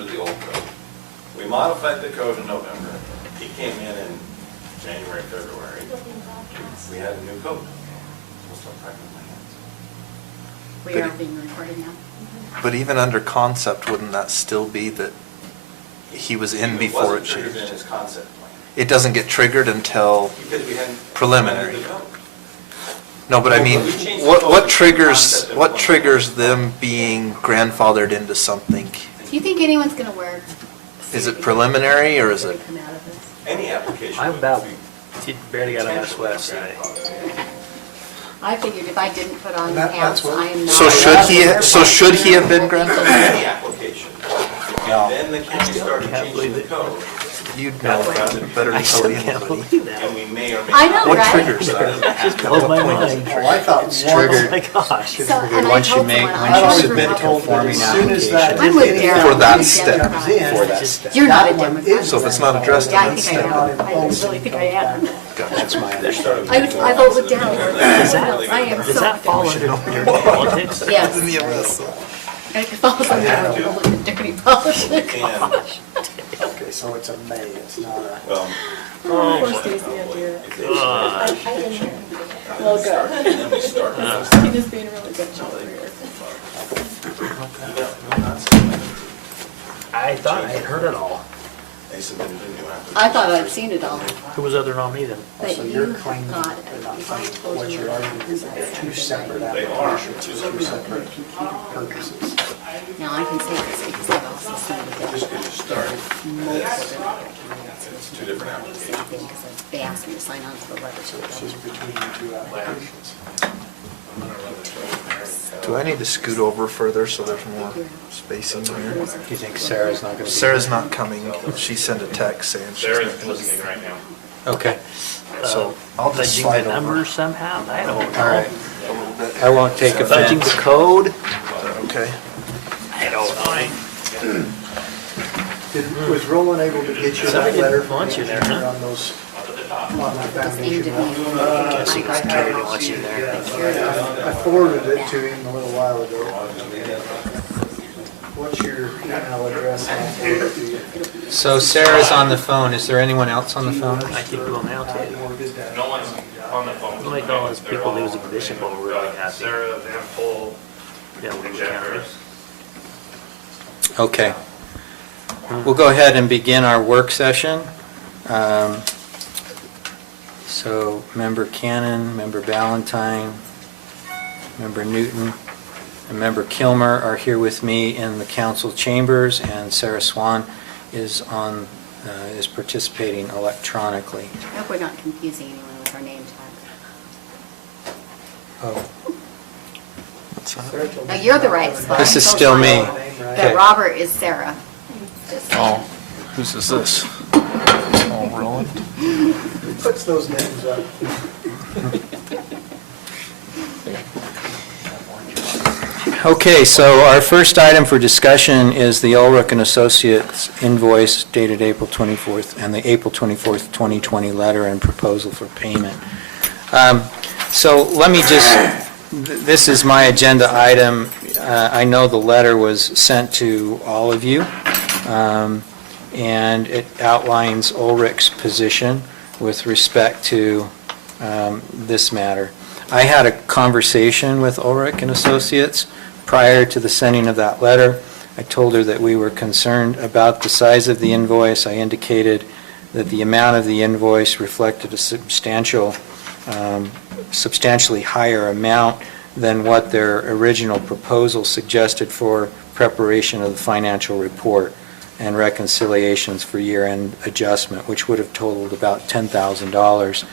under the old code. We modified the code in November. He came in January, February. We had a new code. We'll start practicing my hands. We are being recorded now. But even under concept, wouldn't that still be that he was in before it wasn't triggered changed? in his concept plan. It doesn't get triggered until Because we hadn't preliminary. implemented the code. No, but I Well, mean, we changed the what code what to triggers concept what implementation. triggers them being grandfathered into something? Do you think anyone's going to wear? Is it preliminary or is Gonna it? come out of this? Any application. I'm would about, be she barely got on this potentially website. I figured if I didn't put on That's pants, what- I am not. So should he have been grandfathered? Any application. No. And then the county started can't changing believe the it. code. You'd know better I than still probably can't anybody. believe that. And we may or may I not. know, What right? triggers That that? doesn't Just happen. blows my What point is mind. it Oh, I thought It's one- Oh triggered. my gosh. So, and I Once you told make, someone, once I you always submit remember- conforming As soon as that- application. I'm with anything Darren. For that I'm step. Democrat. For that step. You're not a That one Democrat. is So if it's not addressed Yeah, I in that think I step. am. I really think I am. That's my understanding. I vote with Darren. Does I am Does so that fall under dirty politics? Yes. In the EMS. It falls under dirty politics. And, Okay, so it's a May, it's not a. well, Poor Stacy and dear. Gosh. Well, good. and then we start. He is being really good job over here. I thought I had heard it all. They submitted a new application. I thought I'd seen it all. Who was other nominee then? But So you you're have claiming, got or it. not If I claiming, told what you you're arguing is that they're two separate They are. applications, two separate purposes. Now, I can say this because I've also seen it. Just because you start, Multiple it's two different applications. because they asked me to sign on to the letter. So it's just between the two applications. Do I need to scoot over further so there's more spacing here? Do you think Sarah's not going to be? Sarah's not coming. She sent a text saying she's not going to be. right now. Okay, So I'll just Fudging slide the over numbers somehow? I don't know. all right. a little bit. I won't take Fudging the offense. code? Okay. I don't know. Was Roland able to get you that Somebody letter? didn't want you there, huh? On those, on that It's aimed foundation. at me. level? Guess he was carried and want you there. I forwarded it to him a little while ago. What's your email address? And I'll forward it to you. So Sarah's on the phone. Is there anyone else on the phone? I think we'll now take. No one's on the phone. We'll make all those people lose a position, but we're really happy. Sarah, Van Pol, Yeah, we and can. Jeffers. Okay. We'll go ahead and begin our work session. So Member Cannon, Member Ballantyne, Member Newton, and Member Kilmer are here with me in the council chambers, and Sarah Swan is participating electronically. I hope we're not confusing anyone with our name tag. Oh, What's that? No, you're the right spot. This is still me. But Okay. Robert is Sarah. Just saying. Oh, whose is this? Oh, Roland? Who puts those names up? Okay, so our first item for discussion is the Ulrich and Associates invoice dated April 24th and the April 24th, 2020 letter and proposal for payment. So let me just, this is my agenda item. I know the letter was sent to all of you, and it outlines Ulrich's position with respect to this matter. I had a conversation with Ulrich and Associates prior to the sending of that letter. I told her that we were concerned about the size of the invoice. I indicated that the amount of the invoice reflected a substantially higher amount than what their original proposal suggested for preparation of the financial report and reconciliations for year-end adjustment, which would have totaled about $10,000.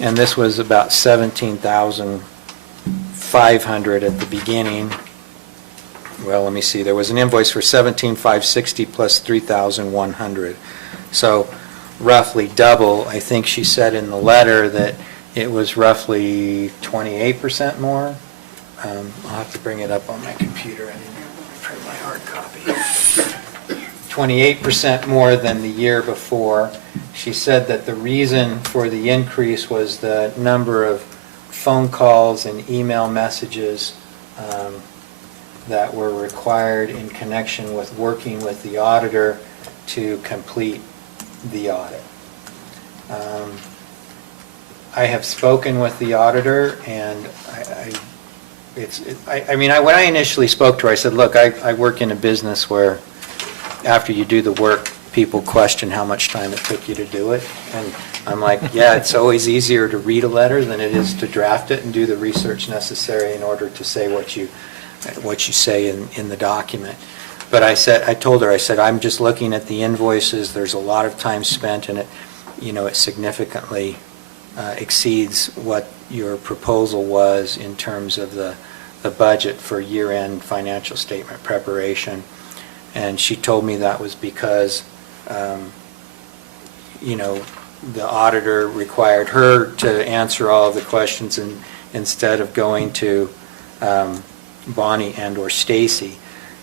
And this was about $17,500 at the beginning. Well, let me see, there was an invoice for $17,560 plus $3,100. So roughly double. I think she said in the letter that it was roughly 28% more. I'll have to bring it up on my computer. I didn't print my hard copy. 28% more than the year before. She said that the reason for the increase was the number of phone calls and email messages that were required in connection with working with the auditor to complete the audit. I have spoken with the auditor, and when I initially spoke to her, I said, look, I work in a business where after you do the work, people question how much time it took you to do it. And I'm like, yeah, it's always easier to read a letter than it is to draft it and do the research necessary in order to say what you say in the document. But I told her, I'm just looking at the invoices. There's a lot of time spent, and it significantly exceeds what your proposal was in terms of the budget for year-end financial statement preparation. And she told me that was because, the auditor required her to answer all of the questions instead of going to Bonnie and or Stacy.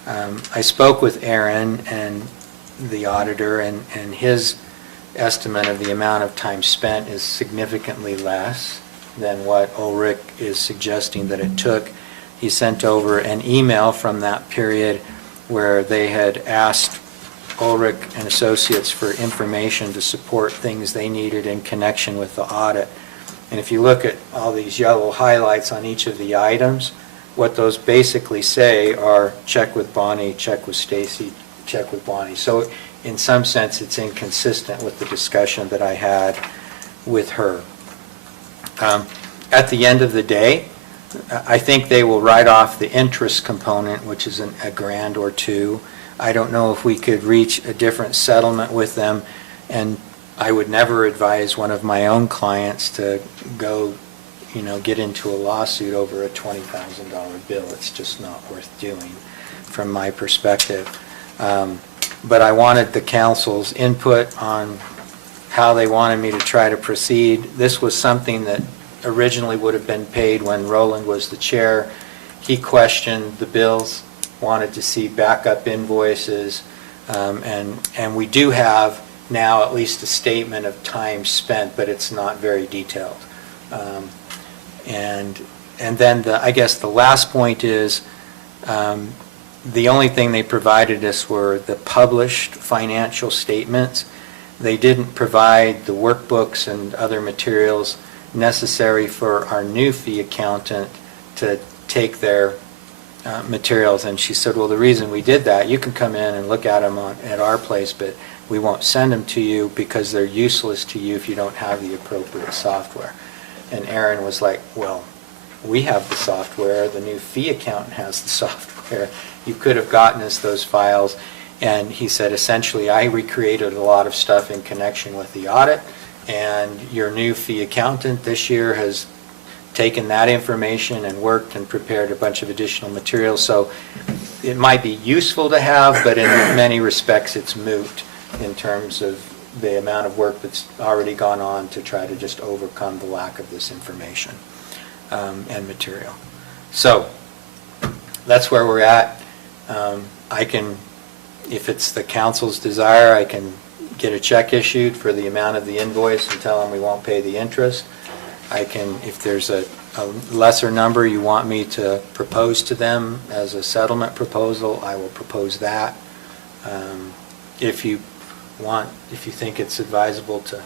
I spoke with Aaron and the auditor, and his estimate of the amount of time spent is significantly less than what Ulrich is suggesting that it took. He sent over an email from that period where they had asked Ulrich and Associates for information to support things they needed in connection with the audit. And if you look at all these yellow highlights on each of the items, what those basically say are check with Bonnie, check with Stacy, check with Bonnie. So in some sense, it's inconsistent with the discussion that I had with her. At the end of the day, I think they will write off the interest component, which is $1,000 or $2,000. I don't know if we could reach a different settlement with them, and I would never advise one of my own clients to go, get into a lawsuit over a $20,000 bill. It's just not worth doing from my perspective. But I wanted the council's input on how they wanted me to try to proceed. This was something that originally would have been paid when Roland was the chair. He questioned the bills, wanted to see backup invoices, and we do have now at least a statement of time spent, but it's not very detailed. And then I guess the last point is the only thing they provided us were the published financial statements. They didn't provide the workbooks and other materials necessary for our new fee accountant to take their materials. And she said, well, the reason we did that, you can come in and look at them at our place, but we won't send them to you because they're useless to you if you don't have the appropriate software. And Aaron was like, well, we have the software, the new fee accountant has the software. You could have gotten us those files. And he said, essentially, I recreated a lot of stuff in connection with the audit, and your new fee accountant this year has taken that information and worked and prepared a bunch of additional materials. So it might be useful to have, but in many respects it's moot in terms of the amount of work that's already gone on to try to just overcome the lack of this information and material. So that's where we're at. I can, if it's the council's desire, I can get a check issued for the amount of the invoice and tell them we won't pay the interest. I can, if there's a lesser number you want me to propose to them as a settlement proposal, I will propose that. If you think it's advisable to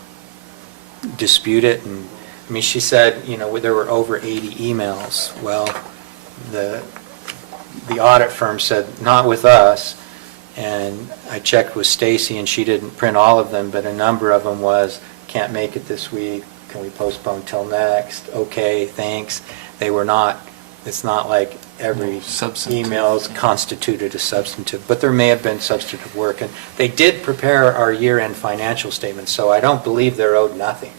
dispute it, and I mean, she said, there were over 80 emails. Well, the audit firm said, not with us. And I checked with Stacy, and she didn't print all of them, but a number of them was, can't make it this week, can we postpone till next? Okay, thanks. They were not, it's not like every email is constituted a substantive, but there may have been substantive work. And they did prepare our year-end financial statements, so I don't believe they're owed nothing.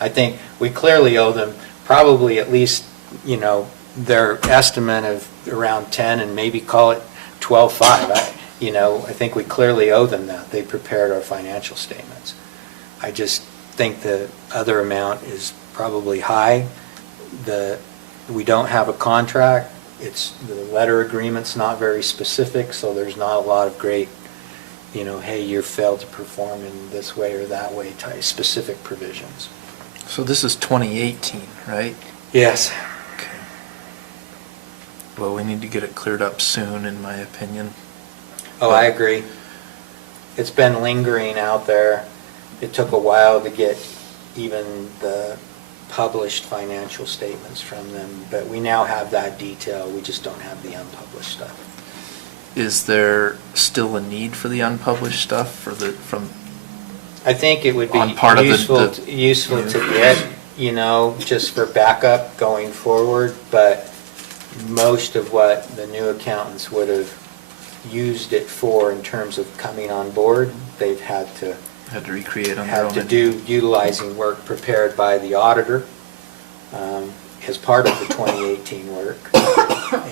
I think we clearly owe them probably at least, their estimate of around 10 and maybe call it 12.5. I think we clearly owe them that. They prepared our financial statements. I just think the other amount is probably high. We don't have a contract. The letter agreement's not very specific, so there's not a lot of great, hey, you failed to perform in this way or that way type specific provisions. So this is 2018, right? Yes. Okay. Well, we need to get it cleared up soon, in my opinion. Oh, I agree. It's been lingering out there. It took a while to get even the published financial statements from them, but we now have that detail, we just don't have the unpublished stuff. Is there still a need for the unpublished stuff from? I think it would be On part of the- useful to get, just for backup going forward, but most of what the new accountants would have used it for in terms of coming on board, they've had to recreate on their own? utilizing work prepared by the auditor as part of the 2018 work,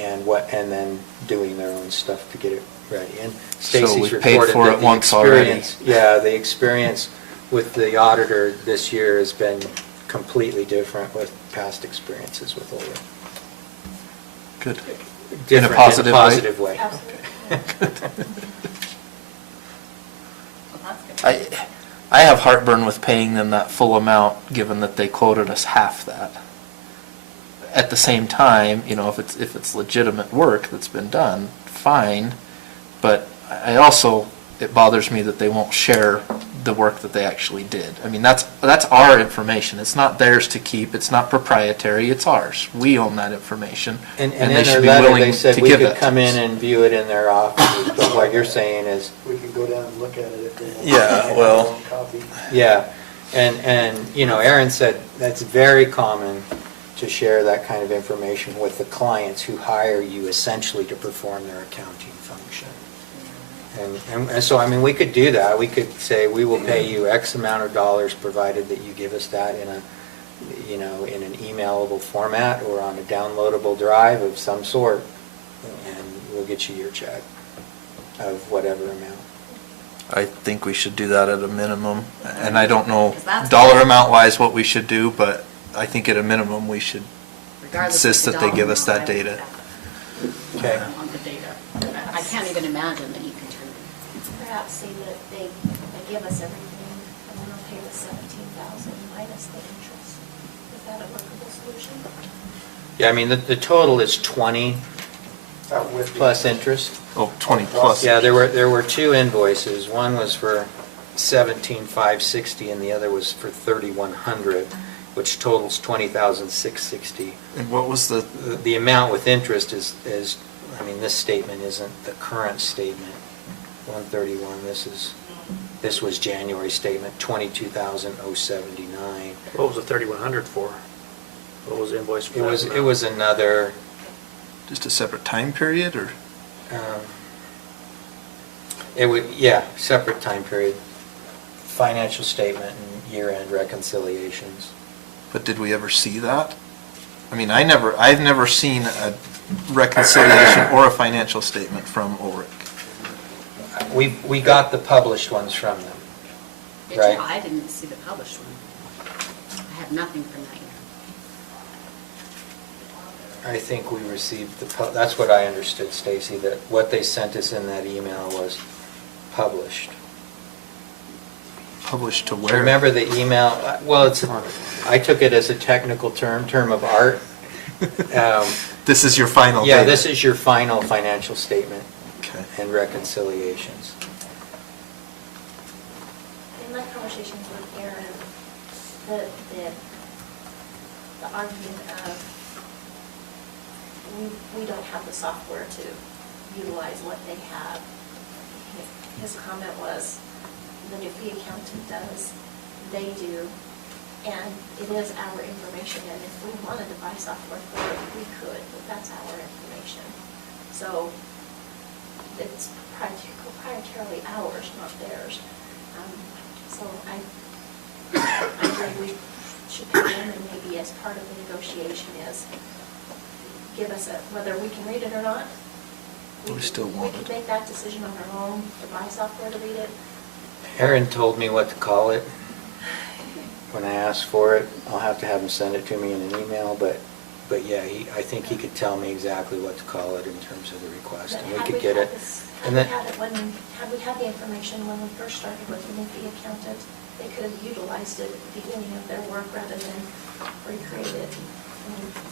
and then doing their own stuff to get it ready. And Stacy's we've paid reported for that it the once already. experience, yeah, the experience with the auditor this year has been completely different with past experiences with Ulrich. Good. Different In a positive way? way. Absolutely. Well, that's good. I have heartburn with paying them that full amount, given that they quoted us half that. At the same time, if it's legitimate work that's been done, fine, but it bothers me that they won't share the work that they actually did. I mean, that's our information. It's not theirs to keep. It's not proprietary. It's ours. We own that information, And they in their should be letter, willing they said to we give could that to come in us. and view it in their offices, but what you're saying is, We can go down and look at it if they want. Yeah, Have well- their own copy. yeah. And Aaron said that's very common to share that kind of information with the clients who hire you essentially to perform their accounting function. And so, we could do that. We could say, we will pay you X amount of dollars provided that you give us that in in an emailable format or on a downloadable drive of some sort, and we'll get you your check of whatever amount. I think we should do that at a minimum, and I don't know 'Cause that's- dollar amount wise what we should do, but I think at a minimum we should Regardless insist of the that they give dollar us that amount, I would data. Okay. On the data. I can't even imagine that you can turn it. Perhaps say that they give us everything, and then they'll pay the 17,000 minus the interest. Is that a workable solution? Yeah, the total is 20 That would be- plus interest. Oh, 20 plus. Yeah, there were two invoices. One was for 17,560 and the other was for 3,100, which totals 20,660. And what was the, The amount with interest is, this statement isn't the current statement, 131. This was January statement, 22,079. What was the 3,100 for? What was the invoice for that? It was another, just a separate time period, or? separate time period, financial statement and year-end reconciliations. But did we ever see that? I've never seen a reconciliation or a financial statement from Ulrich. We got the published ones from them. Did Right. you? I didn't see the published one. I have nothing from that year. I think we received that's what I understood, Stacy, that what they sent us in that email was published. Published to where? Remember the email, I took it as a technical term of art. This is your final Yeah, data. this is your final financial statement Okay. and reconciliations. In my conversations with Aaron, the argument of we don't have the software to utilize what they have. His comment was, the new fee accountant does, they do, and it is our information, and if we wanted to buy software for it, we could, but that's our information. So it's proprietarily ours, not theirs. So I agree we should pay them, and maybe as part of the negotiation is give us whether we can read it or not. We still want We it. could make that decision on our own to buy software to read it. Aaron told me what to call it when I asked for it. I'll have to have him send it to me in an email, but yeah, I think he could tell me exactly what to call it in terms of the request, and we Had could get had it. this- And Had we then- had it had we had the information when we first started with the new fee accountant, they could have utilized it at the beginning of their work rather than recreate it.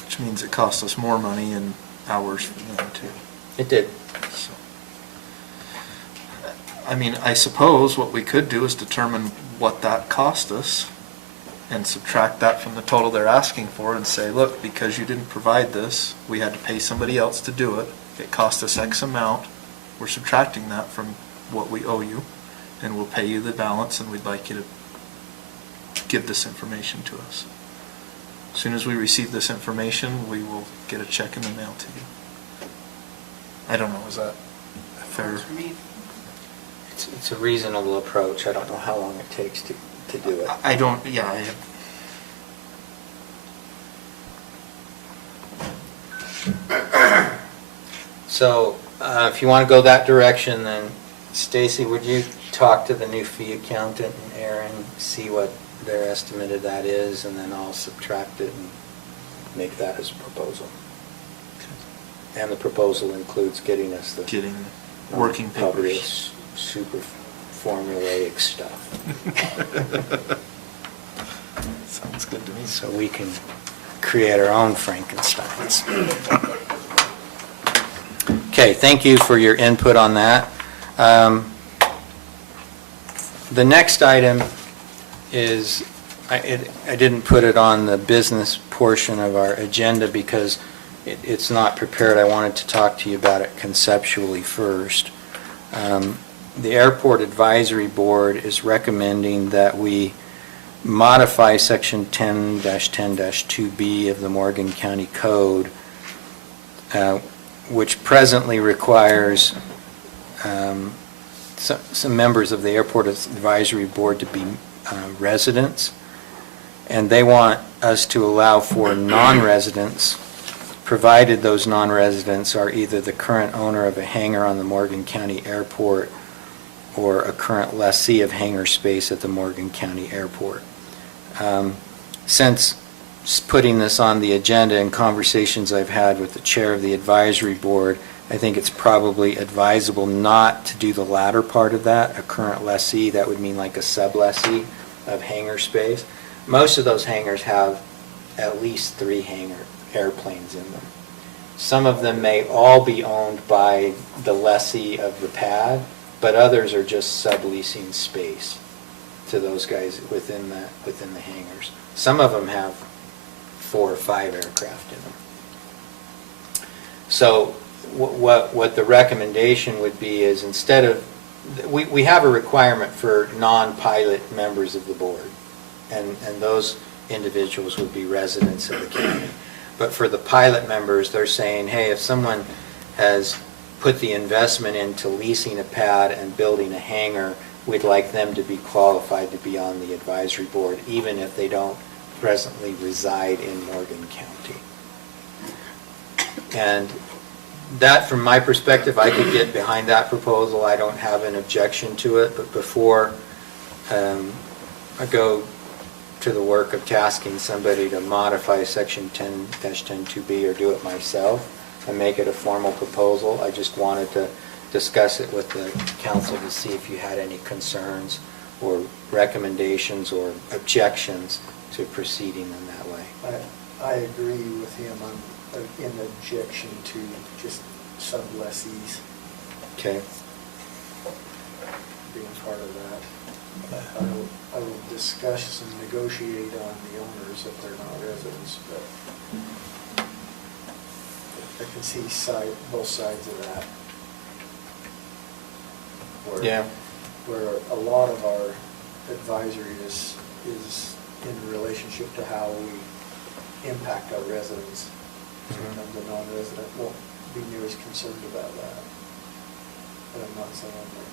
Which means it costs us more money and hours for them too. It did. So, I mean, I suppose what we could do is determine what that cost us and subtract that from the total they're asking for and say, look, because you didn't provide this, we had to pay somebody else to do it. It cost us X amount. We're subtracting that from what we owe you, and we'll pay you the balance, and we'd like you to give this information to us. As soon as we receive this information, we will get a check in the mail to you. I don't know, is that fair? Works for me. It's a reasonable approach. I don't know how long it takes to do it. I don't, yeah, I have. So, if you want to go that direction, then Stacy, would you talk to the new fee accountant and Aaron, see what their estimate of that is, and then I'll subtract it and make that as a proposal. And the proposal includes getting us the Getting working probably papers. super formulaic stuff. Sounds good to me. So we can create our own Frankensteins. Okay, thank you for your input on that. The next item is, I didn't put it on the business portion of our agenda because it's not prepared. I wanted to talk to you about it conceptually first. The Airport Advisory Board is recommending that we modify Section 10-10-2B of the Morgan County Code, which presently requires some members of the Airport Advisory Board to be residents, and they want us to allow for non-residents, provided those non-residents are either the current owner of a hangar on the Morgan County Airport or a current lessee of hangar space at the Morgan County Airport. Since putting this on the agenda and conversations I've had with the chair of the advisory board, I think it's probably advisable not to do the latter part of that, a current lessee. That would mean like a sub-lessee of hangar space. Most of those hangars have at least 3 hangar airplanes in them. Some of them may all be owned by the lessee of the pad, but others are just subleasing space to those guys within the hangars. Some of them have 4 or 5 aircraft in them. So what the recommendation would be is, instead of, we have a requirement for non-pilot members of the board, and those individuals would be residents of the county. But for the pilot members, they're saying, hey, if someone has put the investment into leasing a pad and building a hangar, we'd like them to be qualified to be on the advisory board, even if they don't presently reside in Morgan County. And that, from my perspective, I could get behind that proposal. I don't have an objection to it, but before I go to the work of tasking somebody to modify Section 10-10-2B or do it myself and make it a formal proposal, I just wanted to discuss it with the council to see if you had any concerns or recommendations or objections to proceeding in that way. I agree with him on in objection to just sub-lessees Okay. being part of that. I will discuss and negotiate on the owners if they're not residents, but I can see both sides of that. Yeah. Where a lot of our advisory is in relationship to how we impact our residents. Sometimes a non-resident won't be near as concerned about that. But I'm not saying that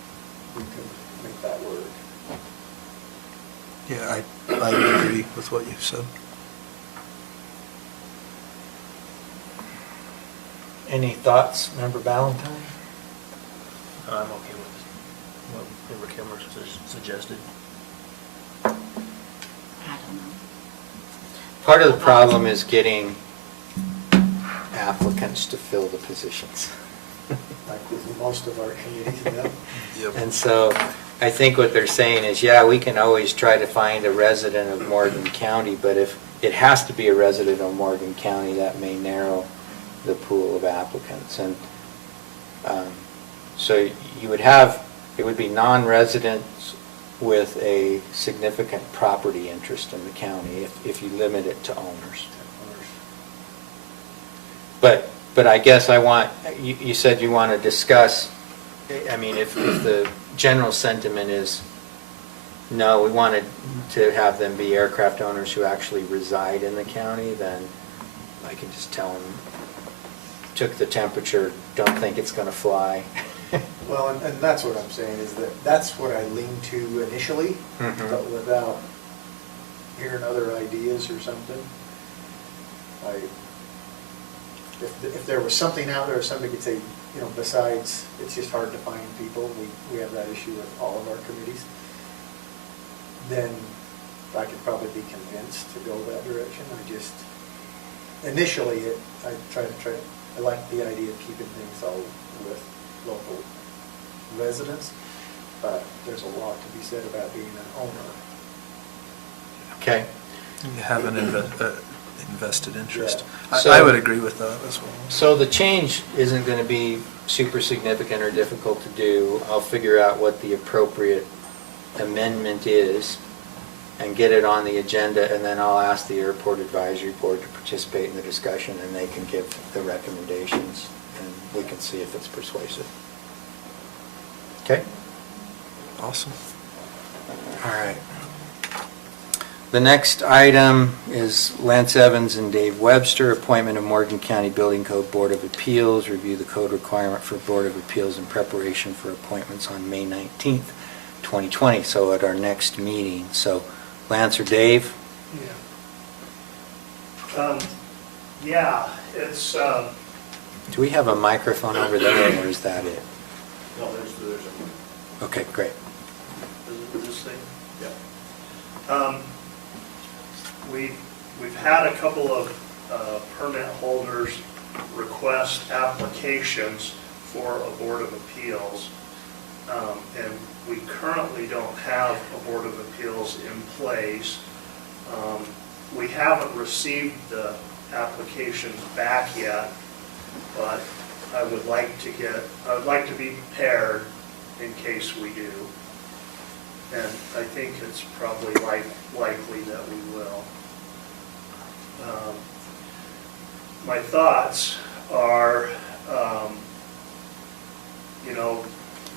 we can make that work. Yeah, I agree with what you've said. Any thoughts, Member Ballantyne? I'm okay with what Member Kilmer suggested. I don't know. Part of the problem is getting applicants to fill the positions. Like with most of our communities, yeah. Yep. And so I think what they're saying is, yeah, we can always try to find a resident of Morgan County, but if it has to be a resident of Morgan County, that may narrow the pool of applicants. And so you would have, it would be non-residents with a significant property interest in the county if you limit it to owners. But I guess you said you want to discuss, I mean, if the general sentiment is, no, we wanted to have them be aircraft owners who actually reside in the county, then I can just tell them, took the temperature, don't think it's going to fly. Well, and that's what I'm saying, is that that's what I lean to initially, Mhm. but without hearing other ideas or something. If there was something out there, somebody could say, you know, besides, it's just hard to find people, we have that issue with all of our committees, then I could probably be convinced to go that direction. I just, initially, I like the idea of keeping things all with local residents, but there's a lot to be said about being an owner. Okay. You have an invested interest. Yeah. So- I would agree with that as well. So the change isn't going to be super significant or difficult to do. I'll figure out what the appropriate amendment is and get it on the agenda, and then I'll ask the Airport Advisory Board to participate in the discussion, and they can give the recommendations, and we can see if it's persuasive. Okay? Awesome. All right. The next item is Lance Evans and Dave Webster, appointment of Morgan County Building Code Board of Appeals, review the code requirement for Board of Appeals in preparation for appointments on May 19th, 2020, so at our next meeting. So Lance or Dave? Yeah, it's, Do we have a microphone over there, or is that it? No, there's a... Okay, great. this thing, yeah. We've had a couple of permit holders request applications for a Board of Appeals. And we currently don't have a Board of Appeals in place. We haven't received the applications back yet, but I would like to be prepared in case we do. And I think it's probably likely that we will. My thoughts are,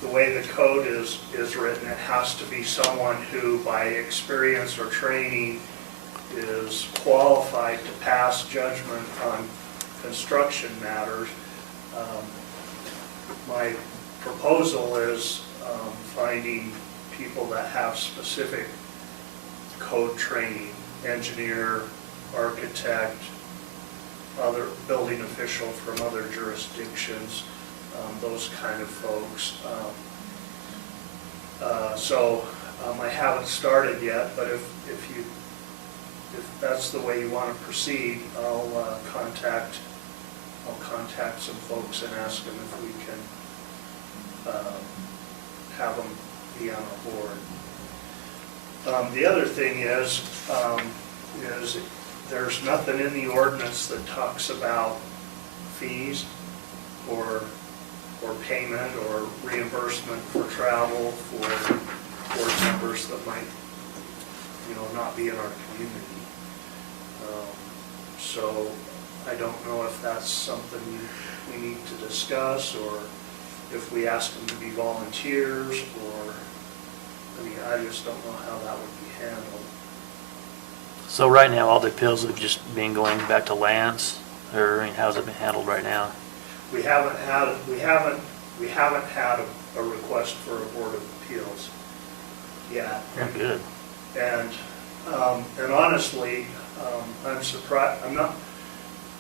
the way the code is written, it has to be someone who, by experience or training, is qualified to pass judgment on construction matters. My proposal is finding people that have specific code training, engineer, architect, other building official from other jurisdictions, those kind of folks. I haven't started yet, but if that's the way you want to proceed, I'll contact some folks and ask them if we can have them be on our board. The other thing is there's nothing in the ordinance that talks about fees or payment or reimbursement for travel for board members that might, not be in our community. So I don't know if that's something we need to discuss, or if we ask them to be volunteers, or, I just don't know how that would be handled. So right now, all the appeals have just been going back to Lance, or how's it been handled right now? We haven't had a request for a Board of Appeals yet. Oh, good. And honestly, I'm surprised,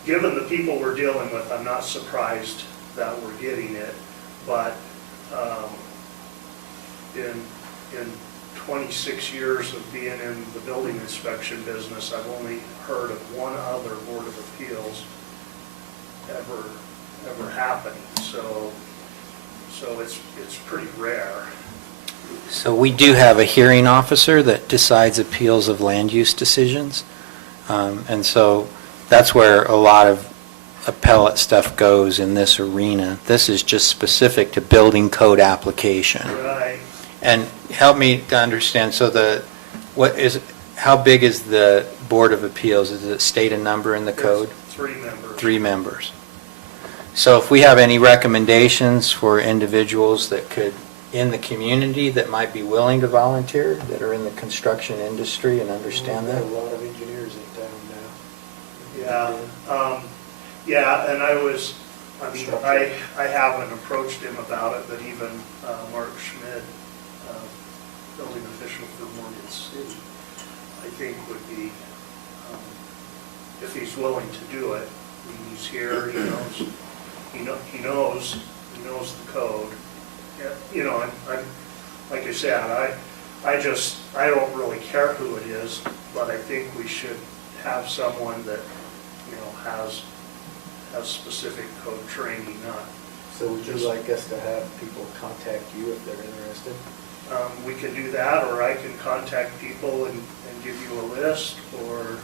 given the people we're dealing with, I'm not surprised that we're getting it, but in 26 years of being in the building inspection business, I've only heard of one other Board of Appeals ever happening, so it's pretty rare. So we do have a hearing officer that decides appeals of land use decisions. And so that's where a lot of appellate stuff goes in this arena. This is just specific to building code application. Right. And help me to understand, so how big is the Board of Appeals? Does it state a number in the code? There's 3 members. 3 members. So if we have any recommendations for individuals that could, in the community, that might be willing to volunteer, that are in the construction industry and understand We've that? got a lot of engineers in town now. Yeah, and I haven't approached him about it, but even Mark Schmidt, building official for Morgan City, I think would be, if he's willing to do it, he's here, he knows the code. Yeah, you know, I'm like I said, I don't really care who it is, but I think we should have someone that, has specific code training, not. So would you like us to have people contact you if they're interested? We can do that, or I can contact people and give you a list, or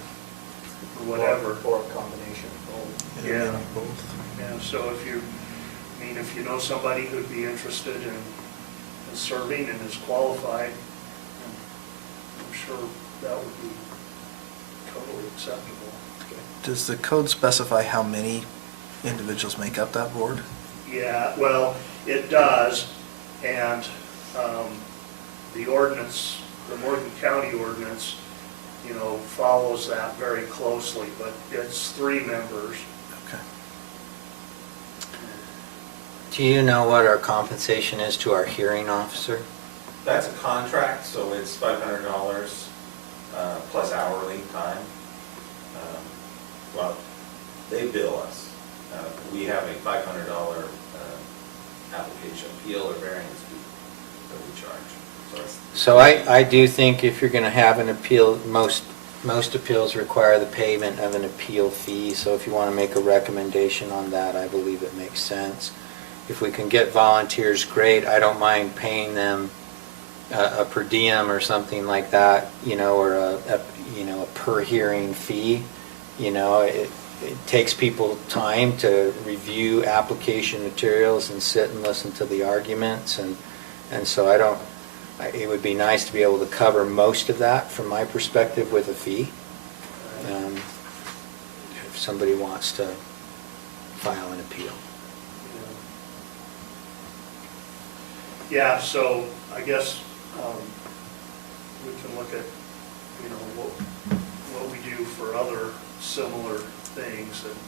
whatever. Or a combination of both. Yeah. maybe both. Yeah, so if you know somebody who'd be interested in serving and is qualified, I'm sure that would be totally acceptable. Does the code specify how many individuals make up that board? Yeah, well, it does, and the ordinance, the Morgan County ordinance, follows that very closely, but it's 3 members. Okay. Do you know what our compensation is to our hearing officer? That's a contract, so it's $500 plus hourly time. Well, they bill us. We have a $500 application appeal or variance fee that we charge. So I do think if you're going to have an appeal, most appeals require the payment of an appeal fee. So if you want to make a recommendation on that, I believe it makes sense. If we can get volunteers, great. I don't mind paying them a per diem or something like that, or a per hearing fee. It takes people time to review application materials and sit and listen to the arguments, and so it would be nice to be able to cover most of that from my perspective with a fee. If somebody wants to file an appeal. Yeah, so I guess we can look at, what we do for other similar things, and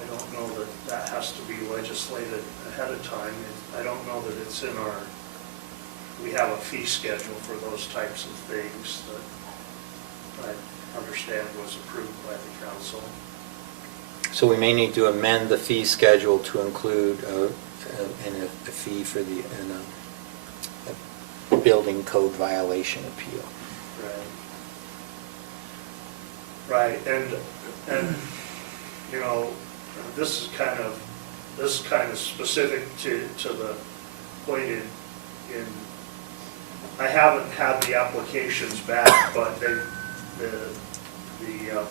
I don't know that has to be legislated ahead of time. I don't know that it's in we have a fee schedule for those types of things that I understand was approved by the council. So we may need to amend the fee schedule to include a fee for a building code violation appeal. Right, and this is kind of specific to the point in I haven't had the applications back, but the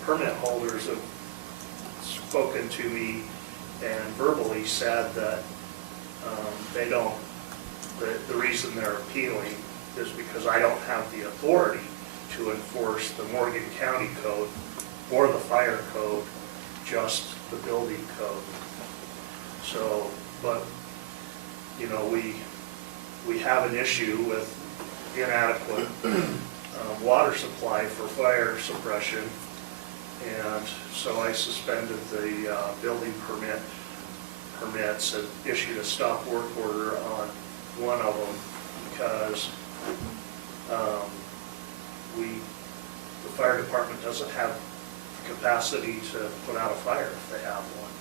permit holders have spoken to me and verbally said that they don't, the reason they're appealing is because I don't have the authority to enforce the Morgan County code or the fire code, just the building code. So, but, we have an issue with inadequate water supply for fire suppression, and so I suspended the building permits and issued a stop work order on one of them because the fire department doesn't have capacity to put out a fire if they have one.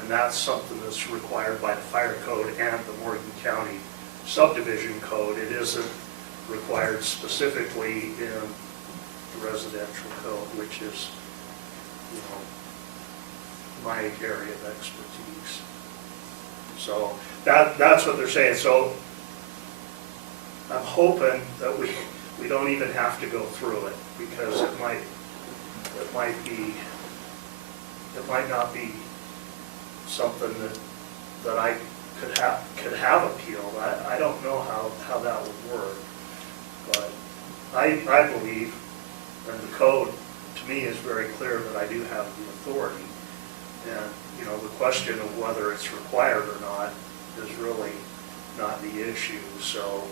And that's something that's required by the fire code and the Morgan County subdivision code. It isn't required specifically in the residential code, which is, my area of expertise. So that's what they're saying. So I'm hoping that we don't even have to go through it, because it might be it might not be something that I could have appealed. I don't know how that would work. But I believe, and the code to me is very clear that I do have the authority. And, you know, the question of whether it's required or not is really not the issue. So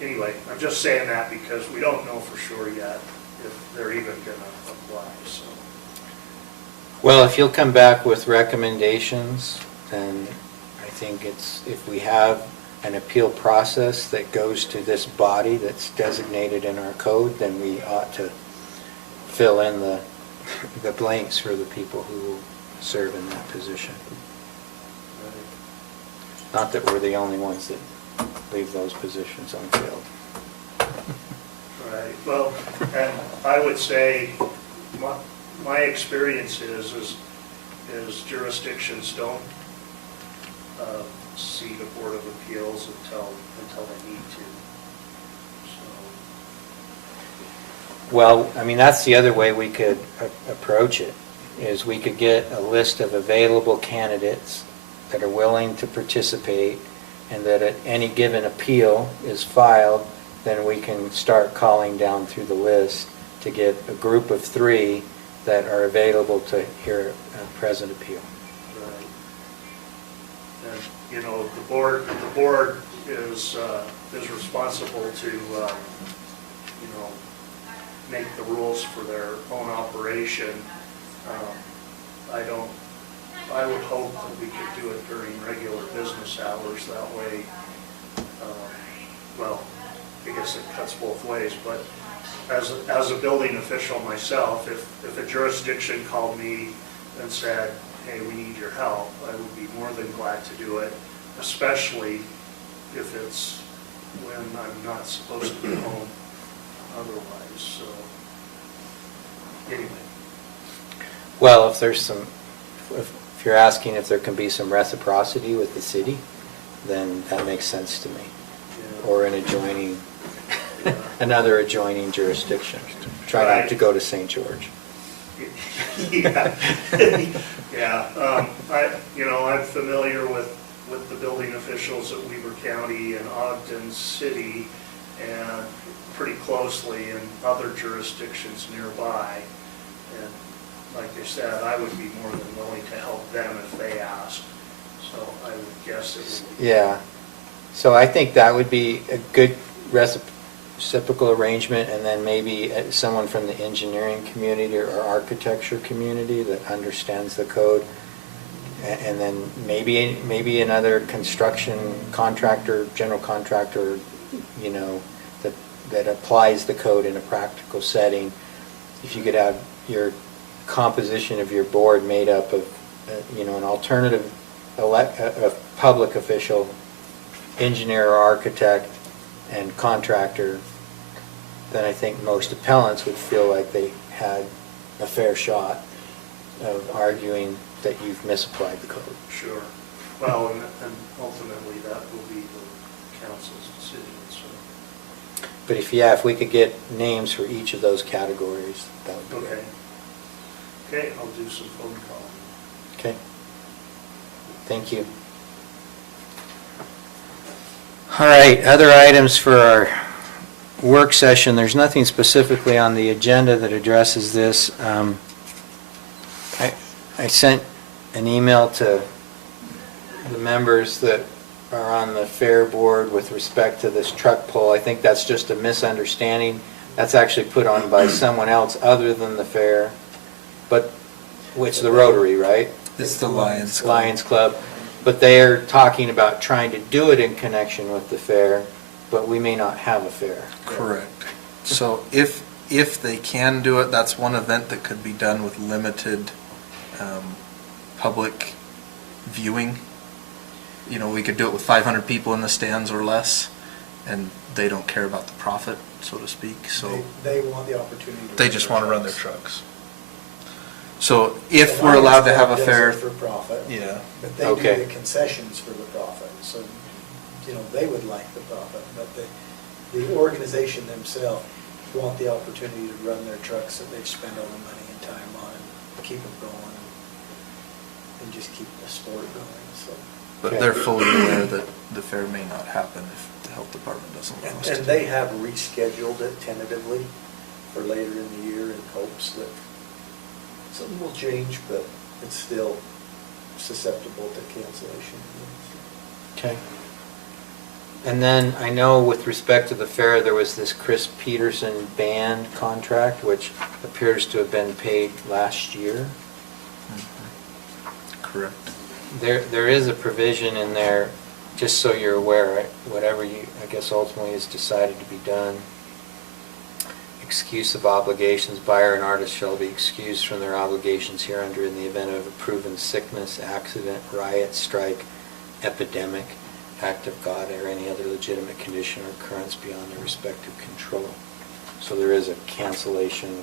anyway, I'm just saying that because we don't know for sure yet if they're even going to apply, so. Well, if you'll come back with recommendations, then I think if we have an appeal process that goes to this body that's designated in our code, then we ought to fill in the blanks for the people who serve in that position. Not that we're the only ones that leave those positions unfilled. Right, well, and I would say, my experience is jurisdictions don't seat a Board of Appeals until they need to. So. Well, I mean, that's the other way we could approach it, is we could get a list of available candidates that are willing to participate, and that at any given appeal is filed, then we can start calling down through the list to get a group of 3 that are available to hear a present appeal. Right. And, you know, the board is responsible to, you know, make the rules for their own operation. I would hope that we could do it during regular business hours. That way, well, I guess it cuts both ways, but as a building official myself, if a jurisdiction called me and said, hey, we need your help, I would be more than glad to do it, especially if it's when I'm not supposed to be home otherwise, so anyway. Well, if there's some, if you're asking if there can be some reciprocity with the city, then that makes sense to me. Yeah. Or an adjoining, Yeah. another adjoining jurisdiction. Try not to go to St. George. Yeah, yeah. I'm familiar with the building officials at Weber County and Ogden City, and pretty closely in other jurisdictions nearby. And like I said, I would be more than willing to help them if they asked. So I would guess it would be. Yeah. So I think that would be a good reciprocal arrangement, and then maybe someone from the engineering community or architecture community that understands the code, and then maybe another construction contractor, general contractor, you know, that applies the code in a practical setting. If you could have your composition of your board made up of, you know, an alternative a public official, engineer or architect, and contractor, then I think most appellants would feel like they had a fair shot of arguing that you've misapplied the code. Sure. Well, and ultimately that will be the council's decision, so. But if we could get names for each of those categories, that would be Okay. great. Okay, I'll do some phone calling. Okay. Thank you. All right, other items for our work session. There's nothing specifically on the agenda that addresses this. I sent an email to the members that are on the fair board with respect to this truck pull. I think that's just a misunderstanding. That's actually put on by someone else other than the fair, but it's the Rotary, right? It's the Lions Club. Lions Club. But they are talking about trying to do it in connection with the fair, but we may not have a fair. Correct. So if they can do it, that's one event that could be done with limited public viewing. You know, we could do it with 500 people in the stands or less, and they don't care about the profit, so to speak. So They want the opportunity to. they run just their want to run their trucks. trucks. So if The we're allowed to Lions have a Club fair, does it for profit. yeah. But they Okay. do the concessions for the profit, so, you know, they would like the profit, but the organization themselves want the opportunity to run their trucks that they've spent all the money and time on and keep them going. and just keep the sport going, so. But they're fully aware that the fair may not happen if the health department doesn't want us to. And they have rescheduled it tentatively for later in the year in hopes that something will change, but it's still susceptible to cancellation. Okay. And then I know with respect to the fair, there was this Chris Peterson band contract, which appears to have been paid last year. Correct. There is a provision in there, just so you're aware, right? Whatever you, I guess ultimately is decided to be done. Excuse of obligations, buyer and artist shall be excused from their obligations hereunder in the event of a proven sickness, accident, riot, strike, epidemic, act of God, or any other legitimate condition or occurrence beyond their respective control. So there is a cancellation,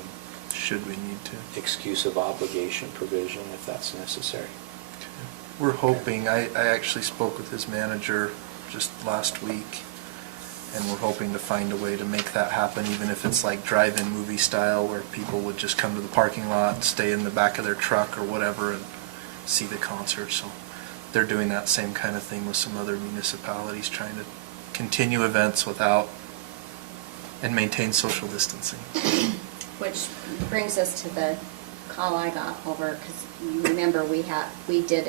Should we need to. excuse of obligation provision if that's necessary. We're hoping, I actually spoke with his manager just last week, and we're hoping to find a way to make that happen, even if it's like drive-in movie style, where people would just come to the parking lot, stay in the back of their truck or whatever, and see the concert. So they're doing that same kind of thing with some other municipalities, trying to continue events without, and maintain social distancing. Which brings us to the call I got over, because you remember we did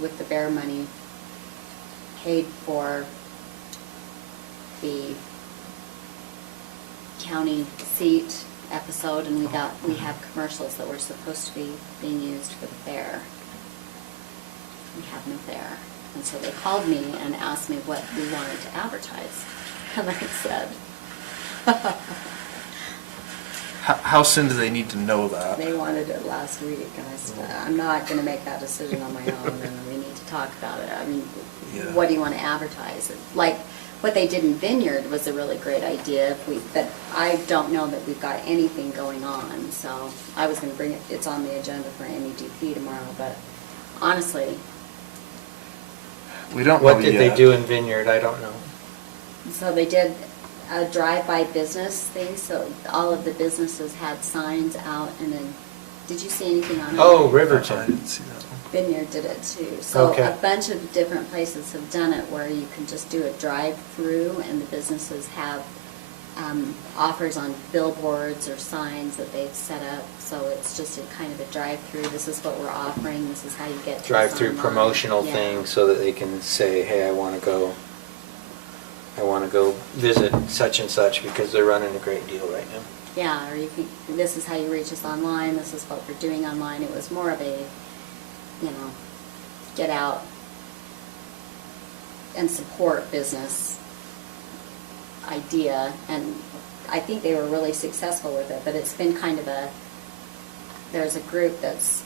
with the bear money, paid for the county seat episode, and we have commercials that were supposed to be being used for the fair. We have no fair. And so they called me and asked me what we wanted to advertise. And I said, How soon do they need to know that? they wanted it last week, and I said, I'm not gonna make that decision on my own, and we need to talk about it. I mean, Yeah. what do you wanna advertise? Like, what they did in Vineyard was a really great idea, but I don't know that we've got anything going on, so I was gonna bring it, it's on the agenda for MEDP tomorrow, but honestly, We don't know What did they yet. do in Vineyard? I don't know. so they did a drive-by business thing, so all of the businesses had signs out, and then, did you see anything on it? Oh, I Riverton. didn't see that one. Vineyard did it too. So Okay. a bunch of different places have done it where you can just do a drive-through, and the businesses have offers on billboards or signs that they've set up. So it's just a kind of a drive-through. This is what we're offering. This is how you get to this Drive-through online. promotional Yeah. thing so that they can say, hey, I want to go visit such and such because they're running a great deal right now. Yeah, or you can, this is how you reach us online. This is what we're doing online. It was more of a, get out and support business idea, and I think they were really successful with it, but it's been kind of there's a group that's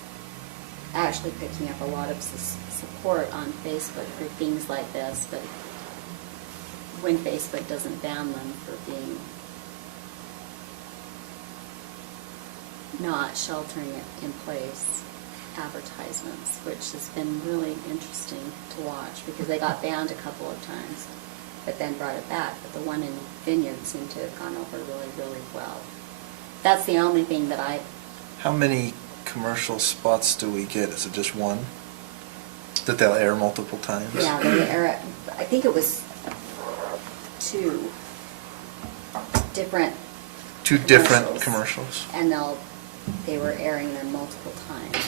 actually picking up a lot of support on Facebook for things like this, but when Facebook doesn't ban them for being not sheltering it in place advertisements, which has been really interesting to watch, because they got banned a couple of times, but then brought it back. But the one in Vineyard seemed to have gone over really, really well. That's the only thing that How many commercial spots do we get? Is it just one? That they'll air multiple times? yeah, they air it. I think it was two different Two different commercials. and they were airing them multiple times.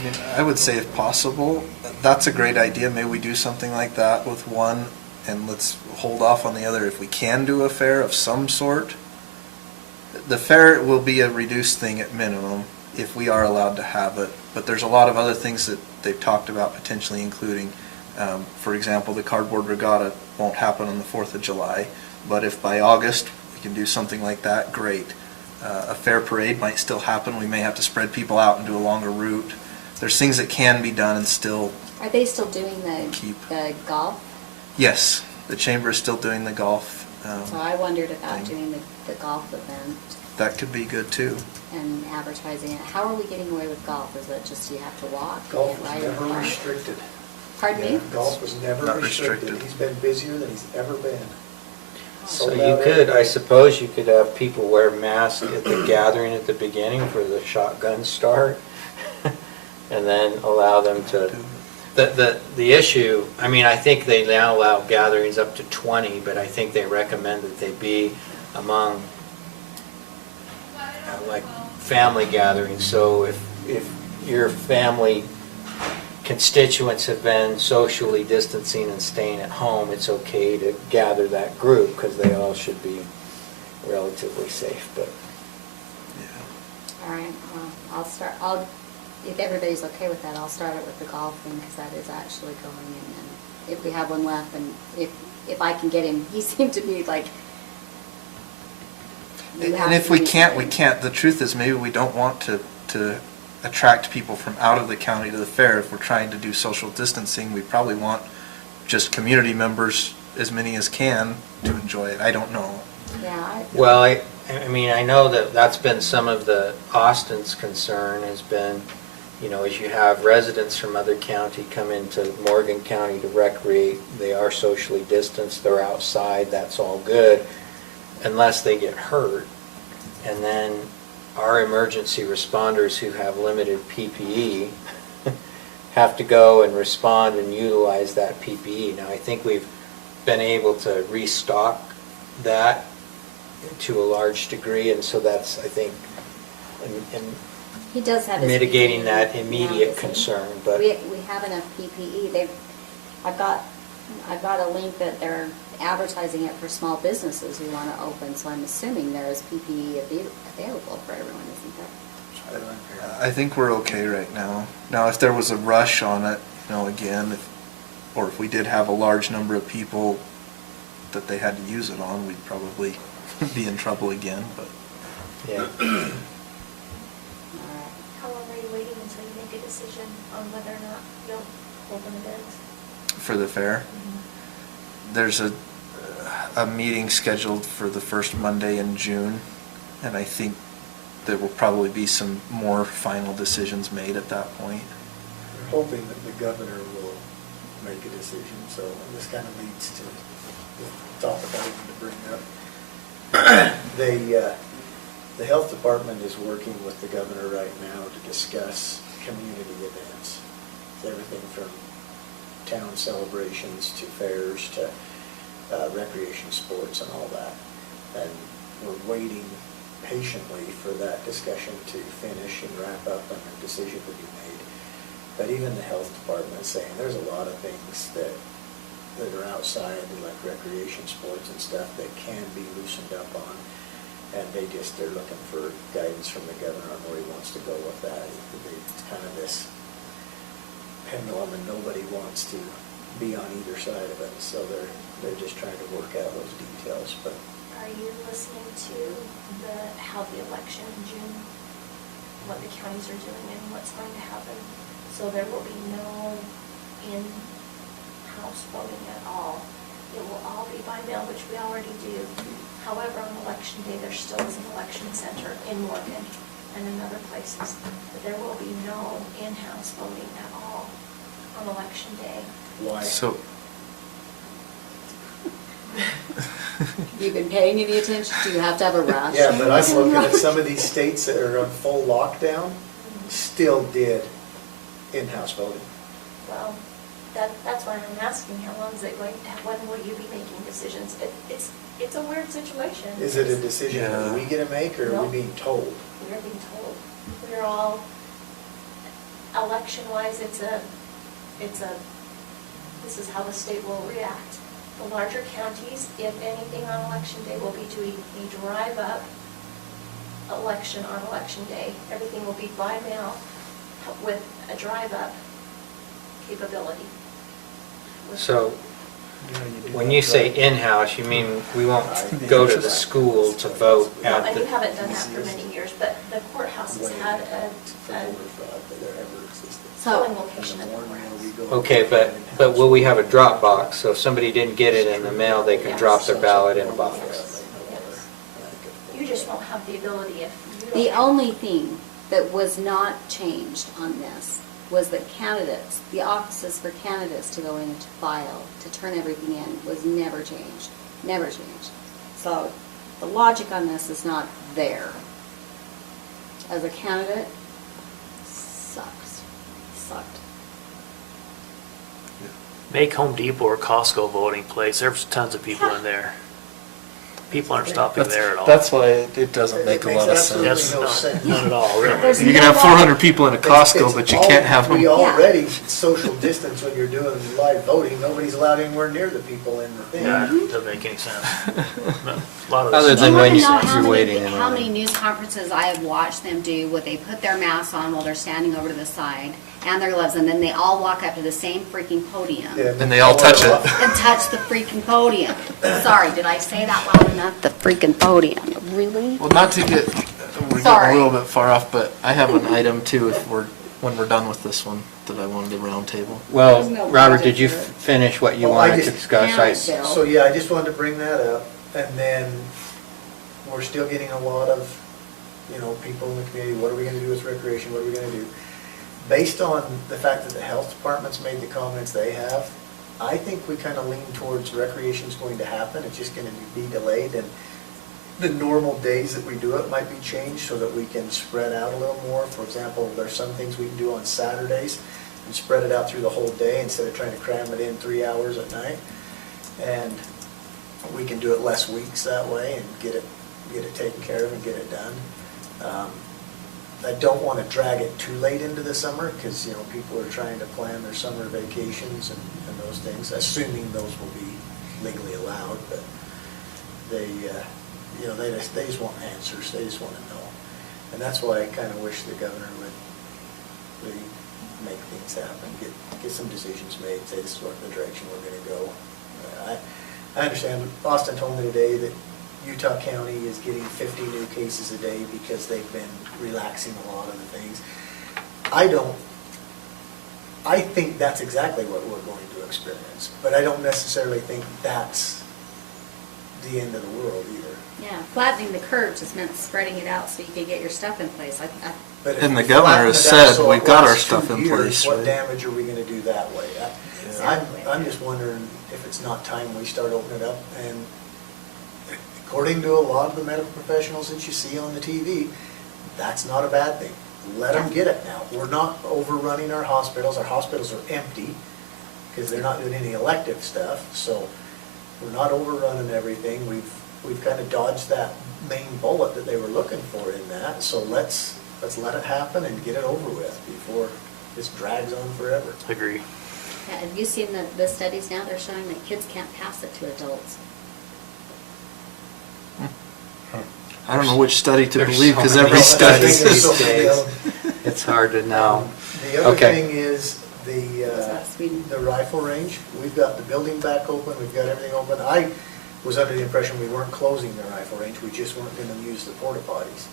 I mean, I would say if possible, that's a great idea. Maybe we do something like that with one, and let's hold off on the other. If we can do a fair of some sort, the fair will be a reduced thing at minimum if we are allowed to have it. But there's a lot of other things that they've talked about potentially including. For example, the cardboard regatta won't happen on the 4th of July, but if by August we can do something like that, great. A fair parade might still happen. We may have to spread people out and do a longer route. There's things that can be done and still. Are they still doing Keep. the golf? Yes, the chamber is still doing the golf. So I wondered about thing. doing the golf event That could be good too. and advertising it. How are we getting away with golf? Is it just you have to walk? You Golf can't was ride in never a car? restricted. Pardon me? Golf was never Not restricted. restricted. He's been busier than he's ever been. So Sold you out could, every- I suppose you could have people wear masks at the gathering at the beginning for the shotgun start. and then allow them to, the issue, I mean, I think they now allow gatherings up to 20, but I think they recommend that they be among, like, family gatherings. So if your family constituents have been socially distancing and staying at home, it's okay to gather that group, because they all should be relatively safe, but. All right, well, if everybody's okay with that, I'll start it with the golf thing, because that is actually going in. And if we have one left, and if I can get him, he seemed to be like. you have And if to we do can't, we something. can't. The truth is, maybe we don't want to attract people from out of the county to the fair. If we're trying to do social distancing, we probably want just community members, as many as can, to enjoy it. I don't know. Yeah. Well, I mean, I know that that's been some of the, Austin's concern has been, you know, as you have residents from other county come into Morgan County to recreate, they are socially distanced, they're outside, that's all good, unless they get hurt. And then our emergency responders who have limited PPE have to go and respond and utilize that PPE. Now, I think we've been able to restock that to a large degree, and so that's, I think, in He does have his mitigating PPE that now, immediate doesn't he? concern, but. We have enough PPE. I've got a link that they're advertising it for small businesses who want to open, so I'm assuming there is PPE available for everyone, isn't there? I think we're okay right now. Now, if there was a rush on it, again, or if we did have a large number of people that they had to use it on, we'd probably be in trouble again, but. Yeah. All right. How long are you waiting until you make a decision on whether or not you'll open events? For the fair. There's a meeting scheduled for the first Monday in June, and I think there will probably be some more final decisions made at that point. We're hoping that the governor will make a decision, so this kind of leads to the topic I wanted to bring up. The health department is working with the governor right now to discuss community events. It's everything from town celebrations to fairs to recreation sports and all that. And we're waiting patiently for that discussion to finish and wrap up and a decision to be made. But even the health department is saying there's a lot of things that are outside, like recreation sports and stuff, that can be loosened up on. And they're looking for guidance from the governor on where he wants to go with that. It's kind of this pendulum, and nobody wants to be on either side of it. So they're just trying to work out those details. But Are you listening to how the election in June, what the counties are doing and what's going to happen? So there will be no in-house voting at all. It will all be by mail, which we already do. However, on election day, there still is an election center in Morgan and in other places. But there will be no in-house voting at all on election day. why? So. You've been paying any attention? Do you have to have a rush? Yeah, but I'm looking at some of these states that are on full lockdown, still did in-house voting. Well, that's why I'm asking, how long is it going to, when will you be making decisions? It's a weird situation. Is it a decision that we get to make, or are No. we being told? We're being told. We're all, election-wise, this is how the state will react. The larger counties, if anything on election day, will be doing a drive-up election on election day. Everything will be by mail with a drive-up capability. So, when you say in-house, you mean we won't go to the school to vote No, at and you the... haven't done that for many years, but the courthouse has had a polling location at the courthouse. Okay, but will we have a drop box? So if somebody didn't get it in the mail, they can drop their ballot in a box? Yes. You just won't have the ability if you don't. The only thing that was not changed on this was that candidates, the offices for candidates to go in and to file, to turn everything in, was never changed. Never changed. So the logic on this is not there. As a candidate, sucks. sucked. Make Home Depot or Costco voting place. There's tons of people in there. People aren't stopping there at all. That's why it doesn't make a lot of It sense. makes That's absolutely no not, sense. not at all, really. There's You can have no 400 people in a Costco, It's- but you it's can't all- have them. We already social distance when you're doing live voting. Nobody's allowed anywhere near the people in the thing. Yeah, it doesn't make any sense. A lot of this Other stuff- than You when wanna you- know you're waiting in how many line. news conferences I have watched them do where they put their masks on while they're standing over to the side and their gloves, and then they all walk up to the same freaking podium Yeah, And they all touch it. and touch the freaking podium. Sorry, did I say that loud enough? The freaking podium. Really? Well, not to get, we're getting a Sorry. little bit far off, but I have an item too, when we're done with this one, that I wanted to round table. Well, There's no Robert, budget did you for it. finish what you Well, I wanted to just- discuss? Yeah, I- I did. So, yeah, I just wanted to bring that up, and then we're still getting a lot of, people in the community, what are we gonna do with recreation, what are we gonna do? Based on the fact that the health department's made the comments they have, I think we kinda lean towards recreation's going to happen, it's just gonna be delayed, and the normal days that we do it might be changed so that we can spread out a little more. For example, there's some things we can do on Saturdays and spread it out through the whole day instead of trying to cram it in 3 hours at night. And we can do it less weeks that way and get it taken care of and get it done. I don't want to drag it too late into the summer because, people are trying to plan their summer vacations and those things, assuming those will be legally allowed, but they just want answers, they just want to know. And that's why I kind of wish the governor would really make things happen, get some decisions made, say this is what the direction we're going to go. I understand, Austin told me today that Utah County is getting 50 new cases a day because they've been relaxing a lot of the things. I think that's exactly what we're going to experience, but I don't necessarily think that's the end of the world either. Yeah, flattening the curve just meant spreading it out so you could get your stuff in place. But if And the we governor has flatten it out said so we've it got our lasts stuff 2 in years, place, what right? damage are we gonna do that way? Exactly. I'm just wondering if it's not time we start opening it up, and according to a lot of the medical professionals that you see on the TV, that's not a bad thing. Let them get it now. We're not overrunning our hospitals are empty, because they're not doing any elective stuff, so we're not overrunning everything. We've kind of dodged that main bullet that they were looking for in that, so let's let it happen and get it over with before this drags on forever. Agree. Yeah, have you seen the studies now? They're showing that kids can't pass it to adults. I don't know which study to There's believe, so because many every study. studies these days. It's hard to know. The other Okay. thing is Was that Sweden? the rifle range. We've got the building back open, we've got everything open. I was under the impression we weren't closing the rifle range, we just weren't gonna use the porta potties.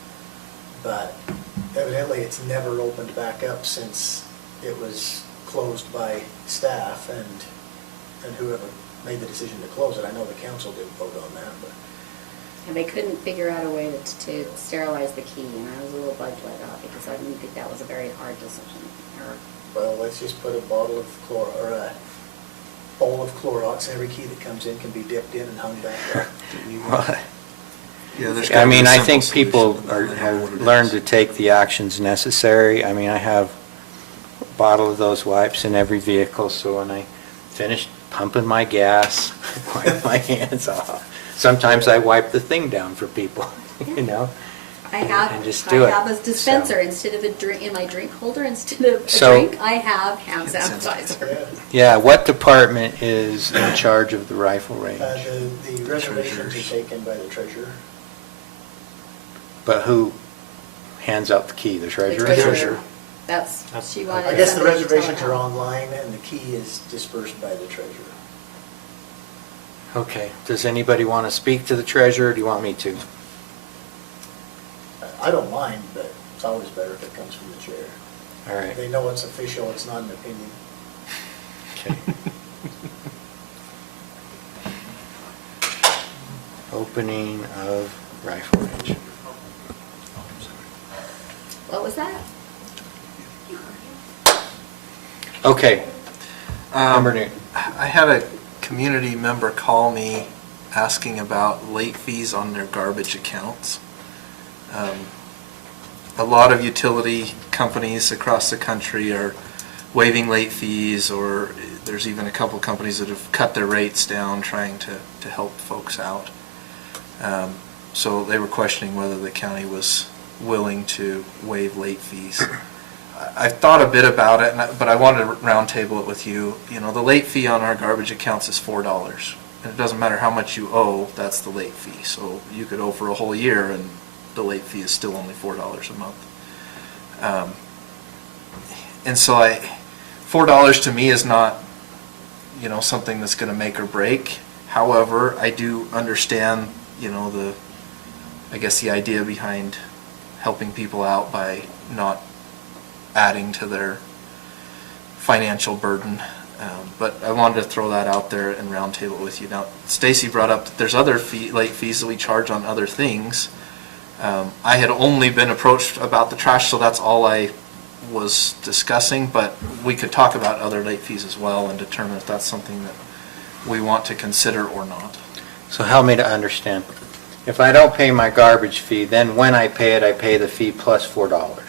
But evidently, it's never opened back up since it was closed by staff and whoever made the decision to close it. I know the council didn't vote on that, but. And they couldn't figure out a way to sterilize the key, and I was a little bugged by that because I didn't think that was a very hard decision. Well, let's just put a bottle of or a bowl of Clorox, every key that comes in can be dipped in and hung back up. Yeah, there's I gotta be mean, a I simple think solution, people but I don't know have what it learned is. to take the actions necessary. I mean, I have a bottle of those wipes in every vehicle, so when I finish pumping my gas, wipe my hands off. Sometimes I wipe the thing down for people, you know? I have, And just do it. I have a dispenser So- instead of a drink, in my drink holder, instead of a So- drink, I have hand Yeah. sanitizer. Yeah, what department is in charge of the rifle range? The reservations are taken by the treasurer. But who hands out the key, the The treasurer? treasurer. That's, she wanted. I guess the somebody to tell reservations her are how. online and the key is dispersed by the treasurer. Okay, does anybody want to speak to the treasurer, or do you want me to? I don't mind, but it's always better if it comes from the chair. All right. They know it's official, it's not an opinion. Okay. Opening of rifle range. What was that? Okay, Um, Member Newton. I had a community member call me asking about late fees on their garbage accounts. A lot of utility companies across the country are waiving late fees, or there's even a couple companies that have cut their rates down trying to help folks out. So they were questioning whether the county was willing to waive late fees. I've thought a bit about it, but I wanted to roundtable it with you. You know, the late fee on our garbage accounts is $4. And it doesn't matter how much you owe, that's the late fee. So you could owe for a whole year and the late fee is still only $4 a month. And so $4 to me is not, you know, something that's going to make or break. However, I do understand, you know, I guess the idea behind helping people out by not adding to their financial burden. But I wanted to throw that out there and roundtable with you. Now, Stacy brought up that there's other late fees that we charge on other things. I had only been approached about the trash, so that's all I was discussing, but we could talk about other late fees as well and determine if that's something that we want to consider or not. So help me to understand. If I don't pay my garbage fee, then when I pay it, I pay the fee plus $4.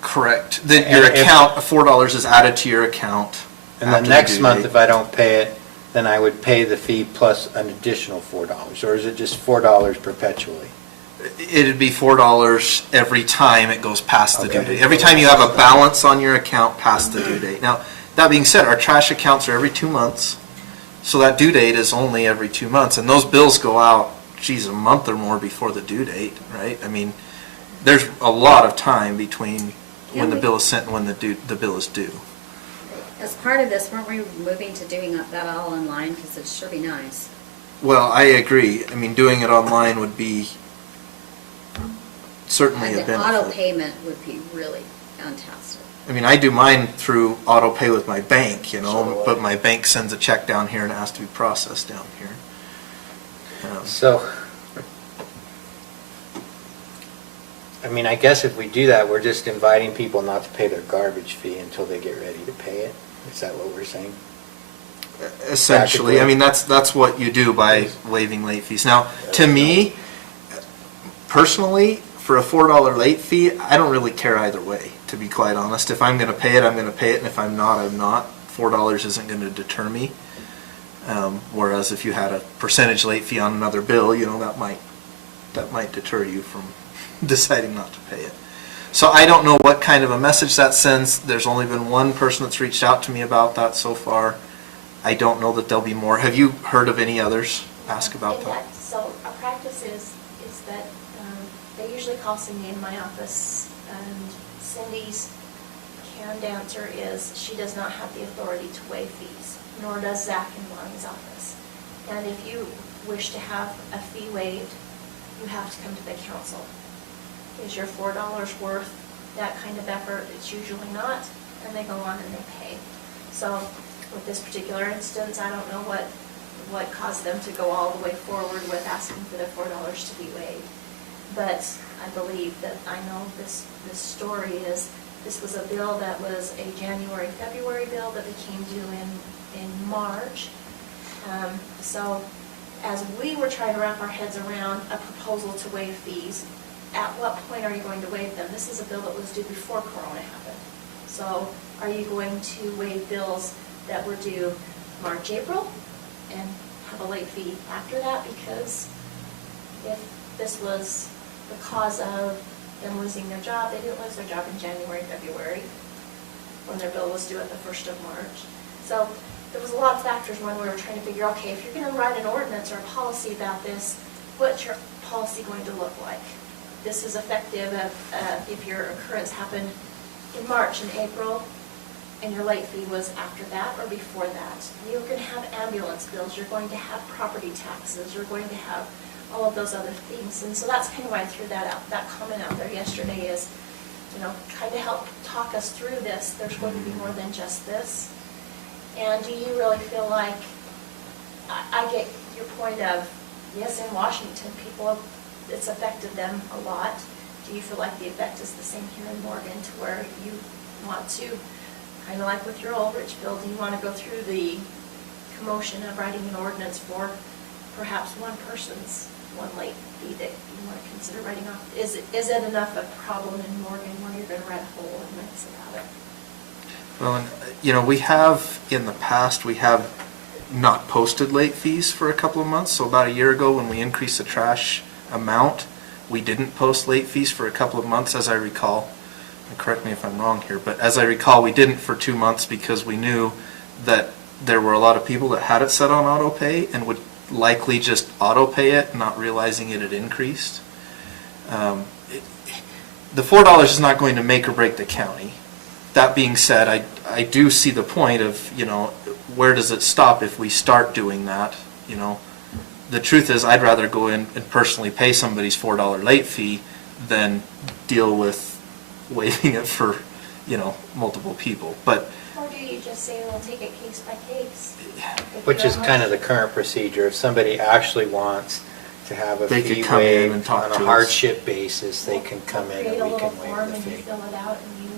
Correct. Then your account, $4 is added to your account. And then next month, if I don't pay it, then I would pay the fee plus an additional $4, or is it just $4 perpetually? It'd be $4 every time it goes past the due Okay. date. Every time you have a balance on your account past the due date. Now, that being said, our trash accounts are every 2 months, so that due date is only every 2 months, and those bills go out, geez, a month or more before the due date, right? I mean, there's a lot of time between when the bill is sent and when the bill is due. As part of this, weren't we moving to doing that all online? Because it'd sure be nice. Well, I agree. I mean, doing it online would be certainly And a the auto benefit. payment would be really fantastic. I mean, I do mine through auto pay with my bank, you So know, do I. but my bank sends a check down here and it has to be processed down here. So, I mean, I guess if we do that, we're just inviting people not to pay their garbage fee until they get ready to pay it? Is that what we're saying? Essentially, I Practically. mean, that's what you do by waiving late fees. Now, to me, personally, for a $4 late fee, I don't really care either way, to be quite honest. If I'm going to pay it, I'm going to pay it, and if I'm not, I'm not. $4 isn't going to deter me. Whereas if you had a percentage late fee on another bill, you know, that might deter you from deciding not to pay it. So I don't know what kind of a message that sends. There's only been one person that's reached out to me about that so far. I don't know that there'll be more. Have you heard of any others ask about And that? So our practice is that they usually call Cindy in my office, and Cindy's canned answer is she does not have the authority to waive fees, nor does Zach in Lonnie's office. And if you wish to have a fee waived, you have to come to the council. Is your $4 worth that kind of effort? It's usually not, and they go on and they pay. So with this particular instance, I don't know what caused them to go all the way forward with asking for the $4 to be waived. But I believe that I know this story is, this was a bill that was a January, February bill that became due in March. So as we were trying to wrap our heads around a proposal to waive fees, at what point are you going to waive them? This is a bill that was due before Corona happened. So are you going to waive bills that were due March, April, and have a late fee after that? Because if this was the cause of them losing their job, they didn't lose their job in January, February, when their bill was due at the 1st of March. So there was a lot of factors when we were trying to figure, okay, if you're going to write an ordinance or a policy about this, what's your policy going to look like? This is effective if your occurrence happened in March and April, and your late fee was after that or before that. You're going to have ambulance bills, you're going to have property taxes, you're going to have all of those other things. And so that's kind of why I threw that comment out there yesterday is, you know, try to help talk us through this. There's going to be more than just this. And do you really feel like, I get your point of, yes, in Washington, people, it's affected them a lot. Do you feel like the effect is the same here in Morgan, to where you want to, kind of like with your Ulrich bill, do you want to go through the commotion of writing an ordinance for perhaps one person's one late fee that you want to consider writing off? Is it enough a problem in Morgan where you're going to write a whole ordinance about it? Well, and, we have, in the past, we have not posted late fees for a couple of months. So about a year ago, when we increased the trash amount, we didn't post late fees for a couple of months, as I recall. And correct me if I'm wrong here, but as I recall, we didn't for 2 months because we knew that there were a lot of people that had it set on auto pay and would likely just auto pay it, not realizing it had increased. The $4 is not going to make or break the county. That being said, I do see the point of, where does it stop if we start doing that? The truth is, I'd rather go in and personally pay somebody's $4 late fee than deal with waiving it for, multiple people. But Or do you just say we'll take it case by case? If Which you is don't kind have- of the current procedure. If somebody actually wants to have a They could fee come in and waived talk on to a us. hardship basis, they can come in Create and a we little can form waive the and you fee. fill it out and you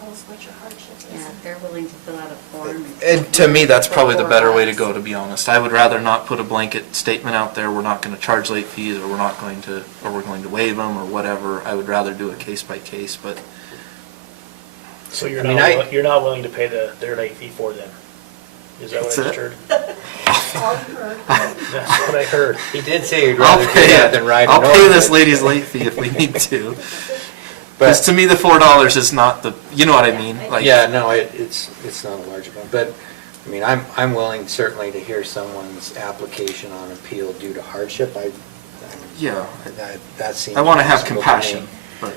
tell us what your hardship is. Yeah, they're willing to fill out a form. And to me, that's probably the For better way to $4. go, to be honest. I would rather not put a blanket statement out there, we're not gonna charge late fees, or we're going to waive them, or whatever. I would rather do it case by case, but So you're I mean, you're not willing to pay their late fee for them? Is that what I That's just it. heard? All you heard. That's what I heard. He did say he'd I'll rather do pay that it. than write an I'll pay this ordinance. lady's late fee if we need to. Because to me, the $4 is not the, you know what I mean? Like, Yeah, no, it's not a large amount, but, I mean, I'm willing certainly to hear someone's application on appeal due to hardship. Yeah. That seems. I want to have reasonable to compassion, me. but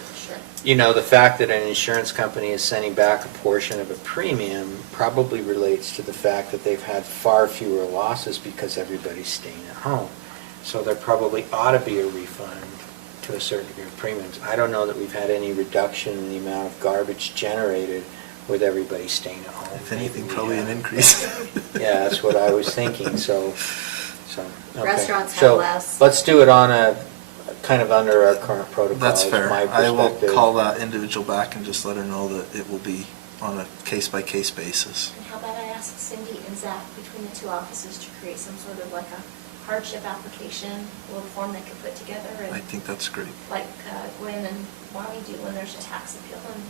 The fact that an insurance company is sending back a portion of a premium probably relates to the fact that they've had far fewer losses because everybody's staying at home. So there probably ought to be a refund to a certain degree of premiums. I don't know that we've had any reduction in the amount of garbage generated with everybody staying at home. if anything, Maybe we probably an have. increase. Yeah, that's what I was thinking, so, okay. Restaurants have So, less. let's do it on kind of under our current protocol. That's is fair. my I will perspective. call that individual back and just let her know that it will be on a case-by-case basis. And how about I ask Cindy and Zach between the two offices to create some sort of like a hardship application, a little form they could put together I and think that's great. like Gwen and Bonnie do when there's a tax appeal and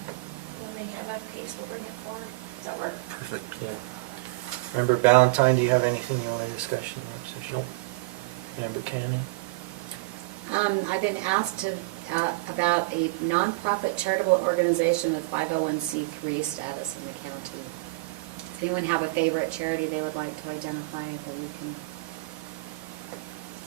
when they have a case, we'll bring it forward. Does that work? Perfect. Yeah. Member Ballantyne, do you have anything you want to discuss in that session? Nope. Member Cannon? I've been asked about a nonprofit charitable organization with 501c3 status in the county. Does anyone have a favorite charity they would like to identify that we can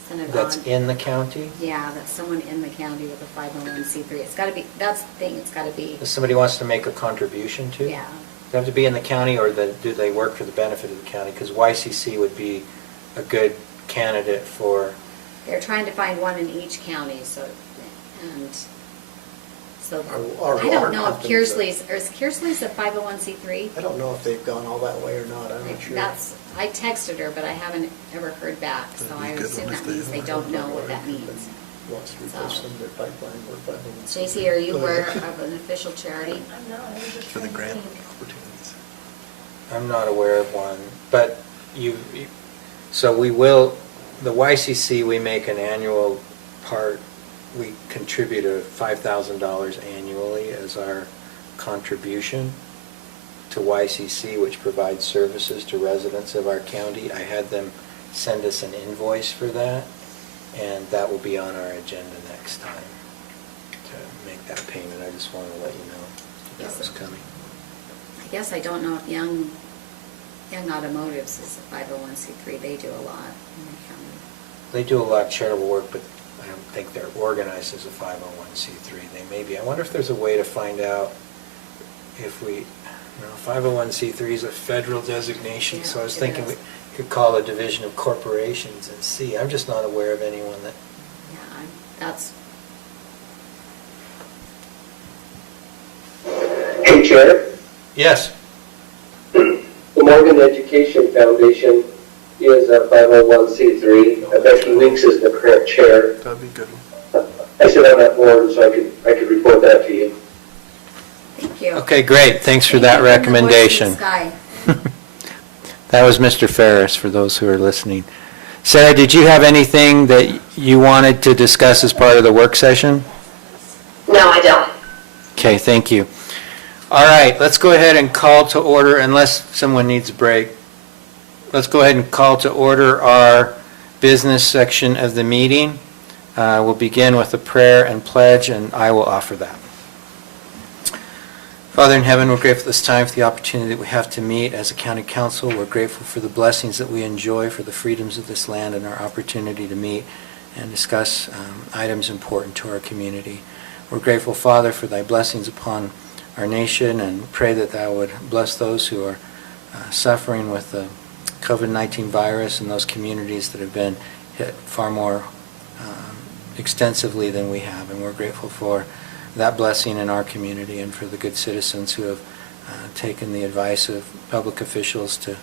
send it on? That's in the county? Yeah, that's someone in the county with a 501c3. It's got to be, that's the thing, it's got to be, If somebody wants to make a contribution to? yeah. They have to be in the county, or do they work for the benefit of the county? Because YCC would be a good candidate for, They're trying to find one in each county, so, and, so, Our I don't water know if companies Kearsley's, is Kearsley's a 501c3? I don't know if they've gone all that way or not, I'm not sure. That's, I texted her, but I haven't ever heard back, so That'd be I a good assume one if that they means they have don't know what that means. Wants to replace some of their pipeline work. J.C., are you aware of an official charity? I'm not, I was just For the trying to grant think. opportunities. I'm not aware of one, but so we will, the YCC, we make an annual part, we contribute $5,000 annually as our contribution to YCC, which provides services to residents of our county. I had them send us an invoice for that, and that will be on our agenda next time to make that payment. I just wanted to let you know that was coming. I guess I don't know if Young Automotives is a 501c3. They do a lot in the county. They do a lot of charitable work, but I don't think they're organized as a 501c3. They may be. I wonder if there's a way to find out if 501c3 is a federal designation, so I was Yeah, it thinking is. we could call a division of corporations and see. I'm just not aware of anyone that, Yeah, that's, Hey, Chair, yes, the Morgan Education Foundation is a 501c3. Becky Weeks is the current chair. That'd be good. I sit on that board, so I could report that to you. thank you. okay, great, thanks for Thank that you from the voice recommendation. of the sky. That was Mr. Ferris, for those who are listening. Sarah, did you have anything that you wanted to discuss as part of the work session? No, I don't. Okay, thank you. All right, let's go ahead and call to order, unless someone needs a break. Let's go ahead and call to order our business section of the meeting. We'll begin with a prayer and pledge, and I will offer that. Father in heaven, we're grateful this time for the opportunity that we have to meet as a county council. We're grateful for the blessings that we enjoy, for the freedoms of this land, and our opportunity to meet and discuss items important to our community. We're grateful, Father, for thy blessings upon our nation, and pray that thou would bless those who are suffering with the COVID-19 virus and those communities that have been hit far more extensively than we have. And we're grateful for that blessing in our community and for the good citizens who have taken the advice of public officials to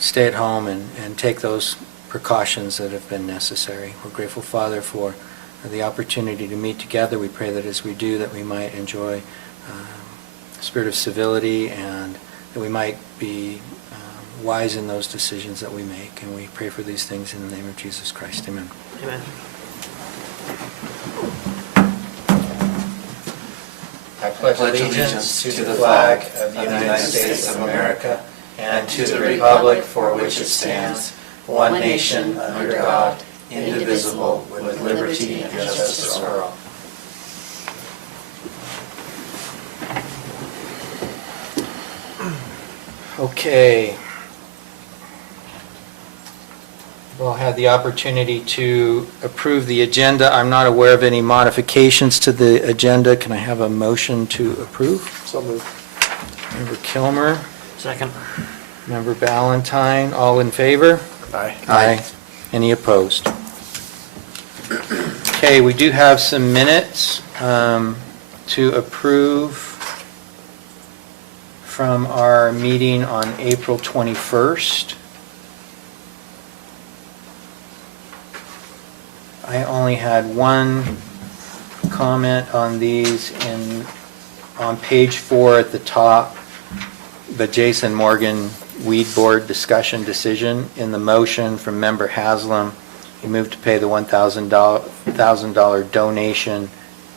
stay at home and take those precautions that have been necessary. We're grateful, Father, for the opportunity to meet together. We pray that as we do, that we might enjoy a spirit of civility, and that we might be wise in those decisions that we make. And we pray for these things in the name of Jesus Christ. Amen. Amen. I pledge allegiance to the flag of the United States of America and to the republic for which it stands, one nation under God, indivisible, with liberty and justice for all. Okay. We'll have the opportunity to approve the agenda. I'm not aware of any modifications to the agenda. Can I have a motion to approve? So moved. Member Kilmer, Second. Member Ballantyne, all in favor? Aye. Aye. Any opposed? Okay, we do have some minutes to approve from our meeting on April 21st. I only had one comment on these on page 4 at the top, the Jason Morgan Weed Board discussion decision. In the motion from Member Haslam, he moved to pay the $1,000 donation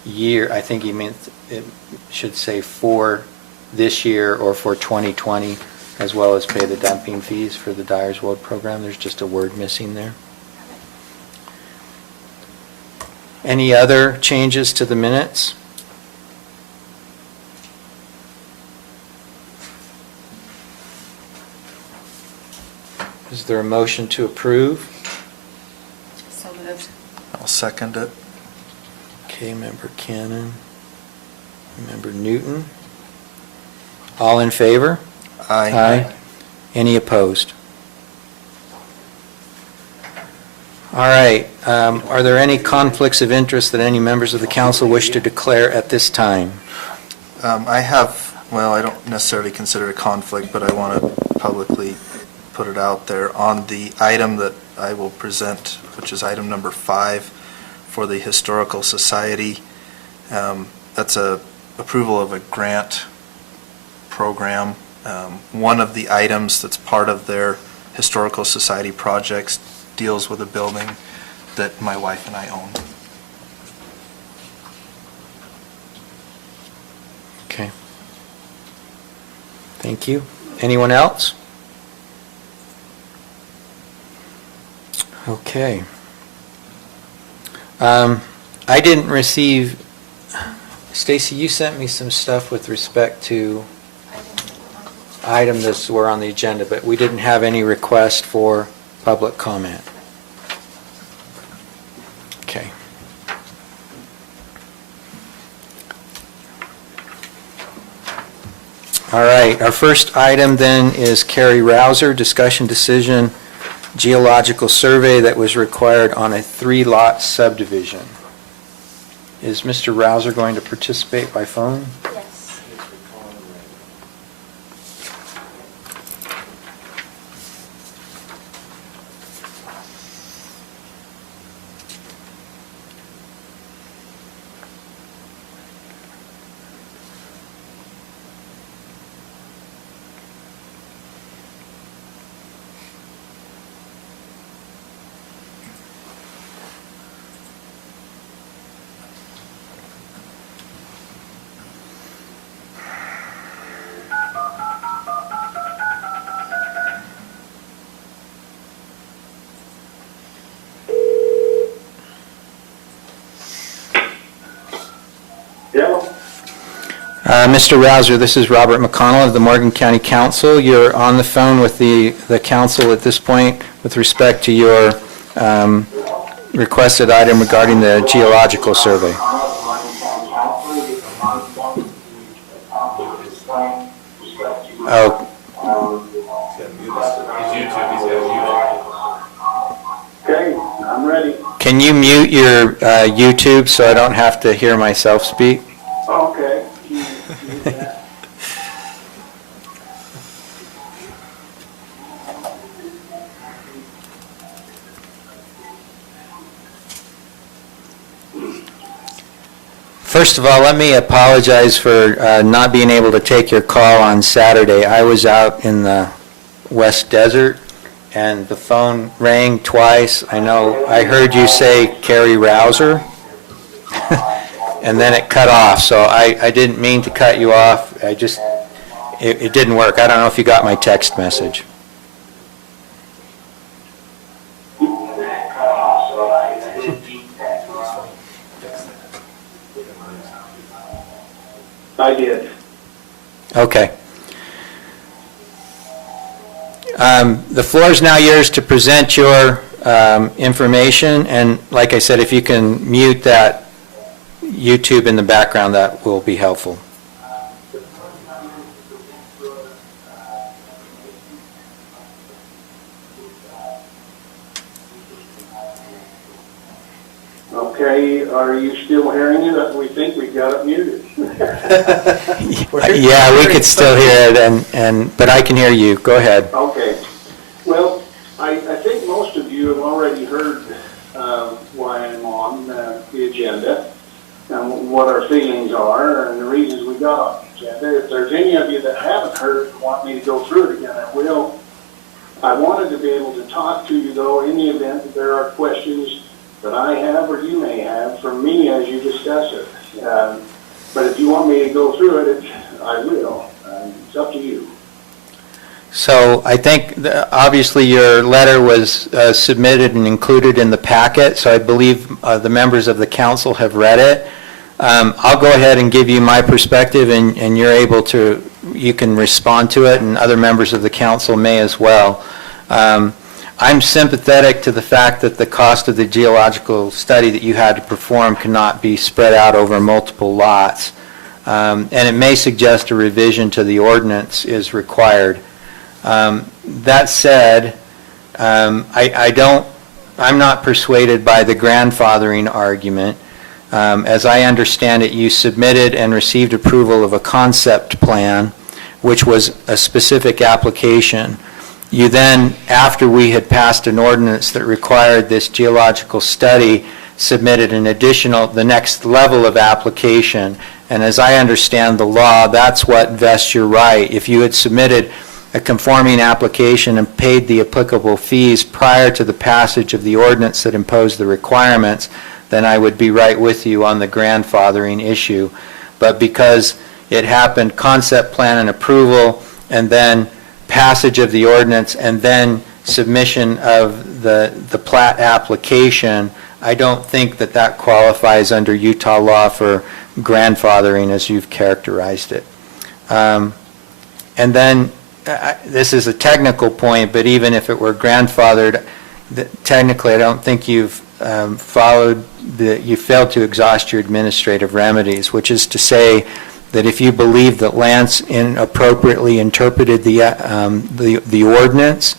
year. I think he meant it should say for this year or for 2020, as well as pay the dumping fees for the Dyers Road program. There's just a word missing there. Any other changes to the minutes? Is there a motion to approve? So moved. I'll second it. Okay, Member Cannon, Member Newton. All in favor? Aye. Any opposed? All right, are there any conflicts of interest that any members of the council wish to declare at this time? I have, well, I don't necessarily consider it a conflict, but I want to publicly put it out there on the item that I will present, which is item number 5 for the Historical Society. That's a approval of a grant program. One of the items that's part of their Historical Society projects deals with a building that my wife and I own. Okay. Thank you. Anyone else? Okay. I didn't receive, Stacy, you sent me some stuff with respect to items that were on the agenda, but we didn't have any request for public comment. Okay. All right, our first item then is Carrie Rouser, discussion decision, geological survey that was required on a 3-lot subdivision. Is Mr. Rouser going to participate by phone? Yes. Yeah. Mr. Rouser, this is Robert McConnell of the Morgan County Council. You're on the phone with the council at this point with respect to your requested item regarding the geological survey. Oh, Okay, I'm ready. can you mute your YouTube so I don't have to hear myself speak? Okay. First of all, let me apologize for not being able to take your call on Saturday. I was out in the West Desert, and the phone rang twice. I know, I heard you say Kerry Rouser, and then it cut off, so I didn't mean to cut you off. It didn't work. I don't know if you got my text message. I did. Okay. The floor is now yours to present your information, and like I said, if you can mute that YouTube in the background, that will be helpful. Okay, are you still hearing it? We think we got it muted. Yeah, we could still hear it, but I can hear you. Go ahead. Okay. Well, I think most of you have already heard why I'm on the agenda and what our feelings are and the reasons we got on the agenda. If there's any of you that haven't heard and want me to go through it again, I will. I wanted to be able to talk to you, though, in the event that there are questions that I have or you may have from me as you discuss it. But if you want me to go through it, I will. It's up to you. So I think, obviously, your letter was submitted and included in the packet, so I believe the members of the council have read it. I'll go ahead and give you my perspective, and you're able to, you can respond to it, and other members of the council may as well. I'm sympathetic to the fact that the cost of the geological study that you had to perform cannot be spread out over multiple lots. And it may suggest a revision to the ordinance is required. That said, I'm not persuaded by the grandfathering argument. As I understand it, you submitted and received approval of a concept plan, which was a specific application. You then, after we had passed an ordinance that required this geological study, submitted an additional, the next level of application. And as I understand the law, that's what vests your right. If you had submitted a conforming application and paid the applicable fees prior to the passage of the ordinance that imposed the requirements, then I would be right with you on the grandfathering issue. But because it happened concept plan and approval, and then passage of the ordinance, and then submission of the plat application, I don't think that that qualifies under Utah law for grandfathering as you've characterized it. And then, this is a technical point, but even if it were grandfathered, technically I don't think you've you failed to exhaust your administrative remedies, which is to say that if you believe that Lance inappropriately interpreted the ordinance,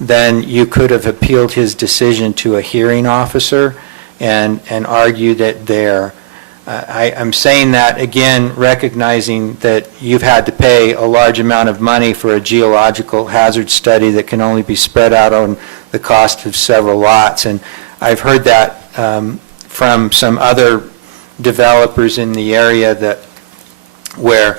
then you could have appealed his decision to a hearing officer and argued it there. I'm saying that, again, recognizing that you've had to pay a large amount of money for a geological hazard study that can only be spread out on the cost of several lots. And I've heard that from some other developers in the area that where,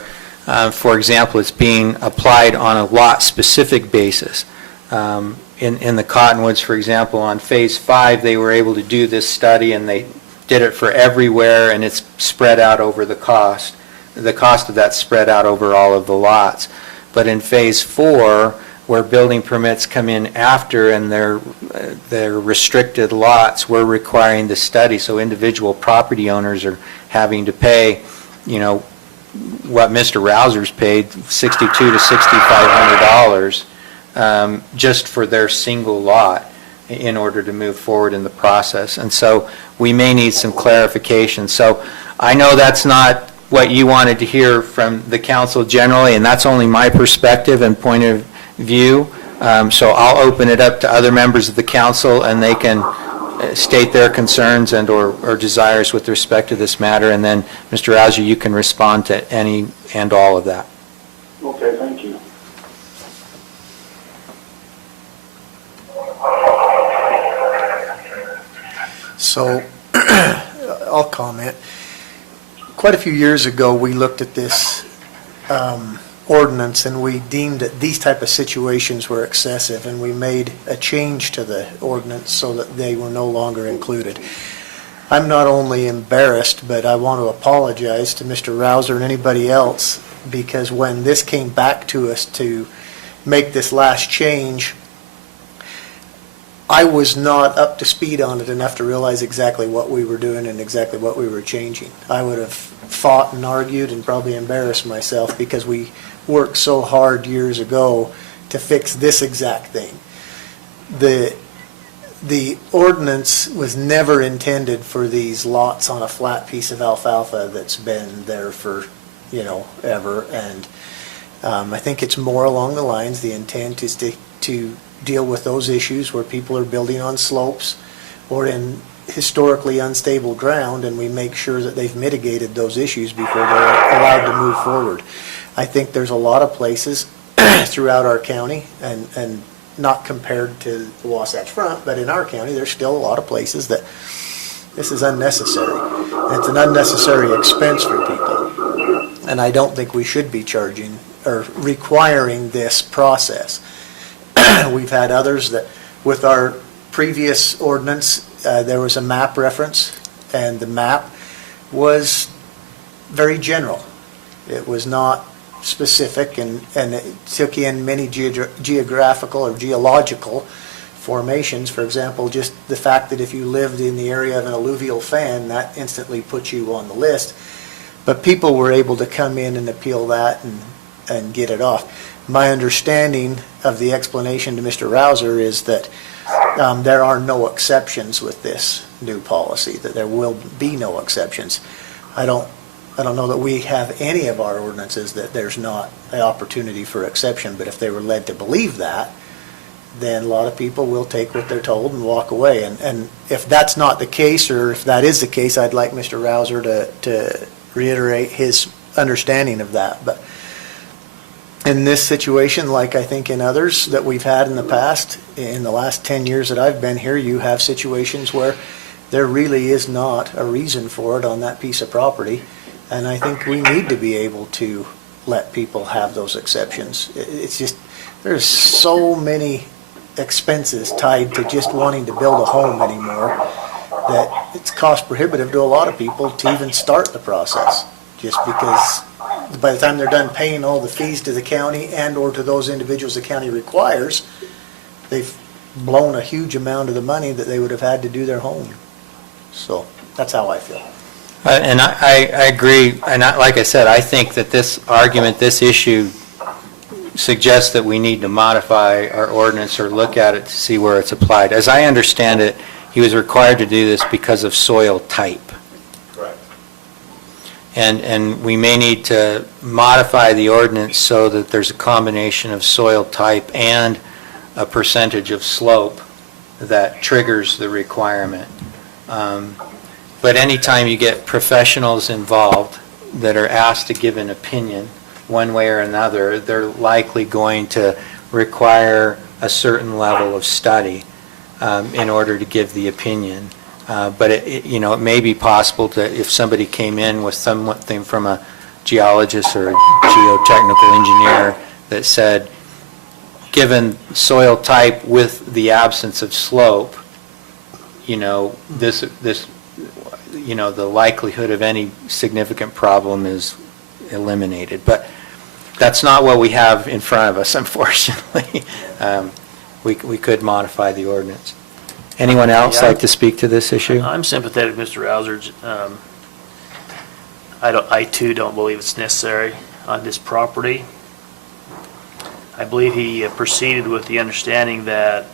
for example, it's being applied on a lot-specific basis. In the Cottonwoods, for example, on Phase 5, they were able to do this study, and they did it for everywhere, and it's spread out over the cost. The cost of that's spread out over all of the lots. But in Phase 4, where building permits come in after and they're restricted lots, we're requiring the study, so individual property owners are having to pay what Mr. Rouser's paid, $6,200 to $6,500, just for their single lot in order to move forward in the process. And so we may need some clarification. So I know that's not what you wanted to hear from the council generally, and that's only my perspective and point of view. So I'll open it up to other members of the council, and they can state their concerns and or desires with respect to this matter, and then Mr. Rouser, you can respond to any and all of that. Okay, thank you. So, I'll comment. Quite a few years ago, we looked at this ordinance, and we deemed that these type of situations were excessive, and we made a change to the ordinance so that they were no longer included. I'm not only embarrassed, but I want to apologize to Mr. Rouser and anybody else, because when this came back to us to make this last change, I was not up to speed on it enough to realize exactly what we were doing and exactly what we were changing. I would have fought and argued and probably embarrassed myself because we worked so hard years ago to fix this exact thing. The ordinance was never intended for these lots on a flat piece of alfalfa that's been there for, ever. And I think it's more along the lines, the intent is to deal with those issues where people are building on slopes or in historically unstable ground, and we make sure that they've mitigated those issues before they're allowed to move forward. I think there's a lot of places throughout our county, and not compared to the Wasatch Front, but in our county, there's still a lot of places that this is unnecessary. And it's an unnecessary expense for people. And I don't think we should be charging or requiring this process. We've had others that, with our previous ordinance, there was a map reference, and the map was very general. It was not specific, and it took in many geographical or geological formations. For example, just the fact that if you lived in the area of an alluvial fan, that instantly puts you on the list. But people were able to come in and appeal that and get it off. My understanding of the explanation to Mr. Rouser is that there are no exceptions with this new policy, that there will be no exceptions. I don't know that we have any of our ordinances that there's not an opportunity for exception, but if they were led to believe that, then a lot of people will take what they're told and walk away. And if that's not the case, or if that is the case, I'd like Mr. Rouser to reiterate his understanding of that. But in this situation, like I think in others that we've had in the past, in the last 10 years that I've been here, you have situations where there really is not a reason for it on that piece of property. And I think we need to be able to let people have those exceptions. It's just, there's so many expenses tied to just wanting to build a home anymore that it's cost prohibitive to a lot of people to even start the process, just because by the time they're done paying all the fees to the county and or to those individuals the county requires, they've blown a huge amount of the money that they would have had to do their home. So that's how I feel. And I agree, and like I said, I think that this argument, this issue suggests that we need to modify our ordinance or look at it to see where it's applied. As I understand it, he was required to do this because of soil type. Correct. And we may need to modify the ordinance so that there's a combination of soil type and a percentage of slope that triggers the requirement. But anytime you get professionals involved that are asked to give an opinion one way or another, they're likely going to require a certain level of study in order to give the opinion. But it may be possible to, if somebody came in with something from a geologist or a geotechnical engineer that said, given soil type with the absence of slope, the likelihood of any significant problem is eliminated. But that's not what we have in front of us, unfortunately. We could modify the ordinance. Anyone else like to speak to this issue? I'm sympathetic, Mr. Rouser. I too don't believe it's necessary on this property. I believe he proceeded with the understanding that,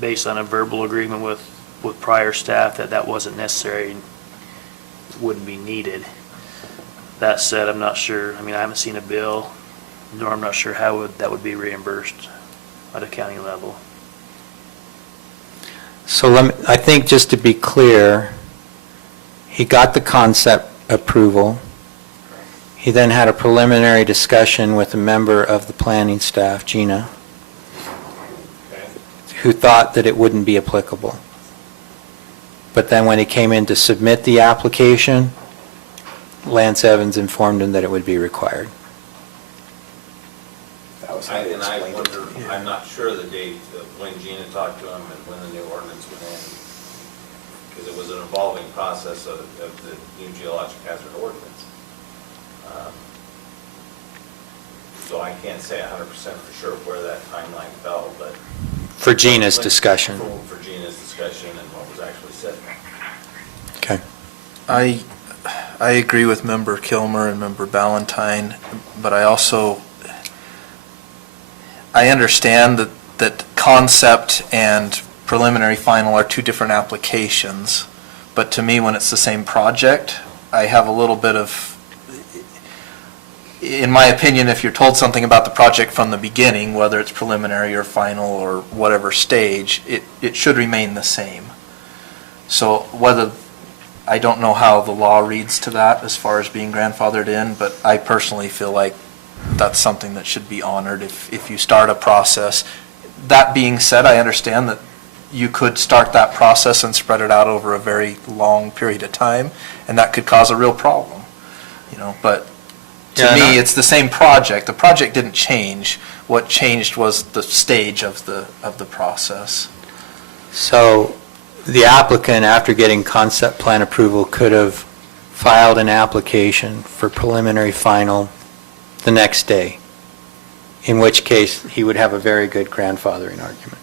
based on a verbal agreement with prior staff, that wasn't necessary, wouldn't be needed. That said, I'm not sure, I haven't seen a bill, nor I'm not sure how that would be reimbursed at a county level. So I think just to be clear, he got the concept approval. He then had a preliminary discussion with a member of the planning staff, Gina, Okay. who thought that it wouldn't be applicable. But then when he came in to submit the application, Lance Evans informed him that it would be required. That was how they And I explained it. wonder, I'm not sure the date of when Gina talked to him and when the new ordinance went in, because it was an evolving process of the new geologic hazard ordinance. So I can't say 100% for sure where that timeline fell, but. For Gina's discussion. For Gina's discussion and what was actually said. Okay. I agree with Member Kilmer and Member Ballantyne, but I also, I understand that concept and preliminary final are two different applications, but to me, when it's the same project, I have a little bit of, in my opinion, if you're told something about the project from the beginning, whether it's preliminary or final or whatever stage, it should remain the same. So whether, I don't know how the law reads to that as far as being grandfathered in, but I personally feel like that's something that should be honored if you start a process. That being said, I understand that you could start that process and spread it out over a very long period of time, and that could cause a real problem, but to me, it's the same project. The project didn't change. What changed was the stage of the process. So the applicant, after getting concept plan approval, could have filed an application for preliminary final the next day, in which case he would have a very good grandfathering argument.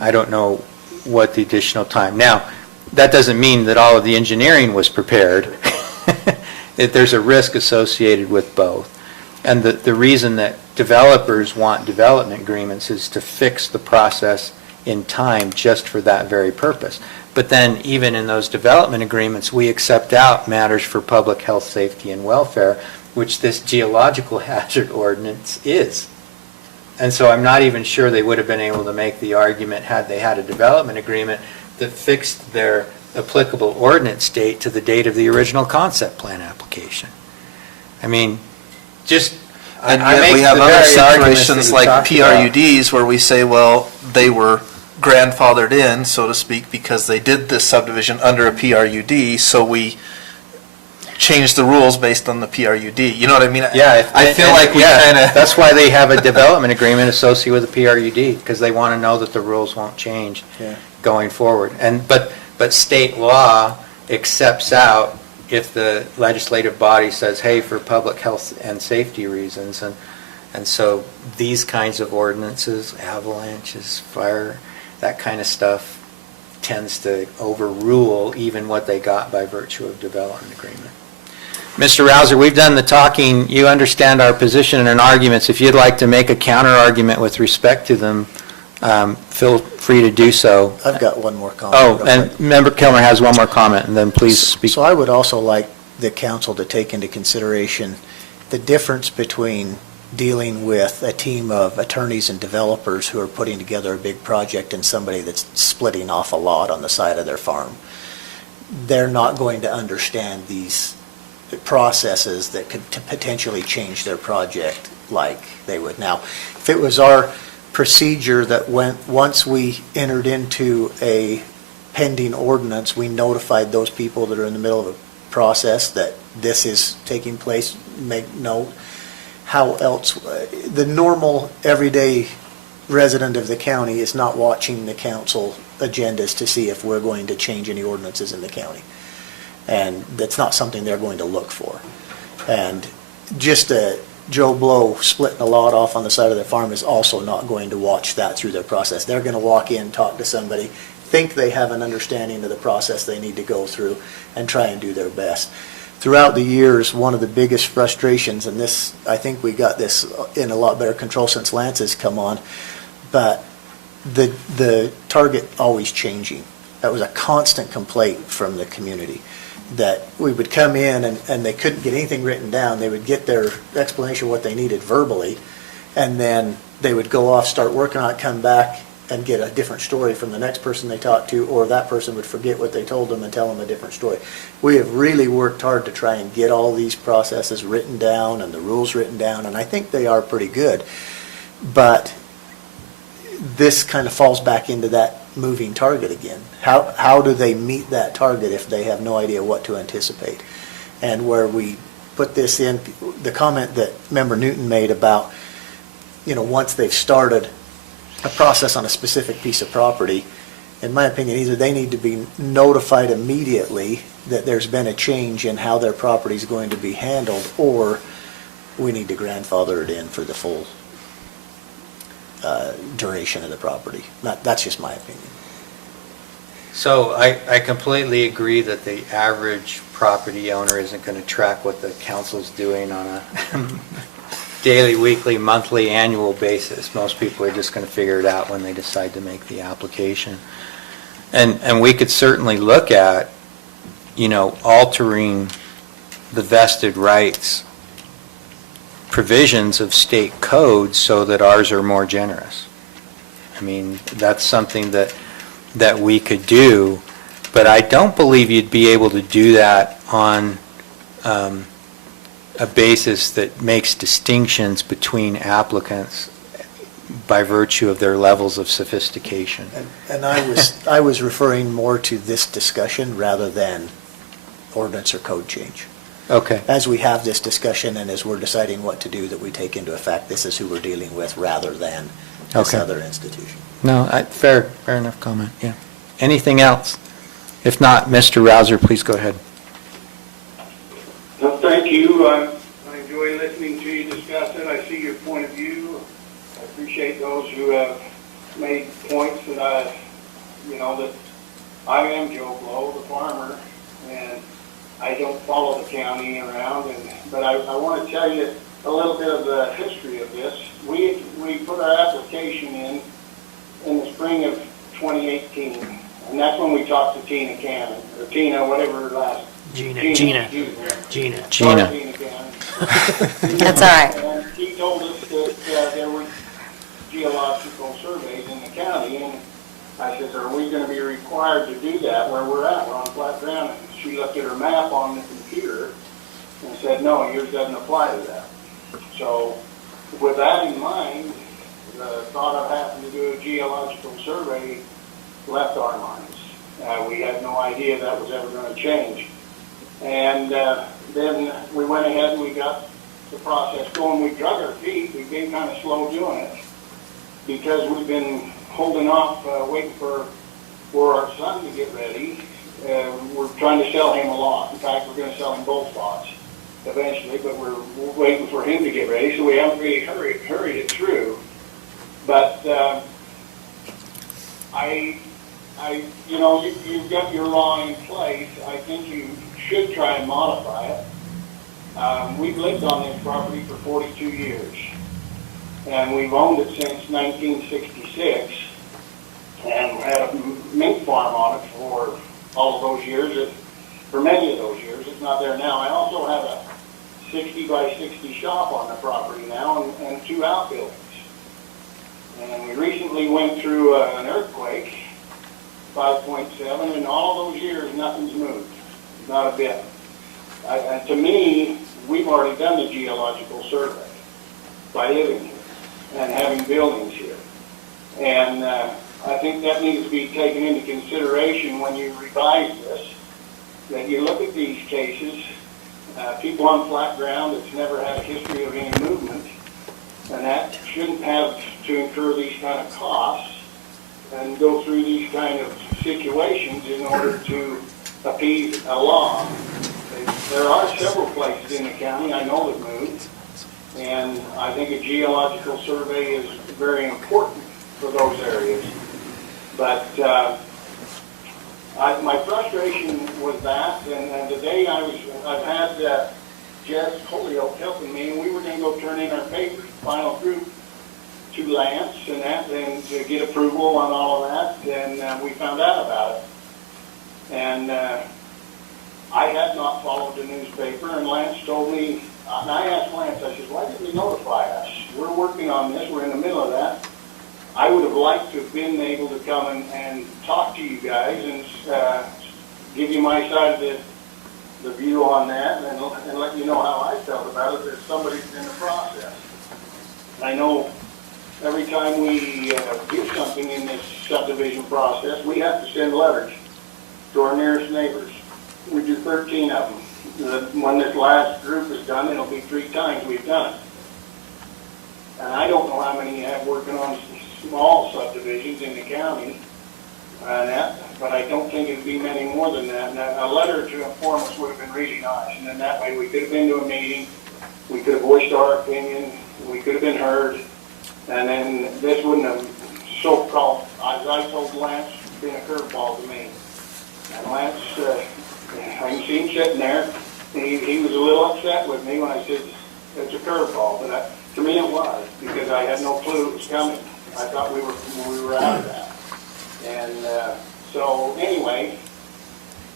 I don't know what the additional time. Now, that doesn't mean that all of the engineering was prepared. There's a risk associated with both. And the reason that developers want development agreements is to fix the process in time just for that very purpose. But then even in those development agreements, we accept out matters for public health, safety, and welfare, which this geological hazard ordinance is. And so I'm not even sure they would have been able to make the argument had they had a development agreement that fixed their applicable ordinance date to the date of the original concept plan application. And yet we have other situations like PRUDs where we say, well, they were grandfathered in, so to speak, because they did this subdivision under a PRUD, so we changed the rules based on the PRUD. You know what I mean? Yeah. I feel like we kind of... That's why they have a development agreement associated with the PRUD, because they want to know that the rules won't change going forward. But state law accepts out if the legislative body says, hey, for public health and safety reasons. And so these kinds of ordinances, avalanches, fire, that kind of stuff tends to overrule even what they got by virtue of development agreement. Mr. Rouser, we've done the talking. You understand our position and arguments. If you'd like to make a counter argument with respect to them, feel free to do so. I've got one more comment. Oh, and Member Kilmer has one more comment, and then please speak. So I would also like the council to take into consideration the difference between dealing with a team of attorneys and developers who are putting together a big project and somebody that's splitting off a lot on the side of their farm. They're not going to understand these processes that could potentially change their project like they would. Now, if it was our procedure that once we entered into a pending ordinance, we notified those people that are in the middle of a process that this is taking place, make note. How else, the normal everyday resident of the county is not watching the council agendas to see if we're going to change any ordinances in the county. And that's not something they're going to look for. And just Joe Blow splitting a lot off on the side of their farm is also not going to watch that through their process. They're going to walk in, talk to somebody, think they have an understanding of the process they need to go through, and try and do their best. throughout the years, one of the biggest frustrations, and this, I think we got this in a lot better control since Lance has come on, but the target always changing. That was a constant complaint from the community, that we would come in and they couldn't get anything written down. They would get their explanation of what they needed verbally, and then they would go off, start working on it, come back and get a different story from the next person they talked to, or that person would forget what they told them and tell them a different story. We have really worked hard to try and get all these processes written down and the rules written down, and I think they are pretty good. But this kind of falls back into that moving target again. How do they meet that target if they have no idea what to anticipate? And where we put this in, the comment that Member Newton made about, once they've started a process on a specific piece of property, in my opinion, either they need to be notified immediately that there's been a change in how their property is going to be handled, or we need to grandfather it in for the full duration of the property. That's just my opinion. So I completely agree that the average property owner isn't going to track what the council's doing on a daily, weekly, monthly, annual basis. Most people are just going to figure it out when they decide to make the application. And we could certainly look at, altering the vested rights provisions of state codes so that ours are more generous. I mean, that's something that we could do, but I don't believe you'd be able to do that on a basis that makes distinctions between applicants by virtue of their levels of sophistication. And I was referring more to this discussion rather than ordinance or code change. Okay. As we have this discussion and as we're deciding what to do, that we take into effect this is who we're dealing with rather than this Okay. other institution. No, fair enough comment, yeah. Anything else? If not, Mr. Rouser, please go ahead. Well, thank you. I enjoy listening to you discuss it. I see your point of view. I appreciate those who have made points that that I am Joe Blow, the farmer, and I don't follow the county around. But I want to tell you a little bit of the history of this. We put our application in the spring of 2018, and that's when we talked to Tina Cannon, or Tina, whatever her last. Gina. Cannon. That's all right. And he told us that there were geological surveys in the county, and I said, are we going to be required to do that where we're at? We're on flat ground. And she looked at her map on the computer and said, no, yours doesn't apply to that. So with that in mind, the thought of having to do a geological survey left our minds. We had no idea that was ever going to change. And then we went ahead and we got the process going. We drug our feet. We've been kind of slow doing it because we've been holding off, waiting for our son to get ready. We're trying to sell him a lot. In fact, we're going to sell him both lots eventually, but we're waiting for him to get ready, so we haven't really hurried it through. But you've got your law in place. I think you should try and modify it. We've lived on this property for 42 years, and we've owned it since 1966, and had a mink farm on it for all of those years. For many of those years, it's not there now. I also have a 60 by 60 shop on the property now, and 2 outbuildings. And we recently went through an earthquake, 5.7, and all those years, nothing's moved, not a bit. And to me, we've already done the geological survey by living here and having buildings here. And I think that needs to be taken into consideration when you revise this, that you look at these cases, people on flat ground that's never had a history of any movement, and that shouldn't have to incur these kind of costs and go through these kind of situations in order to appease a law. There are several places in the county I know that moved, and I think a geological survey is very important for those areas. But my frustration was that, and today I've had Jess Holyoke helping me, and we were gonna go turn in our papers, final group, to Lance and that, and to get approval on all of that, and we found out about it. And I had not followed the newspaper, and Lance told me, and I asked Lance, I said, why didn't you notify us? We're working on this, we're in the middle of that. I would have liked to have been able to come and talk to you guys and give you my side of the view on that, and let you know how I felt about it, that somebody's in the process. I know every time we do something in this subdivision process, we have to send letters to our nearest neighbors. We do 13 of them. When this last group is done, it'll be 3 times we've done it. And I don't know how many you have working on small subdivisions in the county, but I don't think it'd be many more than that. And a letter to inform us would have been really nice, and then that way we could have been to a meeting, we could have voiced our opinion, we could have been heard, and then this wouldn't have so-called, as I told Lance, been a curveball to me. And Lance, I can see him sitting there, he was a little upset with me when I said it's a curveball, but to me it was, because I had no clue it was coming. I thought we were out of that. And so anyway,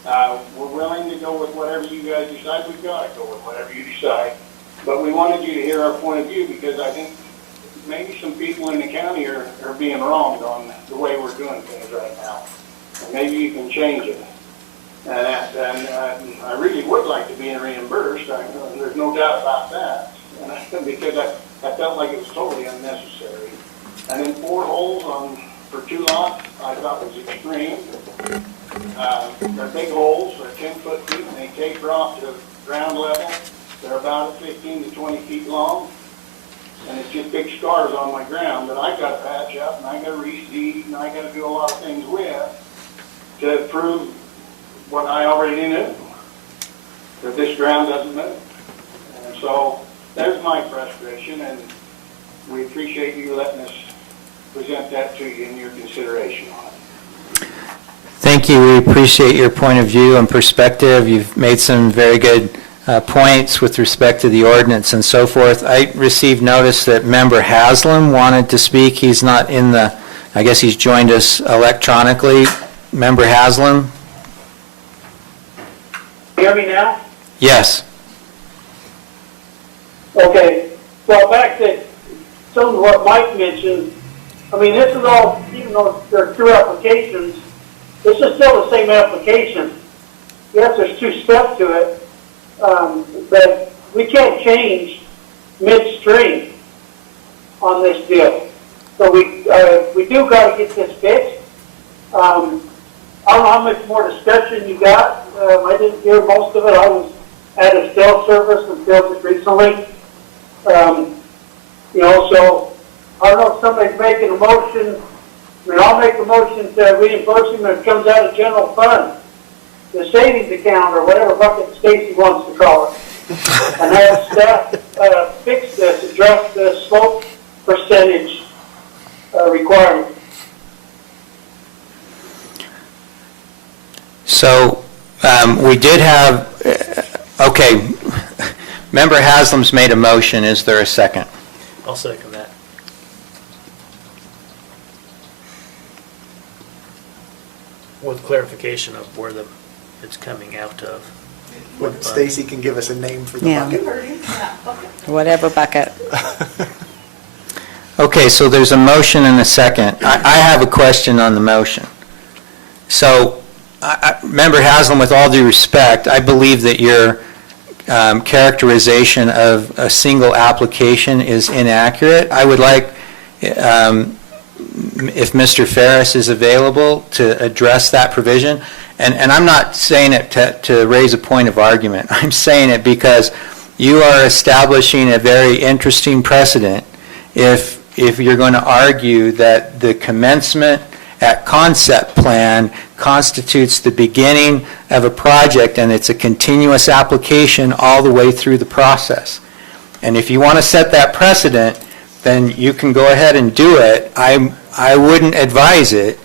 we're willing to go with whatever you guys decide. We've got to go with whatever you decide. But we wanted you to hear our point of view, because I think maybe some people in the county are being wronged on the way we're doing things right now. And maybe you can change it. And I really would like to be reimbursed. There's no doubt about that. And because I felt like it was totally unnecessary. And then 4 holes for 2 lots, I thought was extreme. They're big holes, they're 10 foot deep, and they taper off to ground level. They're about 15 to 20 feet long, and it's just big scars on my ground that I got to patch up, and I got to reseed, and I got to do a lot of things with to prove what I already knew, that this ground doesn't move. And so there's my frustration, and we appreciate you letting us present that to you in your consideration on it. Thank you. We appreciate your point of view and perspective. You've made some very good points with respect to the ordinance and so forth. I received notice that Member Haslam wanted to speak. He's not in the, I guess he's joined us electronically. Member Haslam? Hear me now? Yes. Okay. Well, back to some of what Mike mentioned, I mean, this is all, even though there are 2 applications, this is still the same application. Yes, there's 2 steps to it, but we can't change midstream on this deal. So we do got to get this fixed. I don't know how much more discussion you got. I didn't hear most of it. I was at a sales service and sales it recently. So I don't know if somebody's making a motion. I mean, I'll make a motion to reimburse him if it comes out of general fund, the savings account, or whatever bucket Stacy wants to call it. And have staff fix this, address the slope percentage requirement. So we did have, okay, Member Haslam's made a motion. Is there a second? I'll second that. With clarification of where it's coming out of. When Stacy can give us a name for the Yeah. bucket. Whatever bucket. Okay, so there's a motion and a second. I have a question on the motion. So, Member Haslam, with all due respect, I believe that your characterization of a single application is inaccurate. I would like, if Mr. Ferris is available, to address that provision. And I'm not saying it to raise a point of argument. I'm saying it because you are establishing a very interesting precedent if you're going to argue that the commencement at concept plan constitutes the beginning of a project and it's a continuous application all the way through the process. And if you want to set that precedent, then you can go ahead and do it. I wouldn't advise it.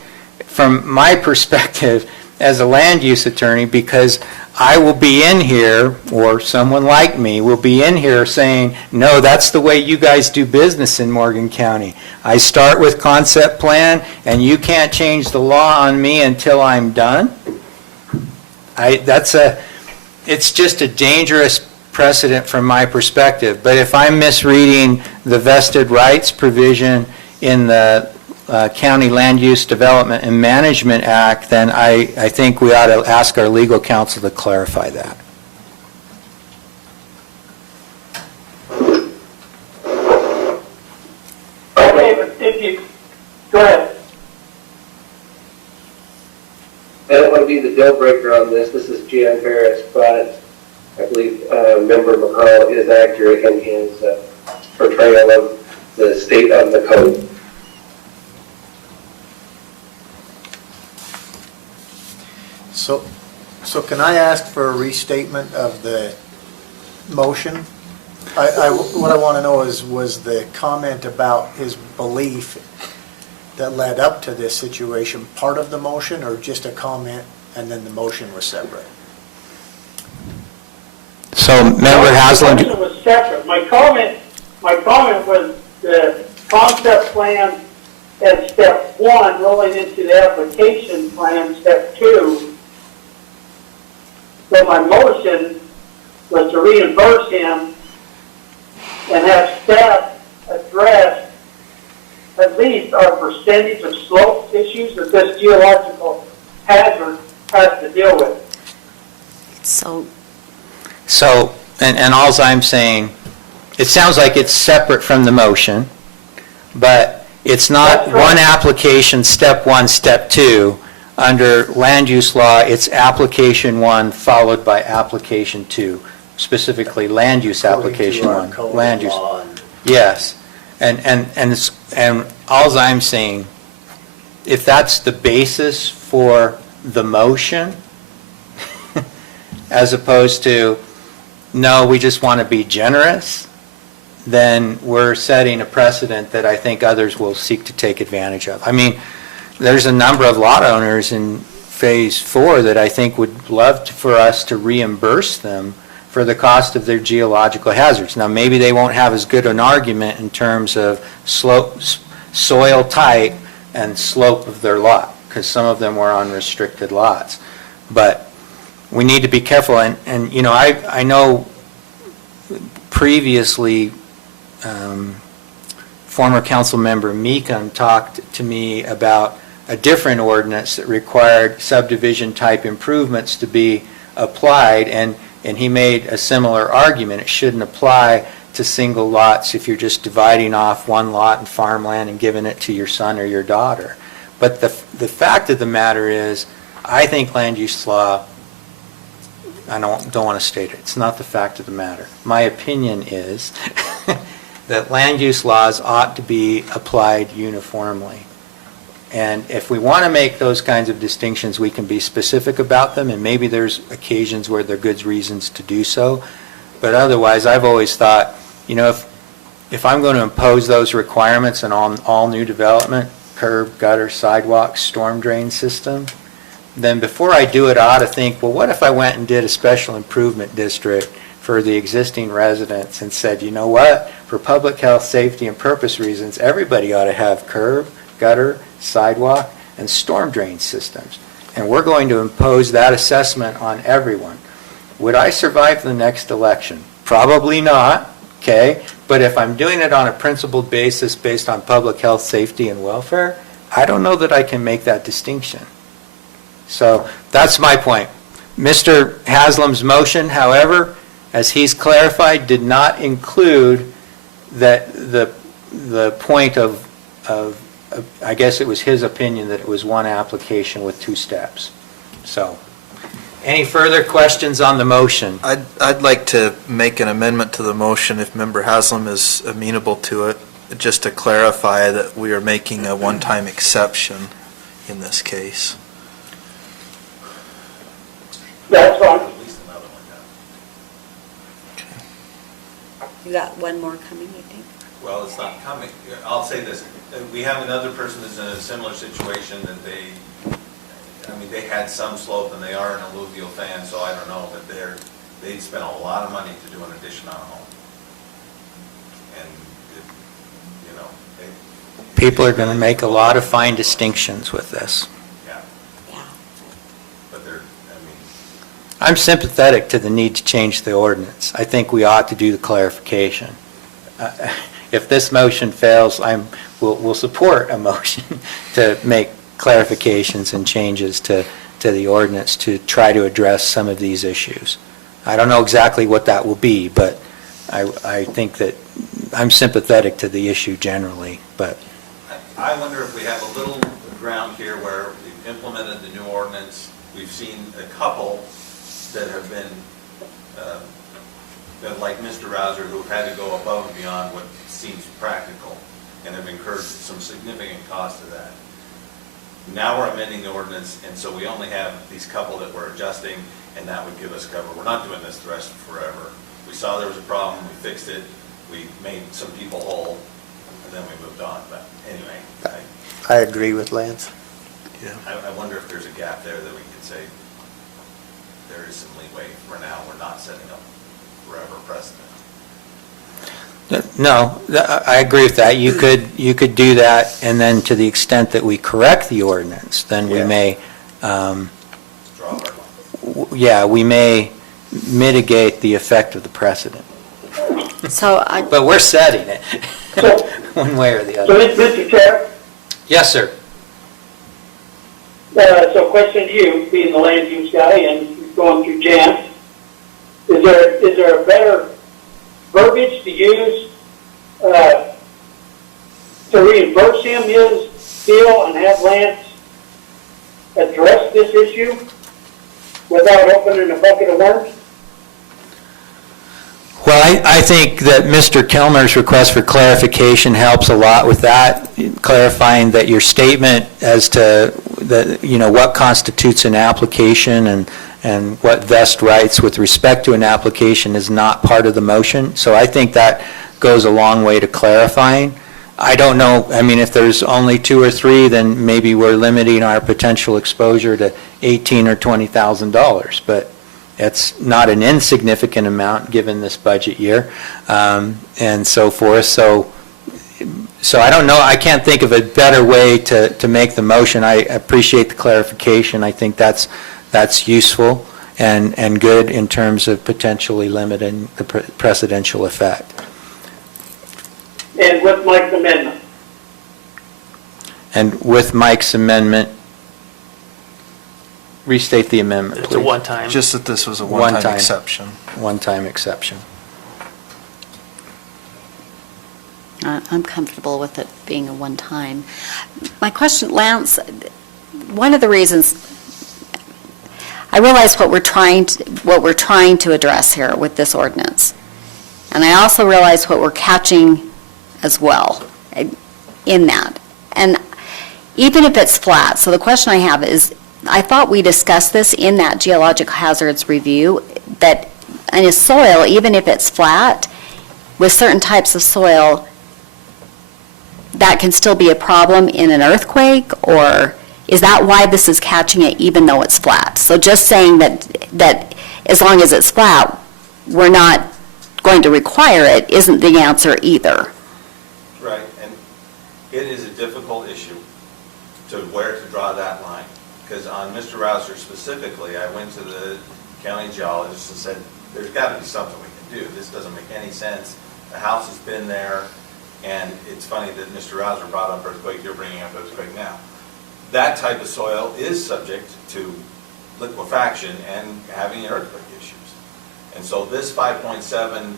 From my perspective, as a land use attorney, because I will be in here, or someone like me will be in here saying, no, that's the way you guys do business in Morgan County. I start with concept plan, and you can't change the law on me until I'm done. It's just a dangerous precedent from my perspective. But if I'm misreading the vested rights provision in the County Land Use Development and Management Act, then I think we ought to ask our legal counsel to clarify that. Okay, but if you, go ahead. I don't want to be the deal breaker on this. This is Jan Paris, but I believe Member McCall is accurate in his portrayal of the state of the code. So can I ask for a restatement of the motion? What I want to know is, was the comment about his belief that led up to this situation part of the motion, or just a comment and then the motion was separate? So, Member Haslam. The motion was separate. My comment was the concept plan as step 1, rolling into the application plan, step 2. So my motion was to reimburse him and have staff address at least our percentage of slope issues that this geological hazard has to deal with. So, And alls I'm saying, it sounds like it's separate from the motion, but it's not That's right. one application, step 1, step 2. Under land use law, it's application 1 followed by application 2, specifically land use application 1. Land use. Yes. And alls I'm saying, if that's the basis for the motion, as opposed to, no, we just want to be generous, then we're setting a precedent that I think others will seek to take advantage of. I mean, there's a number of lot owners in Phase 4 that I think would love for us to reimburse them for the cost of their geological hazards. Now, maybe they won't have as good an argument in terms of slope, soil type and slope of their lot, because some of them were on restricted lots. But we need to be careful, and you know, I know previously former council member Meekum talked to me about a different ordinance that required subdivision type improvements to be applied, and he made a similar argument. It shouldn't apply to single lots if you're just dividing off one lot in farmland and giving it to your son or your daughter. But the fact of the matter is, I think land use law, I don't want to state it, it's not the fact of the matter. My opinion is that land use laws ought to be applied uniformly. And if we want to make those kinds of distinctions, we can be specific about them, and maybe there's occasions where there are good reasons to do so. But otherwise, I've always thought, you know, if I'm going to impose those requirements on all new development, curb, gutter, sidewalk, storm drain system, then before I do it, I ought to think, well, what if I went and did a special improvement district for the existing residents and said, you know what, for public health, safety, and purpose reasons, everybody ought to have curb, gutter, sidewalk, and storm drain systems. And we're going to impose that assessment on everyone. Would I survive the next election? Probably not, okay? But if I'm doing it on a principled basis based on public health, safety, and welfare, I don't know that I can make that distinction. So that's my point. Mr. Haslam's motion, however, as he's clarified, did not include that the point of I guess it was his opinion that it was one application with 2 steps. So, any further questions on the motion? I'd like to make an amendment to the motion if Member Haslam is amenable to it, just to clarify that we are making a one-time exception in this case. That's fine. At least another one down. You got one more coming, you think? Well, it's not coming. I'll say this. We have another person that's in a similar situation that I mean, they had some slope and they are an alluvial fan, so I don't know, but they'd spent a lot of money to do an addition on a home. And, you know, People are going to make a lot of fine distinctions with this. yeah, Yeah. but they're, I mean, I'm sympathetic to the need to change the ordinance. I think we ought to do the clarification. If this motion fails, we'll support a motion to make clarifications and changes to the ordinance to try to address some of these issues. I don't know exactly what that will be, but I think that I'm sympathetic to the issue generally, but I wonder if we have a little ground here where we've implemented the new ordinance. We've seen a couple that have been, that like Mr. Rouser, who've had to go above and beyond what seems practical and have incurred some significant cost to that. Now we're amending the ordinance, and so we only have these couple that we're adjusting, and that would give us cover. We're not doing this the rest forever. We saw there was a problem, we fixed it, we made some people whole, and then we moved on. But anyway, I agree with Lance. I wonder if there's a gap there that we could say there is some leeway for now. We're not setting up forever precedent. no, I agree with that. You could do that, and then to the extent that we correct the ordinance, then we Yeah. may, Draw our line. yeah, we may mitigate the effect of the precedent. So But we're setting it, one way or the So, other. Mr. Chair, Yes, sir. so question to you, being the land use guy and going through Jan, is there a better verbiage to use to reimburse him his deal and have Lance address this issue without opening a bucket of worms? Well, I think that Mr. Kilmer's request for clarification helps a lot with that, clarifying that your statement as to what constitutes an application and what vest rights with respect to an application is not part of the motion. So I think that goes a long way to clarifying. I don't know, I mean, if there's only 2 or 3, then maybe we're limiting our potential exposure to $18,000 or $20,000, but it's not an insignificant amount given this budget year, and so forth. So I don't know, I can't think of a better way to make the motion. I appreciate the clarification. I think that's useful and good in terms of potentially limiting the precedential effect. And with Mike's amendment? And with Mike's amendment, restate the amendment, It's a please. one-time. Just that this was a One one-time time. exception. One-time exception. I'm comfortable with it being a one-time. My question, Lance, one of the reasons, I realize what we're trying to address here with this ordinance. And I also realize what we're catching as well in that. And even if it's flat, so the question I have is, I thought we discussed this in that geologic hazards review, that in a soil, even if it's flat, with certain types of soil, that can still be a problem in an earthquake, or is that why this is catching it even though it's flat? So just saying that as long as it's flat, we're not going to require it isn't the answer either. Right, and it is a difficult issue to where to draw that line. Because on Mr. Rouser specifically, I went to the county geologist and said, there's got to be something we can do. This doesn't make any sense. The house has been there, and it's funny that Mr. Rouser brought up earthquake, you're bringing up earthquake now. That type of soil is subject to liquefaction and having earthquake issues. And so this 5.7,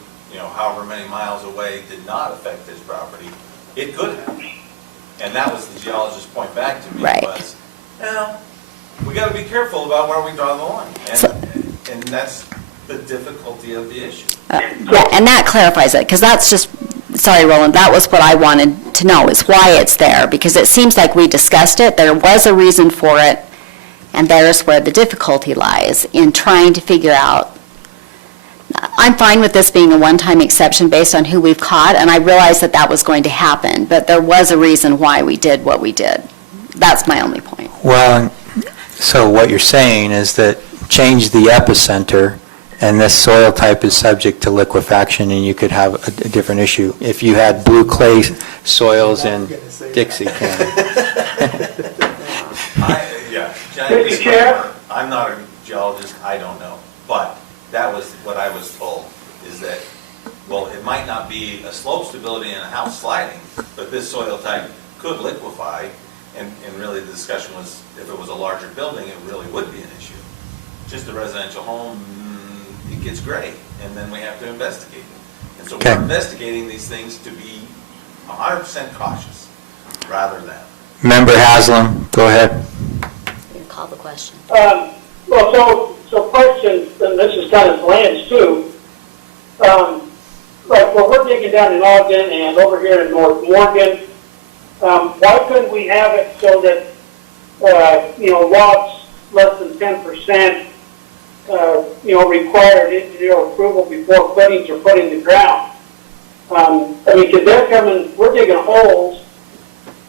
however many miles away did not affect his property. It could have. And that was the geologist's point back to me Right. was, we got to be careful about where we draw the line. And that's the difficulty of the issue. And that clarifies it, because that's just, sorry, Roland, that was what I wanted to know, is why it's there, because it seems like we discussed it, there was a reason for it, and there's where the difficulty lies, in trying to figure out. I'm fine with this being a one-time exception based on who we've caught, and I realized that was going to happen, but there was a reason why we did what we did. That's my only point. Well, So what you're saying is that change the epicenter, and this soil type is subject to liquefaction, and you could have a different issue. If you had blue clay soils in Dixie County. Yeah. Mr. Chair? I'm not a geologist, I don't know, but that was what I was told, is that, well, it might not be a slope stability in a house sliding, but this soil type could liquefy, and really the discussion was, if it was a larger building, it really would be an issue. Just a residential home, it gets gray, and then we have to investigate it. And so Okay. we're investigating these things to be 100% cautious, rather than. Member Haslam, go ahead. You can call the question. Well, so question, and this is kind of Lance too. Like, well, we're digging down in Ogden and over here in North Morgan. Why couldn't we have it so that, lots less than 10%, required engineer approval before footings are put in the ground? Because they're coming, we're digging holes,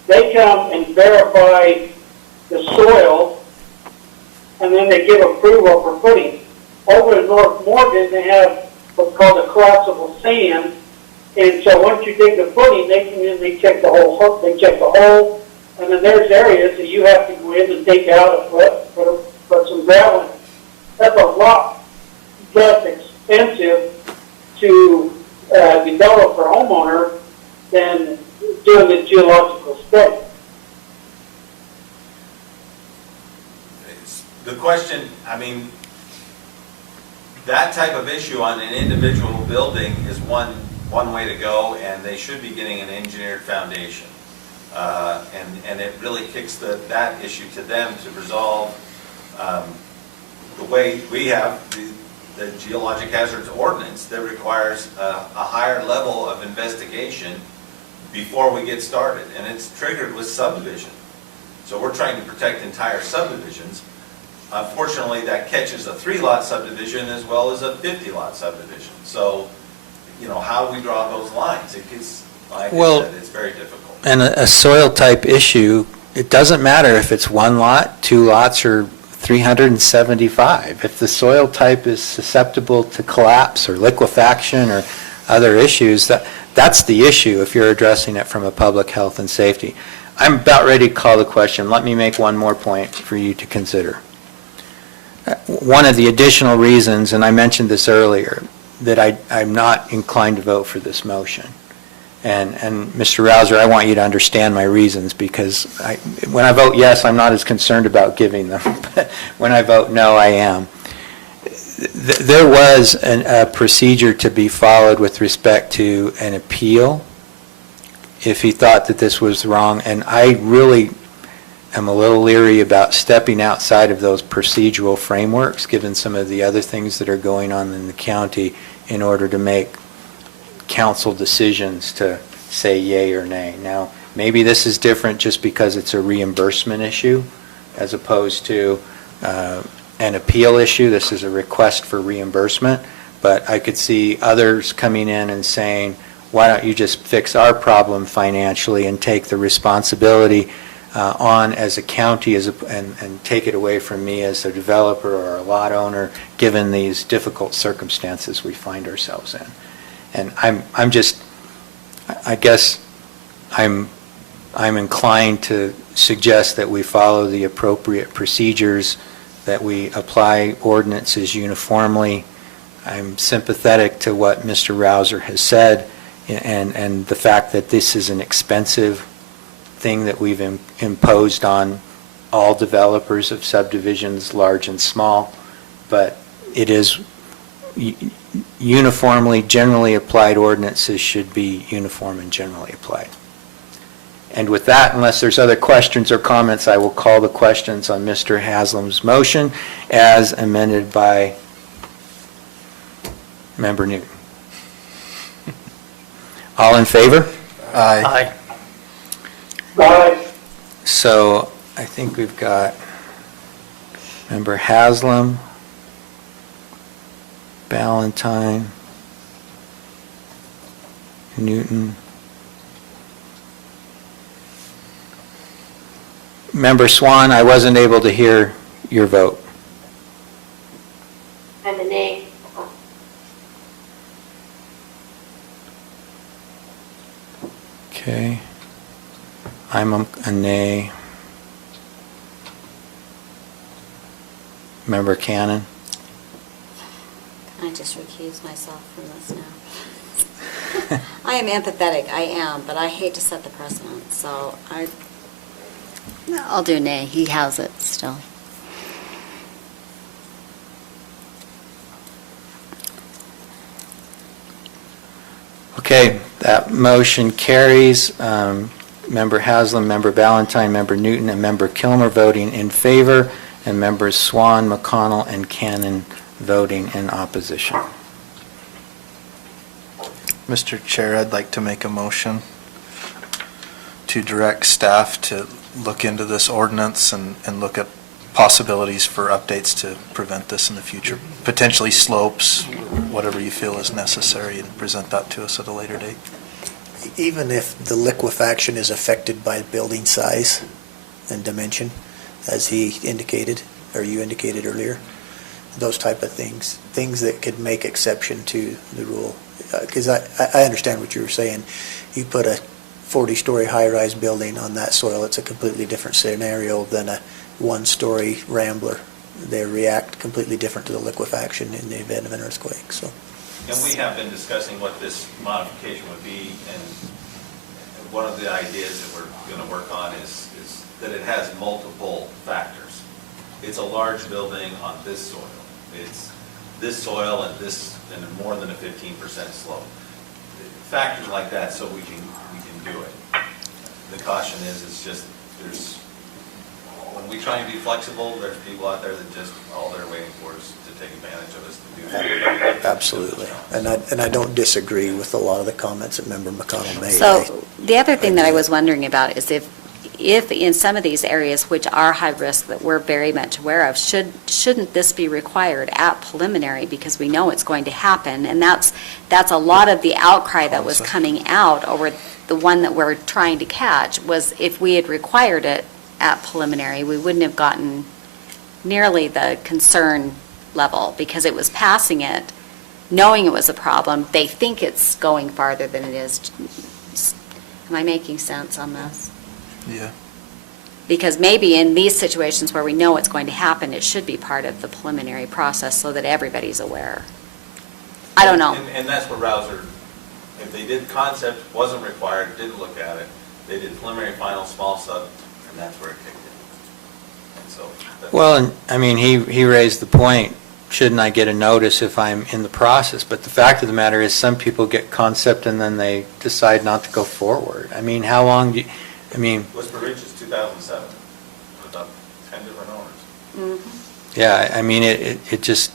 they come and verify the soil, and then they give approval for footing. Over in North Morgan, they have what's called a collapsible sand, and so once you dig the footing, they come in, they check the hole, and then there's areas that you have to go in and take out a foot, put some gravel in. That's a lot less expensive to develop for homeowner than doing the geological study. The question, that type of issue on an individual building is one way to go, and they should be getting an engineered foundation. And it really kicks that issue to them to resolve. The way we have the geologic hazards ordinance that requires a higher level of investigation before we get started, and it's triggered with subdivision. So we're trying to protect entire subdivisions. Unfortunately, that catches a 3-lot subdivision as well as a 50-lot subdivision. So, how do we draw those lines? It gets, like I said, it's very difficult. And a soil type issue, it doesn't matter if it's 1 lot, 2 lots, or 375. If the soil type is susceptible to collapse or liquefaction or other issues, that's the issue if you're addressing it from a public health and safety. I'm about ready to call the question. Let me make one more point for you to consider. One of the additional reasons, and I mentioned this earlier, that I'm not inclined to vote for this motion. And Mr. Rouser, I want you to understand my reasons, because when I vote yes, I'm not as concerned about giving them. But when I vote no, I am. There was a procedure to be followed with respect to an appeal if he thought that this was wrong, and I really am a little leery about stepping outside of those procedural frameworks, given some of the other things that are going on in the county, in order to make council decisions to say yay or nay. Now, maybe this is different just because it's a reimbursement issue as opposed to an appeal issue. This is a request for reimbursement, but I could see others coming in and saying, why don't you just fix our problem financially and take the responsibility on as a county and take it away from me as a developer or a lot owner, given these difficult circumstances we find ourselves in. And I guess I'm inclined to suggest that we follow the appropriate procedures, that we apply ordinances uniformly. I'm sympathetic to what Mr. Rouser has said, and the fact that this is an expensive thing that we've imposed on all developers of subdivisions, large and small, but it is uniformly, generally applied ordinances should be uniform and generally applied. And with that, unless there's other questions or comments, I will call the questions on Mr. Haslam's motion as amended by Member Newton. All in favor? Aye. Aye. So I think we've got Member Haslam, Ballantyne, Newton. Member Swan, I wasn't able to hear your vote. I'm a nay. Okay. I'm a nay. Member Cannon? Can I just recuse myself from this now? I am empathetic, I am, but I hate to set the precedent, so I'll do nay. He has it still. Okay, that motion carries. Member Haslam, Member Valentine, Member Newton, and Member Kilmer voting in favor, and Members Swan, McConnell, and Cannon voting in opposition. Mr. Chair, I'd like to make a motion to direct staff to look into this ordinance and look at possibilities for updates to prevent this in the future. Potentially slopes, whatever you feel is necessary, and present that to us at a later date. Even if the liquefaction is affected by building size and dimension, as he indicated, or you indicated earlier, those type of things that could make exception to the rule. Because I understand what you were saying. You put a 40-story high-rise building on that soil, it's a completely different scenario than a one-story rambler. They react completely different to the liquefaction in the event of an earthquake, so. And we have been discussing what this modification would be, and one of the ideas that we're going to work on is that it has multiple factors. It's a large building on this soil. It's this soil and this, and more than a 15% slope. Factors like that, so we can do it. The caution is, it's just, when we try and be flexible, there's people out there that just, all they're waiting for is to take advantage of us to do that. Absolutely. And I don't disagree with a lot of the comments that Member McConnell made. So the other thing that I was wondering about is if in some of these areas which are high risk that we're very much aware of, shouldn't this be required at preliminary because we know it's going to happen? And that's a lot of the outcry that was coming out over the one that we're trying to catch, was if we had required it at preliminary, we wouldn't have gotten nearly the concern level because it was passing it, knowing it was a problem. They think it's going farther than it is. Am I making sense on this? Yeah. Because maybe in these situations where we know it's going to happen, it should be part of the preliminary process so that everybody's aware. I don't know. And that's what Rouser, if they did concept, wasn't required, didn't look at it, they did preliminary, final, small sub, and that's where it kicked in. And so. Well, and, I mean, he raised the point, shouldn't I get a notice if I'm in the process? But the fact of the matter is, some people get concept and then they decide not to go forward. I mean, how long do you, I mean. Whisper Ridge is 2007, with about 10 different owners. Mm-hmm. Yeah, I mean, it just,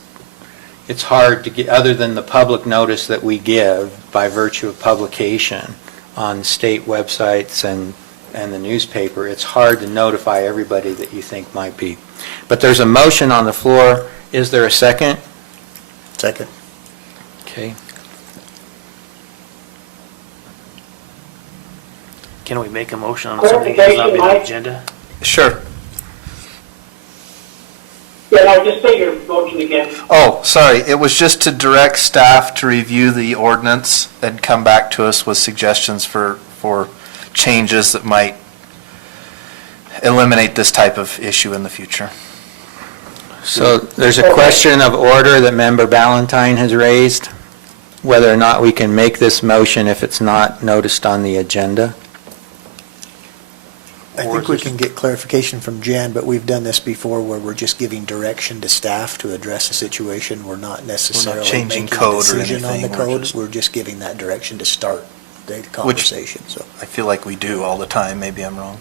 it's hard to get, other than the public notice that we give by virtue of publication on state websites and the newspaper, it's hard to notify everybody that you think might be. But there's a motion on the floor. Is there a second? Second. Okay. Can we make a motion on something that's not been on the agenda? Sure. Yeah, no, just say your motion again. Oh, sorry. It was just to direct staff to review the ordinance and come back to us with suggestions for changes that might eliminate this type of issue in the future. So there's a question of order that Member Ballantyne has raised, whether or not we can make this motion if it's not noticed on the agenda. I think we can get clarification from Jan, but we've done this before where we're just giving direction to staff to address a situation. We're not necessarily changing making code a or decision on the anything, code. We're just giving that direction to start the conversation, so. I feel like we do all the time. Maybe I'm wrong.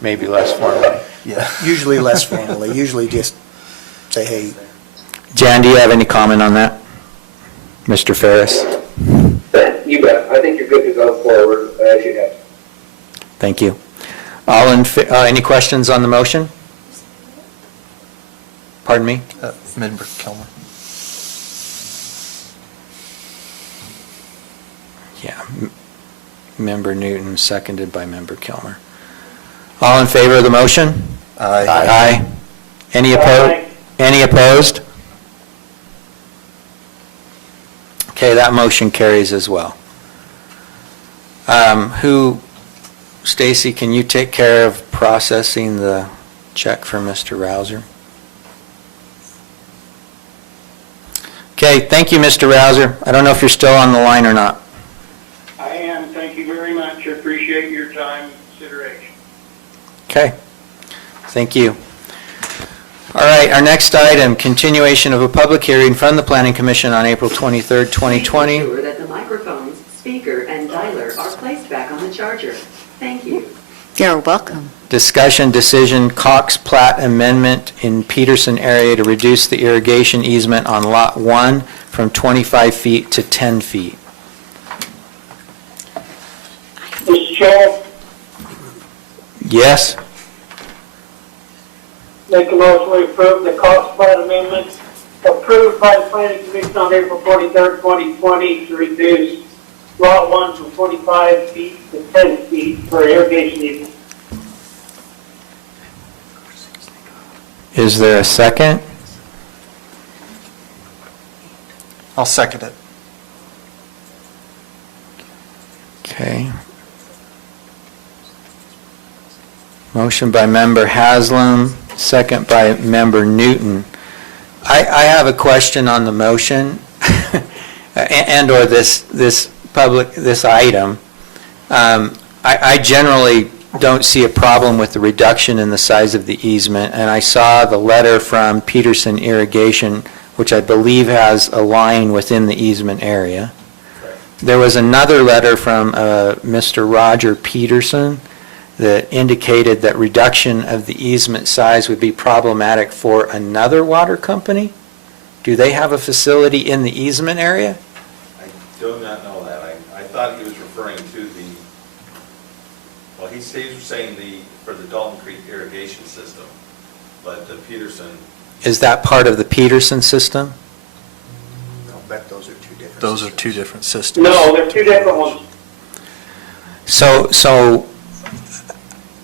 Maybe less formally. Yeah. Usually less formally, usually just say, hey. Jan, do you have any comment on that? Mr. Ferris? You bet. I think you're good to go forward as you have. Thank you. Any questions on the motion? Pardon me? Member Kilmer. Yeah. Member Newton, seconded by Member Kilmer. All in favor of the motion? Aye. Aye. Any opposed? Aye. Any opposed? Okay, that motion carries as well. Stacy, can you take care of processing the check for Mr. Rouser? Okay, thank you, Mr. Rouser. I don't know if you're still on the line or not. I am. Thank you very much. I appreciate your time and consideration. Okay, thank you. All right, our next item, continuation of a public hearing from the Planning Commission on April 23rd, 2020. Make sure that the microphones, speaker, and dialer are placed back on the charger. Thank you. You're welcome. Discussion decision, Cox Plat Amendment in Peterson area to reduce the irrigation easement on Lot 1 from 25 feet to 10 feet. Mr. Chair, Yes? make a motion to approve the Cox Plat Amendment approved by the Planning Commission on April 23rd, 2020 to reduce Lot 1 from 25 feet to 10 feet for irrigation easement. Is there a second? I'll second it. Okay. Motion by member Haslam, second by member Newton. I have a question on the motion and/or this item. I generally don't see a problem with the reduction in the size of the easement, and I saw the letter from Peterson Irrigation, which I believe has a line within the easement area. There was another letter from Mr. Roger Peterson that indicated that reduction of the easement size would be problematic for another water company. Do they have a facility in the easement area? I do not know that. I thought he was referring to the, well, he's saying for the Dalton Creek irrigation system, but the Peterson, Is that part of the Peterson system? I'll bet those are two different. Those are two different systems. No, they're two different ones. So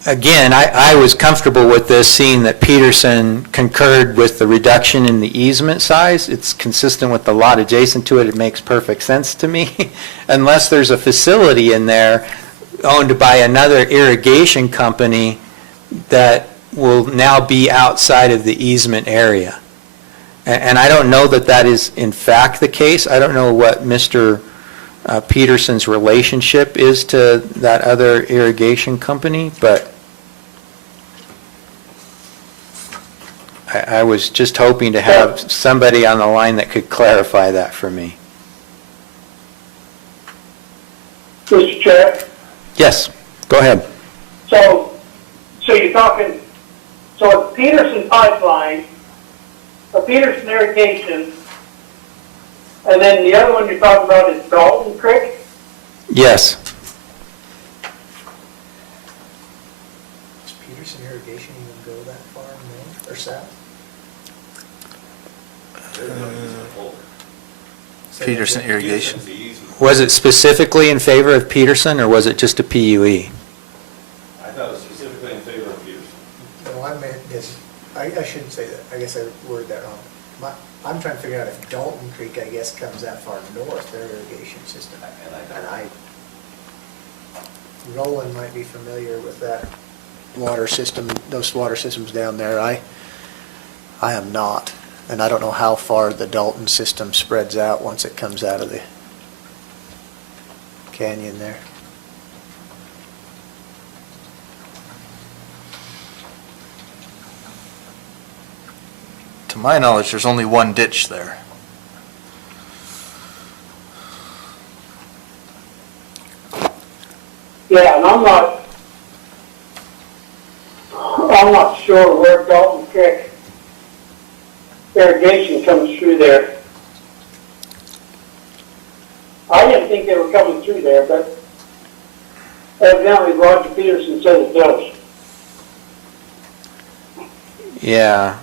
again, I was comfortable with this, seeing that Peterson concurred with the reduction in the easement size. It's consistent with the lot adjacent to it. It makes perfect sense to me. Unless there's a facility in there owned by another irrigation company that will now be outside of the easement area. And I don't know that that is in fact the case. I don't know what Mr. Peterson's relationship is to that other irrigation company, but I was just hoping to have somebody on the line that could clarify that for me. Mr. Chair, Yes, go ahead. so you're talking, so it's Peterson Pipeline, a Peterson Irrigation, and then the other one you're talking about is Dalton Creek? Yes. Does Peterson Irrigation even go that far north or south? there's no easement holder. Peterson Irrigation. Peterson's the easement. Was it specifically in favor of Peterson, or was it just a PUE? I thought it was specifically in favor of Peterson. No, I meant is, I shouldn't say that. I guess I worded that wrong. I'm trying to figure out if Dalton Creek, I guess, comes that far north, their irrigation system. And Roland might be familiar with that water system, those water systems down there. I am not. And I don't know how far the Dalton system spreads out once it comes out of the canyon there. To my knowledge, there's only one ditch there. Yeah, and I'm not sure where Dalton Creek irrigation comes through there. I didn't think they were coming through there, but evidently Roger Peterson said it does. Yeah.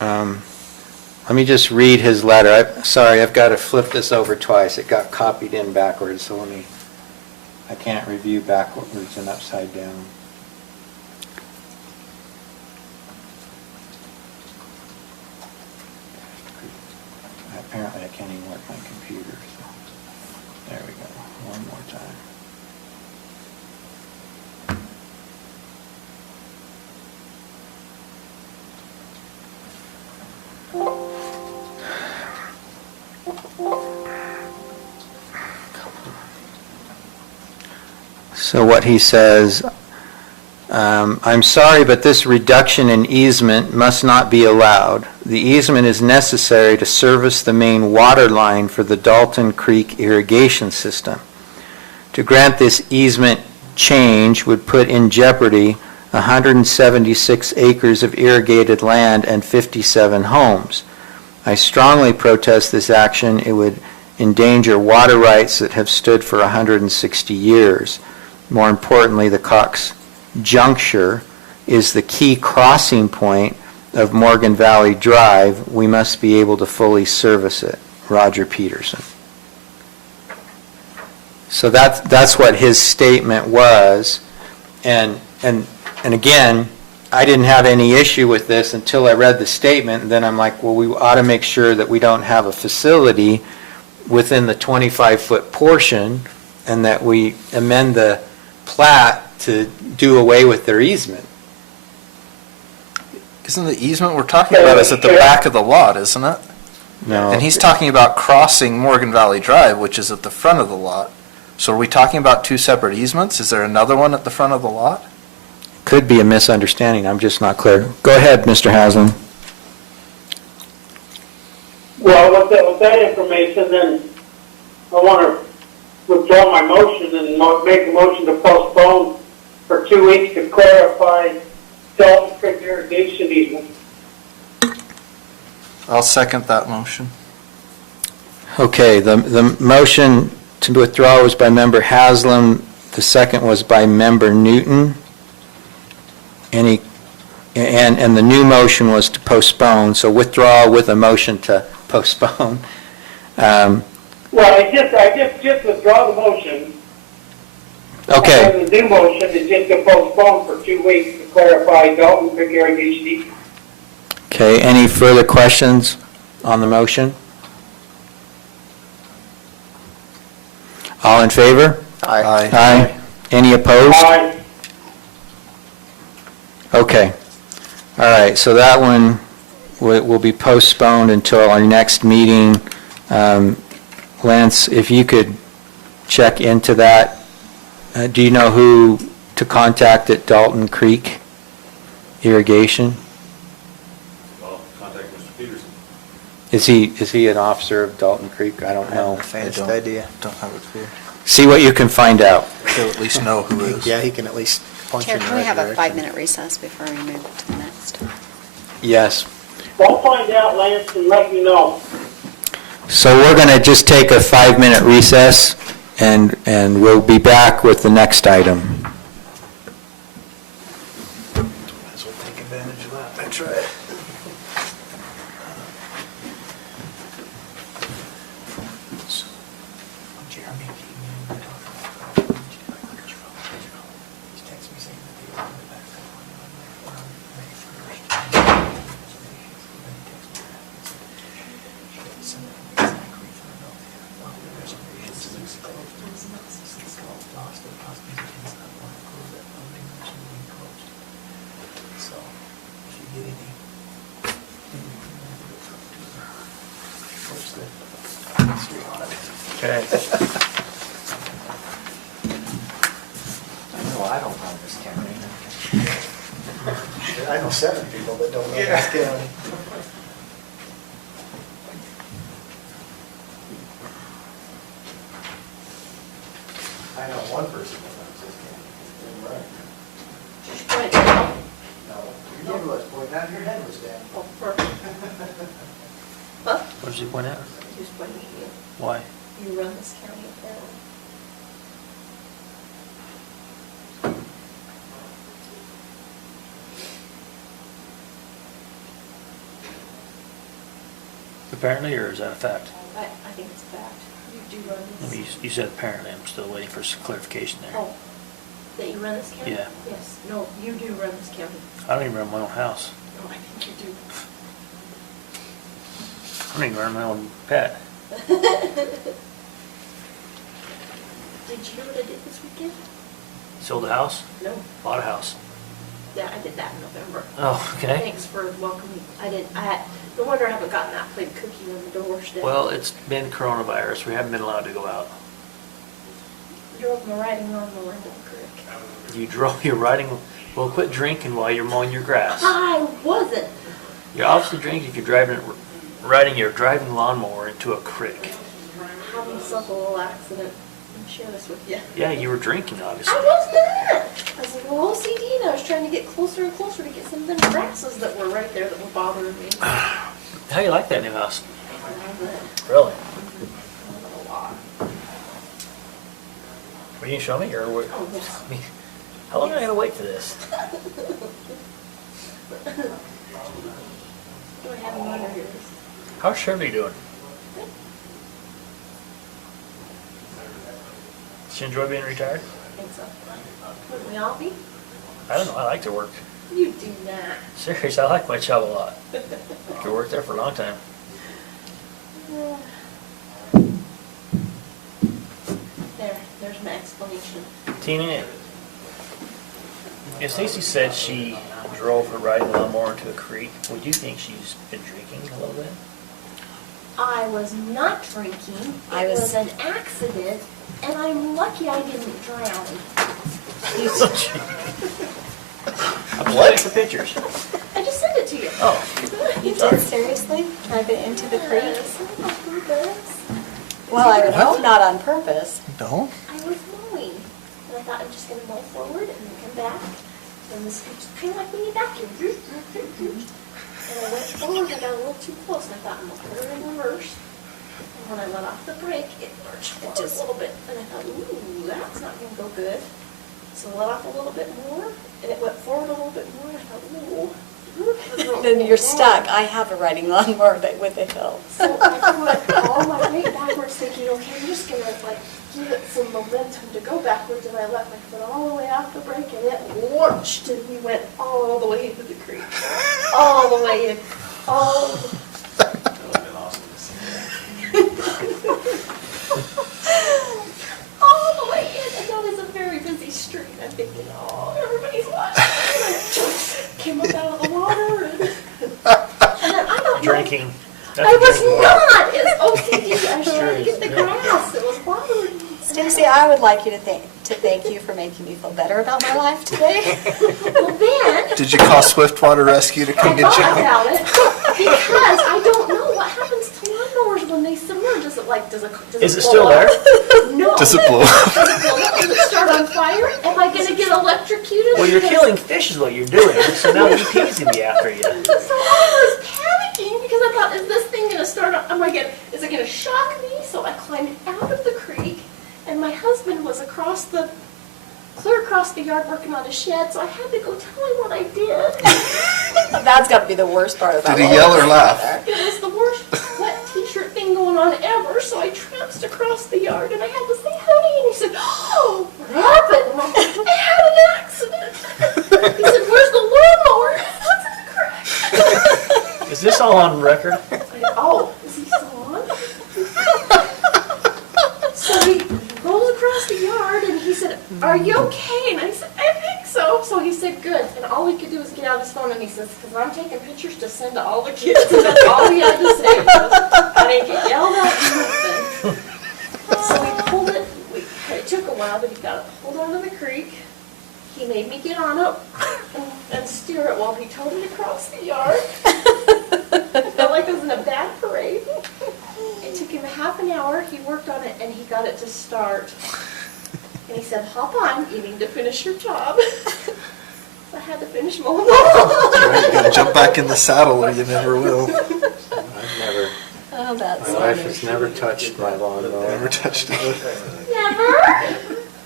Let me just read his letter. Sorry, I've got to flip this over twice. It got copied in backwards, so I can't review backwards and upside down. Apparently I can't even work my computer, so, there we go, one more time. So what he says, I'm sorry, but this reduction in easement must not be allowed. The easement is necessary to service the main water line for the Dalton Creek irrigation system. To grant this easement change would put in jeopardy 176 acres of irrigated land and 57 homes. I strongly protest this action. It would endanger water rights that have stood for 160 years. More importantly, the Cox Juncture is the key crossing point of Morgan Valley Drive. We must be able to fully service it. Roger Peterson. So that's what his statement was. And again, I didn't have any issue with this until I read the statement, and then I'm like, well, we ought to make sure that we don't have a facility within the 25-foot portion, and that we amend the plat to do away with their easement. Isn't the easement we're talking about is at the back of the lot, isn't it? No. And he's talking about crossing Morgan Valley Drive, which is at the front of the lot. So are we talking about two separate easements? Is there another one at the front of the lot? Could be a misunderstanding, I'm just not clear. Go ahead, Mr. Haslam. Well, with that information, then I want to withdraw my motion and make a motion to postpone for 2 weeks to clarify Dalton Creek irrigation easement. I'll second that motion. Okay, the motion to withdraw was by Member Haslam. The second was by Member Newton. And the new motion was to postpone, so withdraw with a motion to postpone. Well, I just withdraw the motion. Okay. And the new motion is just to postpone for 2 weeks to clarify Dalton Creek irrigation easement. Okay, any further questions on the motion? All in favor? Aye. Aye. Any opposed? Aye. Okay. All right, so that one will be postponed until our next meeting. Lance, if you could check into that. Do you know who to contact at Dalton Creek Irrigation? Well, contact Mr. Peterson. Is he an officer of Dalton Creek? I don't know. Faintest idea. Don't have a clue. See what you can find out. He'll at least know who is. Yeah, he can at least point you Chair, in the can we right have a direction. 5-minute recess before we move to the next? Yes. I'll find out, Lance, and let you know. So we're going to just take a 5-minute recess, and we'll be back with the next item. Might as well take advantage of that. That's right. Jeremy came in, we talked about, he's texting me saying that they opened it back up on May 1st. Then he texted me back and said, she had sent an exact refund of the reservations and it's closed. It's called lost the possibilities of one closed that building which will be closed. So if you get any, then you can move it up to the first the street on it. Okay. I know I don't run this county. I know 7 people that don't run this county. I know one person that runs this county. Right. Did you point it out? No, your name was pointing out, your head was down. Oh, perfect. Huh? What does he point out? He was pointing at you. Why? You run this county apparently. Apparently, or is that a fact? I think it's a fact. You do run I mean, this. you said apparently, I'm still waiting for some clarification there. Oh, that you run this county? Yeah. Yes. No, you do run this county. I don't even run my own house. No, I think you do. running around my own pet. Did you hear what I did this weekend? Sold a house? No. Bought a house. Yeah, I did that in November. Oh, okay. Thanks for welcoming. No wonder I haven't gotten that plain cookie on the doorstep. Well, it's been coronavirus. We haven't been allowed to go out. Drove my riding lawnmower into the creek. You're riding, well, quit drinking while you're mowing your grass. I wasn't. You're obviously drinking if you're riding your driving lawnmower into a creek. Having myself a little accident. I'll share this with you. Yeah, you were drinking, obviously. I was not. I was a little OCD and I was trying to get closer and closer to get some of them grasses that were right there that were bothering me. How do you like that new house? I love it. Really? A lot. Were you gonna show me, or what? Oh, yes. I mean, how long am I gonna wait for this? Do I have any under here? How's Shirley doing? Does she enjoy being retired? I think so. Wouldn't we all be? I don't know, I like to work. You do not. Serious, I like my job a lot. I could work there for a long time. There's my explanation. Tina, if Stacy said she drove her riding lawnmower into a creek, would you think she's been drinking a little bit? I was not drinking. I It was- was an accident, and I'm lucky I didn't drown. I'm looking for pictures. I just sent it to you. Oh. You did seriously drive it into the creek? Yes, on purpose. Well, I would hope What? not on purpose. No? I was mowing, and I thought I'm just gonna mow forward and then come back. And this is kind of like when you vacuum. And I went forward, I got a little too close, and I thought I'm gonna put her in reverse. And when I let off the brake, it lurched forward a little bit, and I thought, ooh, that's not gonna go good. So I let off a little bit more, and it went forward a little bit more, and I thought, ooh. Then you're stuck. I have a riding lawnmower with a hill. So I put all my weight backwards thinking, okay, I'm just gonna like give it some momentum to go backwards, and I let my foot all the way off the brake, and it launched, and we went all the way into the creek. All the way in. All That would have been awesome to see. all the way in, and that was a very busy street. I'm thinking, oh, everybody's watching. And I came up out of the water, and then I don't know. Drinking. That's I a was drinking not. It's OCD. I was Sure trying to is, get the yeah. grass. It was bothering me. Stacy, I would like you to thank you for making me feel better about my life today. Well, then Did you call Swiftwater Rescue to I come get thought you? about it because I don't know what happens to lawnmowers when they submerge. Does Is it blow still up? there? No. Does it blow up? Does it blow up? Does it start on fire? Am I going to get electrocuted? Well, you're Because- killing fish is what you're doing, so now EP's gonna be after you. So I was panicking because I thought, is this thing going to start up? Is it going to shock me? So I climbed out of the creek, and my husband was clear across the yard working on a shed, so I had to go tell him what I did. That's got to be the worst part about Did he all yell this or laugh? together. It was the worst wet t-shirt thing going on ever, so I tramped across the yard, and I had to say, honey, and he said, oh, what happened? And I'm like, I had an accident. He said, where's the lawnmower? It's in the creek. Is this all on record? Oh, is he still on? So he rolls across the yard and he said, are you okay? And I said, I think so. So he said, good. And all he could do was get out his phone and he says, because I'm taking pictures to send to all the kids. And that's all he had to say. I didn't get yelled at or nothing. So we pulled it. It took a while, but he got it pulled out of the creek. He made me get on it and steer it while he towed it across the yard. I felt like I was in a bad parade. It took him a half an hour. He worked on it and he got it to start. And he said, hop on, you need to finish your job. I had to finish mowing the lawn. You gotta jump back in the saddle or you never will. I've never, Oh, that's my wife funny. has never touched my lawnmower. Never touched it. Never.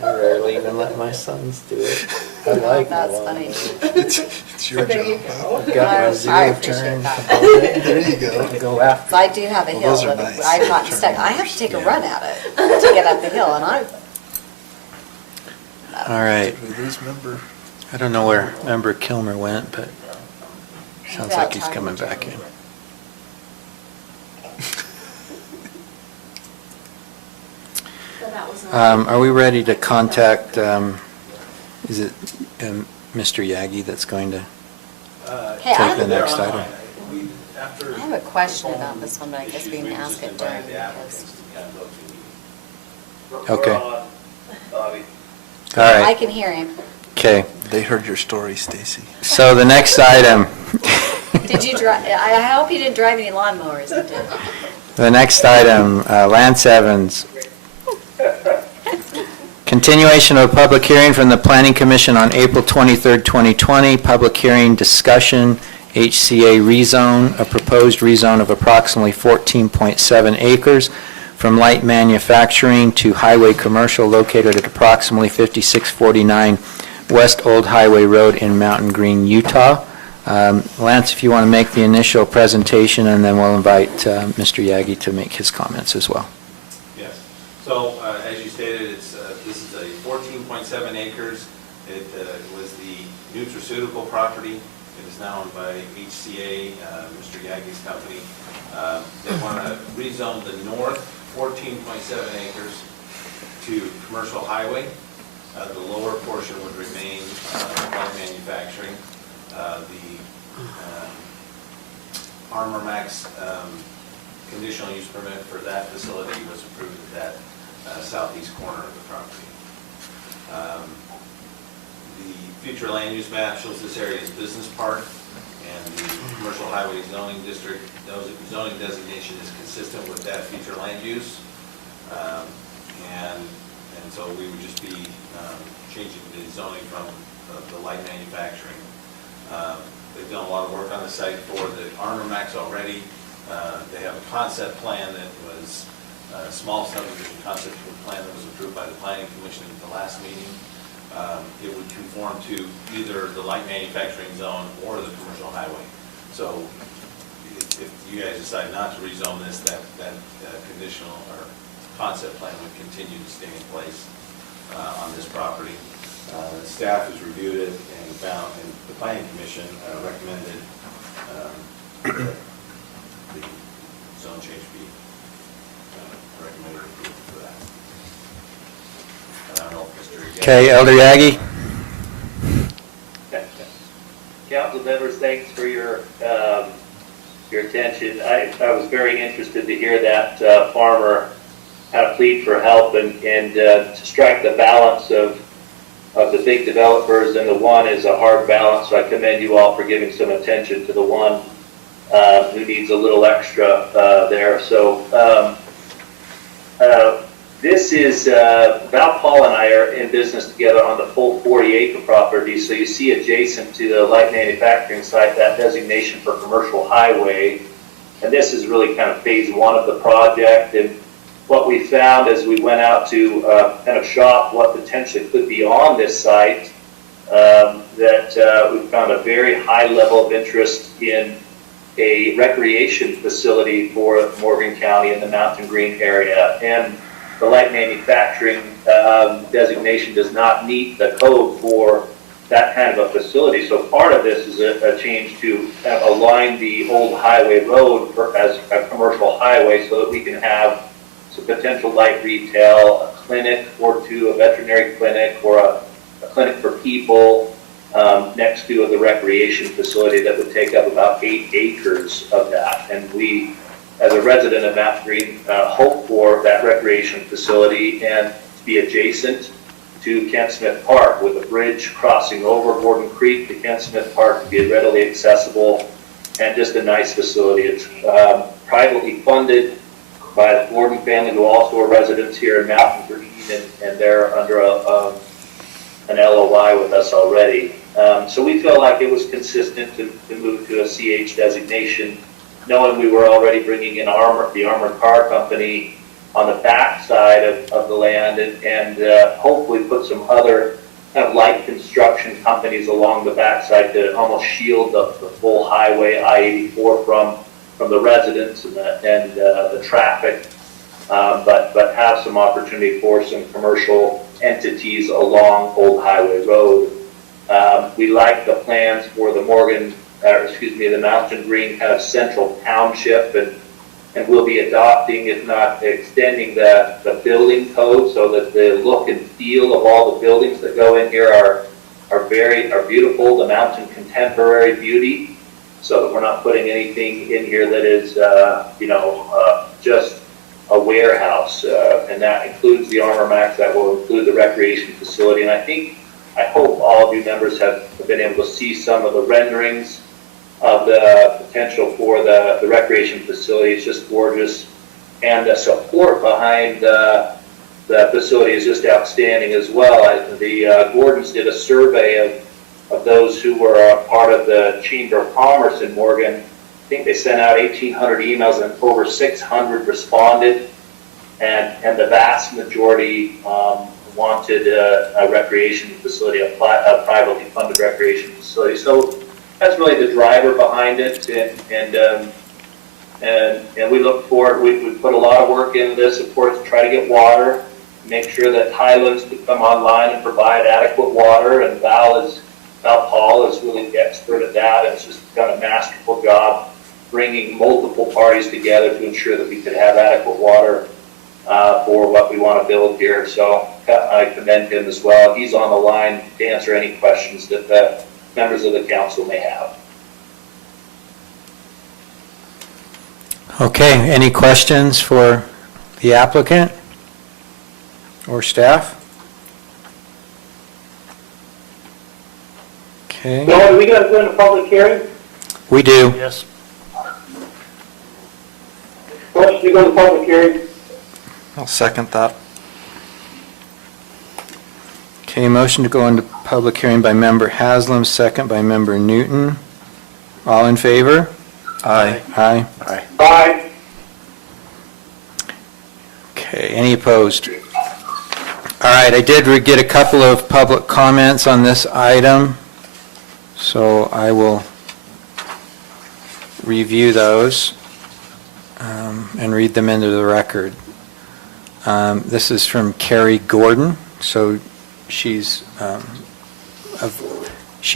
I rarely even let my sons do it. I like my That's lawnmower. funny. It's your There you job. go. I've got I my zero appreciate turn. that. There you go. Go after. So I do have a Well, hill, those are but nice. I've gotten stuck. I have to take a run at it to get up the hill, and I. All right. Did we lose member? I don't know where Member Kilmer went, but sounds About like he's time coming to back in. that was not. Are we ready to contact, is it Mr. Yagi that's going to Hey, I take have the a- next item? I have a question about this one, but I guess we can ask it during because Okay. We're on, Bobby. All I right, can hear him. okay. They heard your story, Stacy. So the next item, Did you drive? I hope you didn't drive any lawnmowers. You did. the next item, Lance Evans. Continuation of a public hearing from the Planning Commission on April 23rd, 2020. Public hearing discussion, HCA rezone, a proposed rezone of approximately 14.7 acres from light manufacturing to highway commercial located at approximately 5649 West Old Highway Road in Mountain Green, Utah. Lance, if you want to make the initial presentation, and then we'll invite Mr. Yagi to make his comments as well. Yes. So, as you stated, this is a 14.7 acres. It was the nutraceutical property. It is now owned by HCA, Mr. Yagi's company. They want to rezone the north 14.7 acres to commercial highway. The lower portion would remain light manufacturing. The Armor Max conditional use permit for that facility was approved at that southeast corner of the property. The future land use map shows this area as business park, and the commercial highway zoning district zoning designation is consistent with that future land use. And so we would just be changing the zoning from the light manufacturing. They've done a lot of work on the site for the Armor Max already. They have a concept plan that was a small subdivision concept plan that was approved by the Planning Commission at the last meeting. It would conform to either the light manufacturing zone or the commercial highway. So if you guys decide not to rezone this, that conditional or concept plan would continue to stay in place on this property. Staff has reviewed it and found, and the Planning Commission recommended that the zone change be recommended approval for that. And I don't know if Mr. Yagi- Okay, Elder Yagi? Council members, thanks for your attention. I was very interested to hear that farmer kind of plead for help and to strike the balance of the big developers, and the one is a hard balance, so I commend you all for giving some attention to the one who needs a little extra there. So this is, Val Paul and I are in business together on the full 40-acre property, so you see adjacent to the light manufacturing site, that designation for commercial highway, and this is really kind of phase one of the project. And what we found as we went out to kind of shop what potentially could be on this site, that we found a very high level of interest in a recreation facility for Morgan County in the Mountain Green area. And the light manufacturing designation does not meet the code for that kind of a facility. So part of this is a change to kind of align the old highway road as a commercial highway so that we can have some potential light retail, a clinic or two, a veterinary clinic, or a clinic for people next to the recreation facility that would take up about 8 acres of that. And we, as a resident of Mountain Green, hope for that recreation facility and to be adjacent to Kent Smith Park with a bridge crossing over Gordon Creek to Kent Smith Park to be readily accessible, and just a nice facility. It's privately funded by the Gordon family, who also are residents here in Mountain Green, and they're under an LOI with us already. So we felt like it was consistent to move to a CH designation, knowing we were already bringing in the Armored Car Company on the back side of the land, and hopefully put some other kind of light construction companies along the backside to almost shield the full highway, I-84, from the residents and the traffic, but have some opportunity for some commercial entities along Old Highway Road. We like the plans for the the Mountain Green kind of central township, and and we'll be adopting, if not extending, the building code so that the look and feel of all the buildings that go in here are beautiful, the mountain contemporary beauty, so that we're not putting anything in here that is, just a warehouse, and that includes the Armor Max, that will include the recreation facility, and I hope all of you members have been able to see some of the renderings of the potential for the recreation facility. It's just gorgeous, and the support behind the facility is just outstanding as well. The Gordons did a survey of those who were a part of the Chamber of Commerce in Morgan. I think they sent out 1,800 emails and over 600 responded, and the vast majority wanted a recreation facility, a privately funded recreation facility. So that's really the driver behind it, and we look forward. We put a lot of work into this, of course, to try to get water, make sure that Highlands could come online and provide adequate water, and Val Paul is really the expert at that, and it's just done a masterful job bringing multiple parties together to ensure that we could have adequate water for what we want to build here. So I commend him as well. He's on the line to answer any questions that the members of the council may have. Okay, any questions for the applicant or staff? Okay. Bill, are we going to go into public hearing? We do. Yes. Motion to go into public hearing. I'll second that. Okay, motion to go into public hearing by member Haslam, second by member Newton. All in favor? Aye. Aye. Aye. Aye. Okay, any opposed? All right, I did get a couple of public comments on this item, so I will review those and read them into the record. This is from Carrie Gordon, so she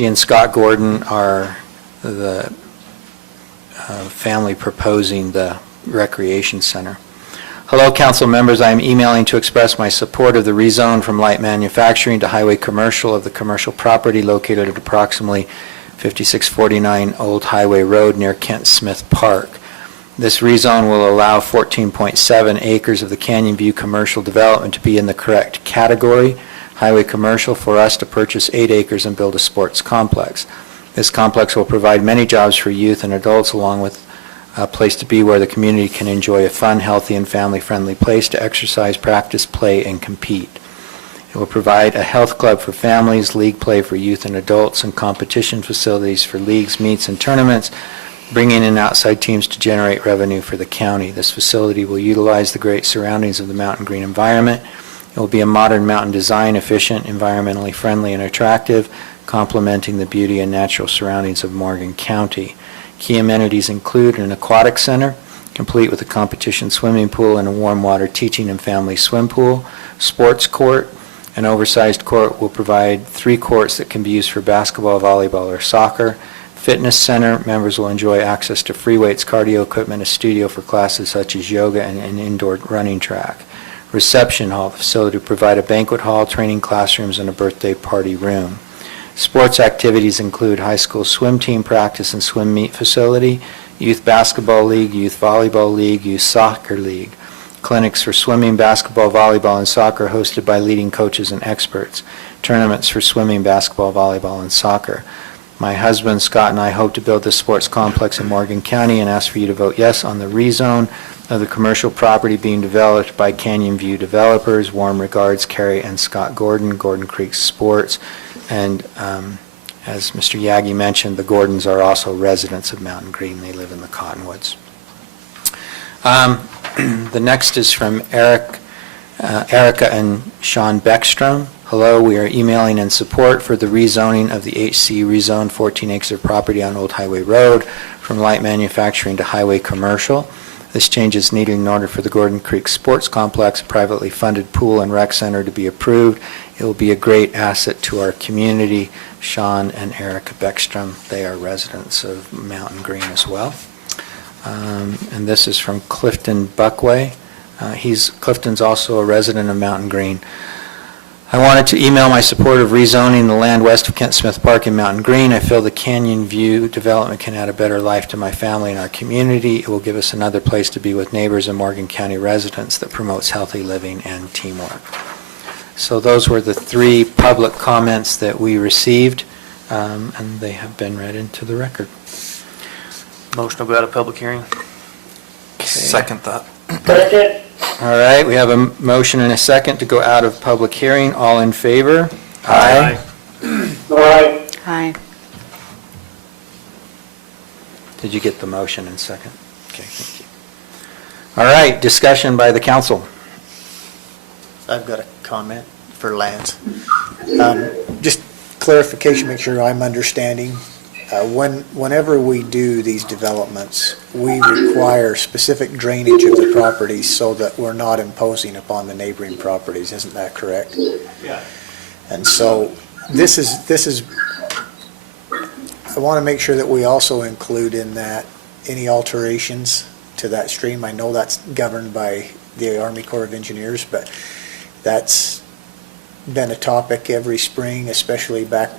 and Scott Gordon are the family proposing the recreation center. Hello, council members. I am emailing to express my support of the rezone from light manufacturing to highway commercial of the commercial property located at approximately 5649 Old Highway Road near Kent Smith Park. This rezone will allow 14.7 acres of the Canyon View commercial development to be in the correct category, highway commercial, for us to purchase 8 acres and build a sports complex. This complex will provide many jobs for youth and adults, along with a place to be where the community can enjoy a fun, healthy, and family-friendly place to exercise, practice, play, and compete. It will provide a health club for families, league play for youth and adults, and competition facilities for leagues, meets, and tournaments, bringing in outside teams to generate revenue for the county. This facility will utilize the great surroundings of the mountain green environment. It will be a modern mountain design, efficient, environmentally friendly, and attractive, complementing the beauty and natural surroundings of Morgan County. Key amenities include an aquatic center, complete with a competition swimming pool and a warm water teaching and family swim pool, sports court. An oversized court will provide 3 courts that can be used for basketball, volleyball, or soccer. Fitness center, members will enjoy access to free weights, cardio equipment, a studio for classes such as yoga, and an indoor running track. Reception hall, the facility will provide a banquet hall, training classrooms, and a birthday party room. Sports activities include high school swim team practice and swim meet facility, youth basketball league, youth volleyball league, youth soccer league. Clinics for swimming, basketball, volleyball, and soccer hosted by leading coaches and experts. Tournaments for swimming, basketball, volleyball, and soccer. My husband, Scott, and I hope to build this sports complex in Morgan County and ask for you to vote yes on the rezone of the commercial property being developed by Canyon View Developers. Warm regards, Carrie and Scott Gordon, Gordon Creek Sports. And as Mr. Yagi mentioned, the Gordons are also residents of Mountain Green. They live in the Cottonwoods. The next is from Erica and Sean Beckstrom. Hello, we are emailing in support for the rezoning of the HC rezoned 14 acres of property on Old Highway Road from light manufacturing to highway commercial. This change is needed in order for the Gordon Creek Sports Complex, a privately funded pool and rec center, to be approved. It will be a great asset to our community. Sean and Erica Beckstrom, they are residents of Mountain Green as well. And this is from Clifton Buckway. Clifton's also a resident of Mountain Green. I wanted to email my support of rezoning the land west of Kent Smith Park in Mountain Green. I feel the Canyon View development can add a better life to my family and our community. It will give us another place to be with neighbors and Morgan County residents that promotes healthy living and teamwork. So those were the 3 public comments that we received, and they have been read into the record. Motion to go out of public hearing? Second that. Second. All right, we have a motion and a second to go out of public hearing. All in favor? Aye. Aye. Aye. Did you get the motion and second? Okay, thank you. All right, discussion by the council. I've got a comment for Lance. Just clarification, make sure I'm understanding. Whenever we do these developments, we require specific drainage of the properties so that we're not imposing upon the neighboring properties. Isn't that correct? Yeah. And so this is, I want to make sure that we also include in that any alterations to that stream. I know that's governed by the Army Corps of Engineers, but that's been a topic every spring, especially back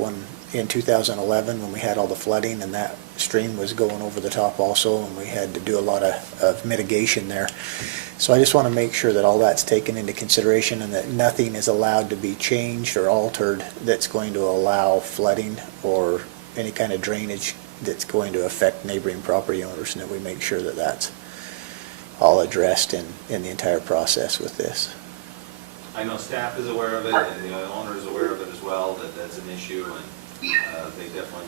in 2011 when we had all the flooding and that stream was going over the top also, and we had to do a lot of mitigation there. So I just want to make sure that all that's taken into consideration and that nothing is allowed to be changed or altered that's going to allow flooding or any kind of drainage that's going to affect neighboring property owners, and that we make sure that that's all addressed in the entire process with this. I know staff is aware of it, and the owner is aware of it as well, that that's an issue, and they definitely,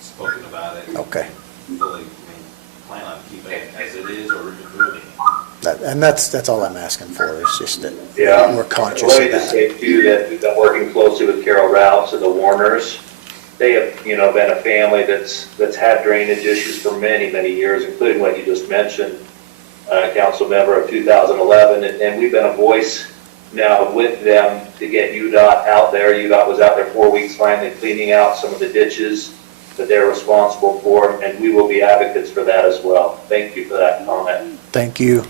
spoken about it. Okay. Fully, plan on keeping it as it is or improving it. And that's all I'm asking for, is just that Yeah. we're conscious Let of me just that. say too, that we've been working closely with Carol Routes and the Warners. They have, been a family that's had drainage issues for many, many years, including what you just mentioned, council member of 2011, and we've been a voice now with them to get UDOT out there. UDOT was out there 4 weeks finally cleaning out some of the ditches that they're responsible for, and we will be advocates for that as well. Thank you for that comment. Thank you.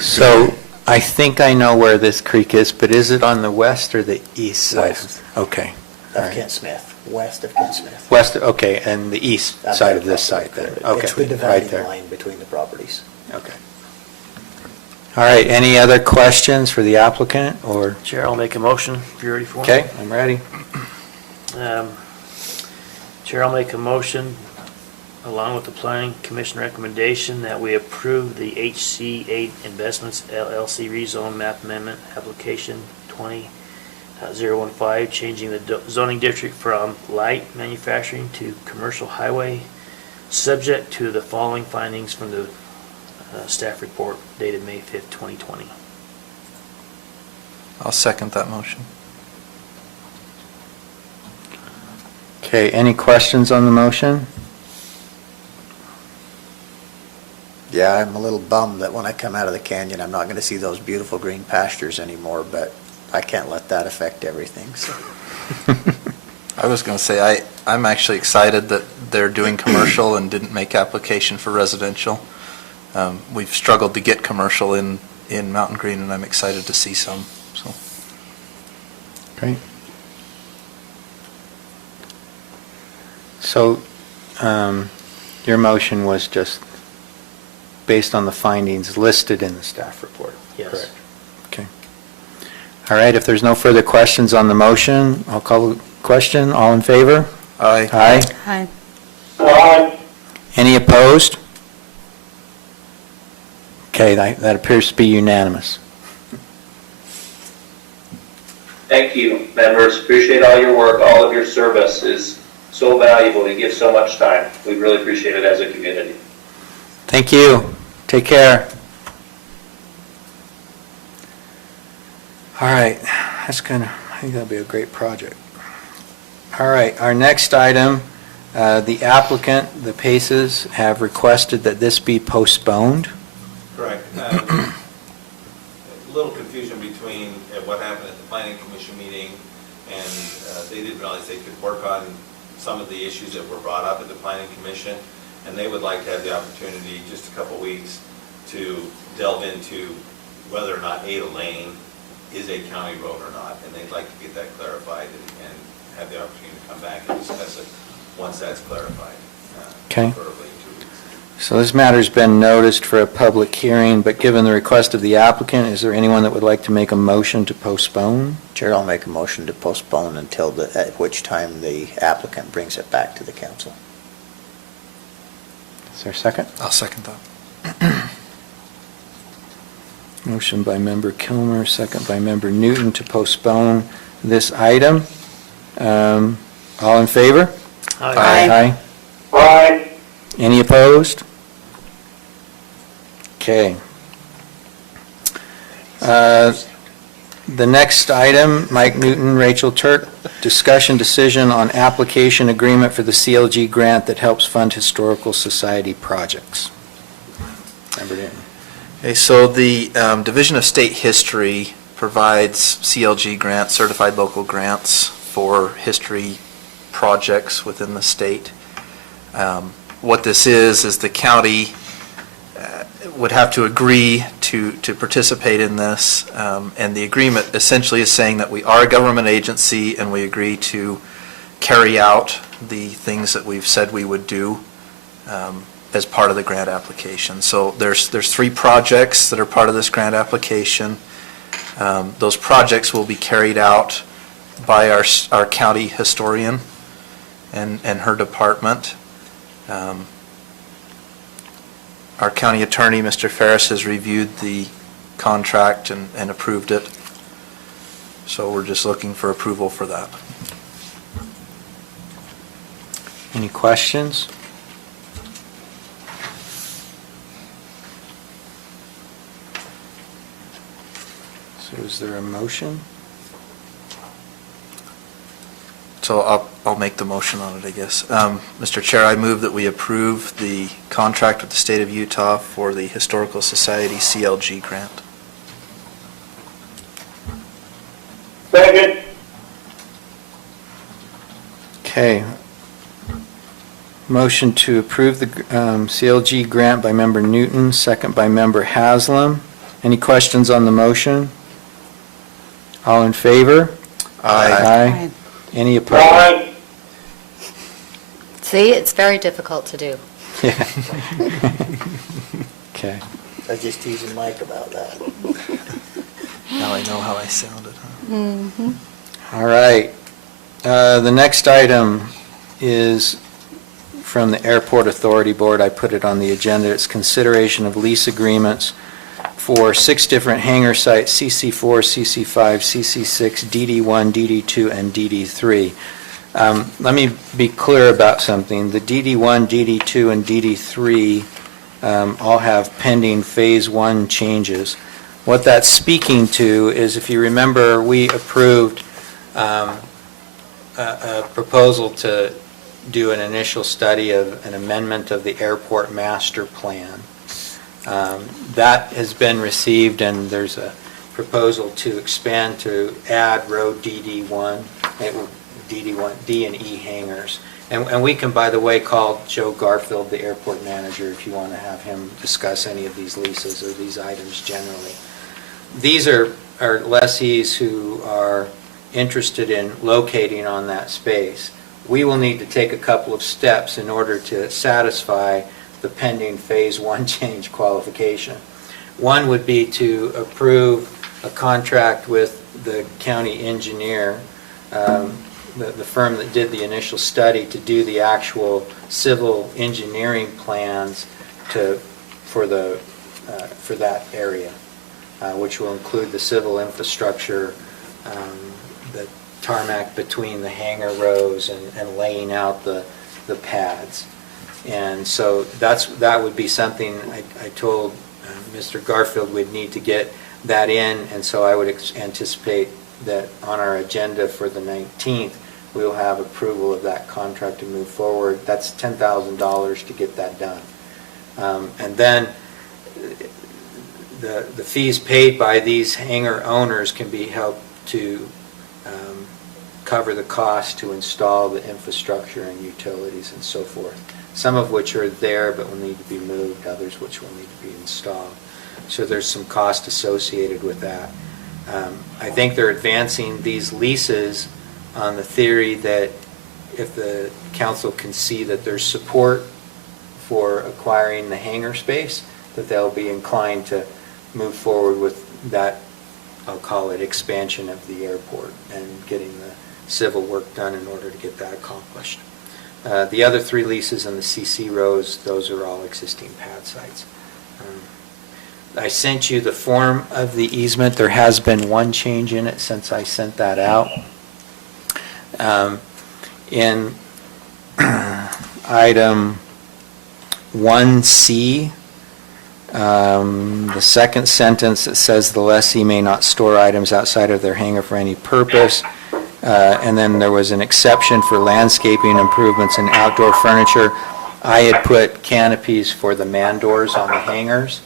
So I think I know where this creek is, but is it on the west or the east side? West. Okay. All Of right. Kent Smith, west of Kent Smith. West, okay, and the east side of this site then? Okay, It's the right dividing there. line between the properties. Okay. All right, any other questions for the applicant, or? Chair, I'll make a motion if you're ready for it. Okay, I'm ready. Chair, I'll make a motion, along with the Planning Commission recommendation, that we approve the HC8 Investments LLC rezone map amendment application 20-015, changing the zoning district from light manufacturing to commercial highway, subject to the following findings from the staff report dated May 5th, 2020. I'll second that motion. Okay, any questions on the motion? Yeah, I'm a little bummed that when I come out of the canyon, I'm not going to see those beautiful green pastures anymore, but I can't let that affect everything, so. I was going to say, I'm actually excited that they're doing commercial and didn't make application for residential. We've struggled to get commercial in Mountain Green, and I'm excited to see some, so. Great. So, your motion was just based on the findings listed in the staff report? Yes. Correct. Okay. All right, if there's no further questions on the motion, I'll call the question. All in favor? Aye. Aye. Aye. Aye. Any opposed? Okay, that appears to be unanimous. Thank you, members. Appreciate all your work. All of your service is so valuable. You give so much time. We really appreciate it as a community. Thank you. Take care. All right, I think that'll be a great project. All right, our next item, the applicant, the Paces, have requested that this be postponed. Correct. A little confusion between what happened at the planning commission meeting, and they didn't realize they could work on some of the issues that were brought up at the planning commission. and they would like to have the opportunity, just a couple weeks, to delve into whether or not Ada Lane is a county road or not, and they'd like to get that clarified and have the opportunity to come back and discuss it once that's clarified. Okay. Preferably in 2 weeks. So this matter's been noticed for a public hearing, but given the request of the applicant, is there anyone that would like to make a motion to postpone? Chair, I'll make a motion to postpone until at which time the applicant brings it back to the council. Is there a second? I'll second that. Motion by member Kilmer, second by member Newton to postpone this item. All in favor? Aye. Aye. Any opposed? Okay. The next item, Mike Newton, Rachel Turk, discussion decision on application agreement for the CLG grant that helps fund historical society projects. Member Newton. Okay, so the Division of State History provides CLG grants, certified local grants, for history projects within the state. What this is the county would have to agree to participate in this, and the agreement essentially is saying that we are a government agency and we agree to carry out the things that we've said we would do as part of the grant application. So there's 3 projects that are part of this grant application. Those projects will be carried out by our county historian and her department. Our county attorney, Mr. Ferris, has reviewed the contract and approved it. So we're just looking for approval for that. Any questions? So is there a motion? So I'll make the motion on it, I guess. Mr. Chair, I move that we approve the contract with the state of Utah for the Historical Society CLG grant. Second. Okay. Motion to approve the CLG grant by member Newton, second by member Haslam. Any questions on the motion? All in favor? Aye. Any opposed? Aye. See, it's very difficult to do. Yeah. Okay. I was just teasing Mike about that. Now I know how I sounded. Huh? Mm-hmm. All right. The next item is from the Airport Authority Board. I put it on the agenda. It's consideration of lease agreements for 6 different hangar sites, CC4, CC5, CC6, DD1, DD2, and DD3. Let me be clear about something. The DD1, DD2, and DD3 all have pending Phase 1 changes. What that's speaking to is, if you remember, we approved a proposal to do an initial study of an amendment of the airport master plan. That has been received, and there's a proposal to expand to add road DD1, DD1, D and E hangars. And we can, by the way, call Joe Garfield, the airport manager, if you want to have him discuss any of these leases or these items generally. These are lessees who are interested in locating on that space. We will need to take a couple of steps in order to satisfy the pending Phase 1 change qualification. One would be to approve a contract with the county engineer, the firm that did the initial study, to do the actual civil engineering plans for that area, which will include the civil infrastructure, the tarmac between the hangar rows, and laying out the pads. And so that would be something I told Mr. Garfield we'd need to get that in, and so I would anticipate that on our agenda for the 19th, we will have approval of that contract to move forward. That's $10,000 to get that done. And then the fees paid by these hangar owners can be helped to cover the cost to install the infrastructure and utilities and so forth. some of which are there but will need to be moved, others which will need to be installed. So there's some cost associated with that. I think they're advancing these leases on the theory that if the council can see that there's support for acquiring the hangar space, that they'll be inclined to move forward with that, I'll call it expansion of the airport and getting the civil work done in order to get that accomplished. The other 3 leases in the CC rows, those are all existing pad sites. I sent you the form of the easement. There has been one change in it since I sent that out. In item 1C, the second sentence, it says the lessee may not store items outside of their hangar for any purpose. And then there was an exception for landscaping improvements and outdoor furniture. I had put canopies for the man doors on the hangars,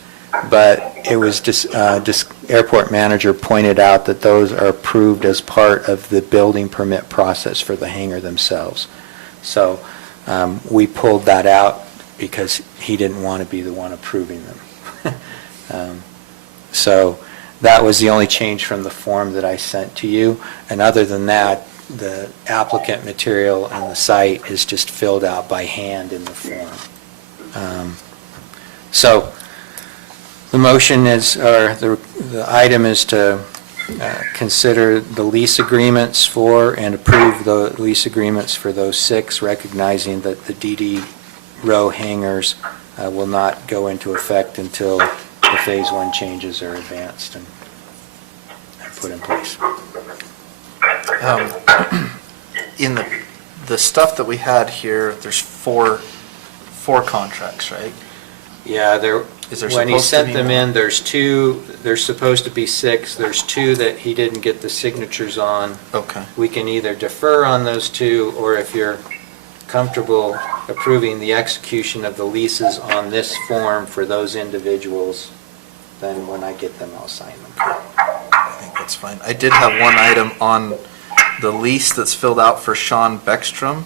but it was just airport manager pointed out that those are approved as part of the building permit process for the hangar themselves. So we pulled that out because he didn't want to be the one approving them. So that was the only change from the form that I sent to you. And other than that, the applicant material on the site is just filled out by hand in the form. So the motion is, or the item is to consider the lease agreements for and approve the lease agreements for those 6, recognizing that the DD row hangars will not go into effect until the Phase 1 changes are advanced and put in place. In the stuff that we had here, there's four contracts, right? Yeah, Is there when he supposed to sent be them more? in, there's 2, there's supposed to be 6. There's 2 that he didn't get the signatures on. Okay. We can either defer on those 2, or if you're comfortable approving the execution of the leases on this form for those individuals, then when I get them, I'll sign them. I think that's fine. I did have one item on the lease that's filled out for Sean Beckstrom.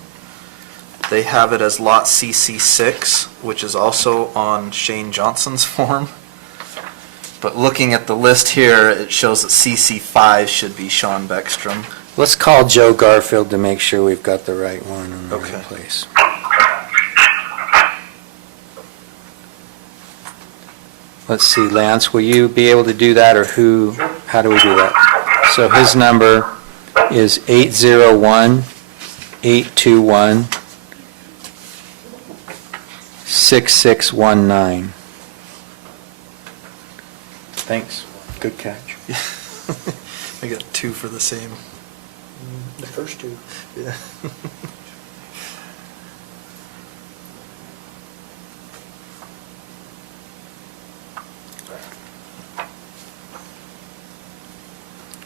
They have it as lot CC6, which is also on Shane Johnson's form. But looking at the list here, it shows that CC5 should be Sean Beckstrom. Let's call Joe Garfield to make sure we've got the right one in the Okay. right place. Let's see, Lance, will you be able to do that, or who, how do we do that? So his number is 801-821-6619. Thanks, good catch. I got 2 for the same. The first 2. Yeah.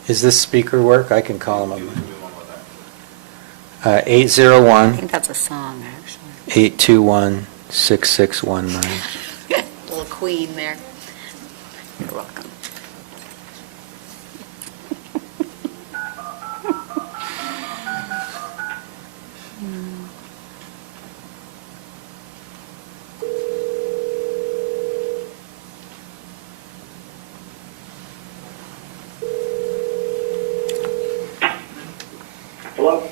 Is this speaker work? I can call him Do up. one more time. 801 I think that's a song, actually. 821-6619. Little queen there. You're welcome. Hello?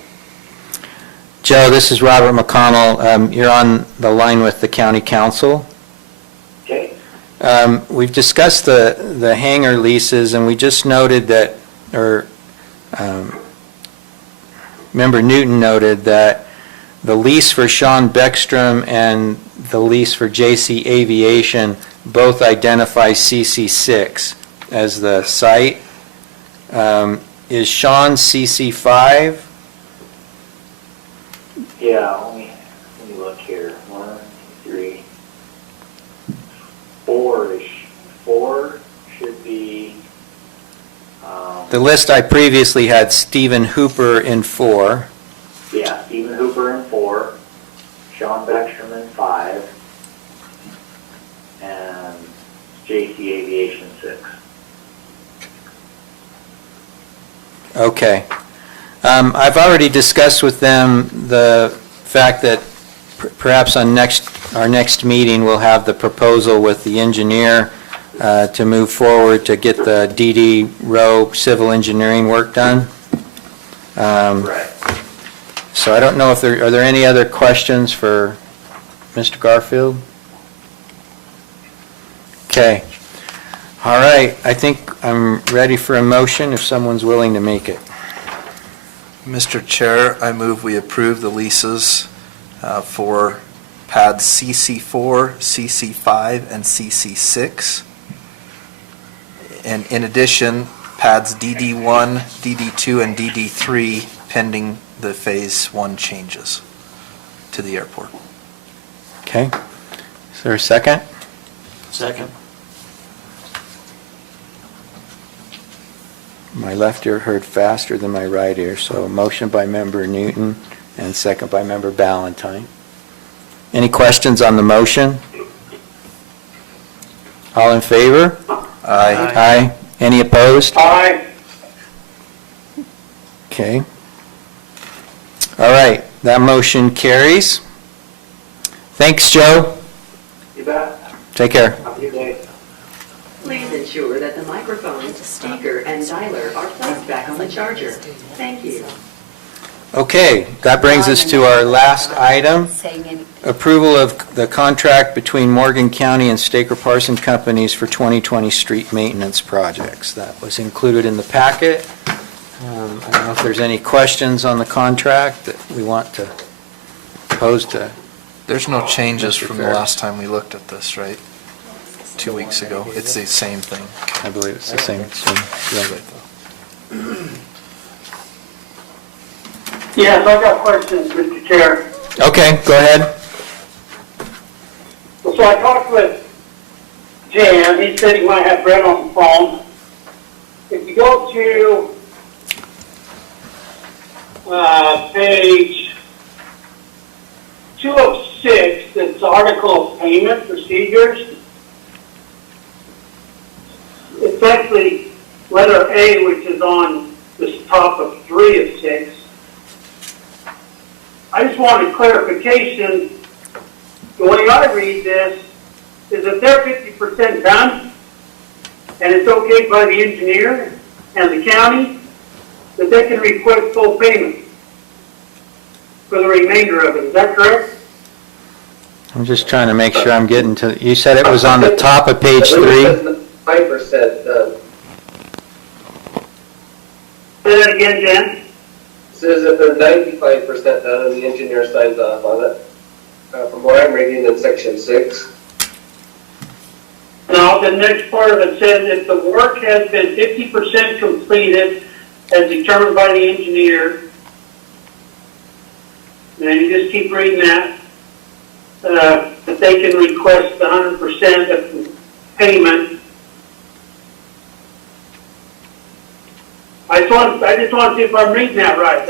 Joe, this is Robert McConnell. You're on the line with the county council. Okay. We've discussed the hangar leases, and we just noted that, or Member Newton noted that the lease for Sean Beckstrom and the lease for JC Aviation both identify CC6 as the site. Is Sean CC5? Yeah, let me look here. 1, 2, 3, 4-ish. 4 should be, The list I previously had Stephen Hooper in 4. yeah, Stephen Hooper in 4, Sean Beckstrom in 5, and JC Aviation 6. Okay. I've already discussed with them the fact that perhaps on our next meeting, we'll have the proposal with the engineer to move forward to get the DD Row civil engineering work done. Right. So I don't know if are there any other questions for Mr. Garfield? Okay. All right, I think I'm ready for a motion if someone's willing to make it. Mr. Chair, I move we approve the leases for pads CC4, CC5, and CC6. And in addition, pads DD1, DD2, and DD3 pending the Phase 1 changes to the airport. Okay. Is there a second? Second. My left ear heard faster than my right ear, so motion by Member Newton and second by Member Ballantyne. Any questions on the motion? All in favor? Aye. Aye. Any opposed? Aye. Okay. All right, that motion carries. Thanks, Joe. You bet. Take care. Have a good day. Please ensure that the microphone, speaker, and dialer are placed back on the charger. Thank you. Okay, that brings us to our last item. Saying any, Approval of the contract between Morgan County and Staker Parson Companies for 2020 street maintenance projects. That was included in the packet. I don't know if there's any questions on the contract that we want to pose to. There's no changes Mr. from the Ferris. last time we looked at this, right? 2 weeks ago. It's the same thing. I believe it's the same. Yeah. Yes, I got questions, Mr. Chair. Okay, go ahead. So I talked with Jan, he said he might have Brett on the phone. If you go to page 206, it's article of payment procedures. It's actually letter A, which is on the top of 3 of 6. I just wanted clarification. The way I read this is if they're 50% done, and it's okay by the engineer and the county, that they can request full payment for the remainder of it. Is that correct? I'm just trying to make sure I'm getting to, you said it was on the top of page 3? 5% done. Say that again, Jan. Says if they're 95% done and the engineer signs off on it. From what I'm reading in section 6. Now, the next part of it says if the work has been 50% completed as determined by the engineer, and then you just keep reading that, that they can request 100% of payment. I just want to see if I'm reading that right.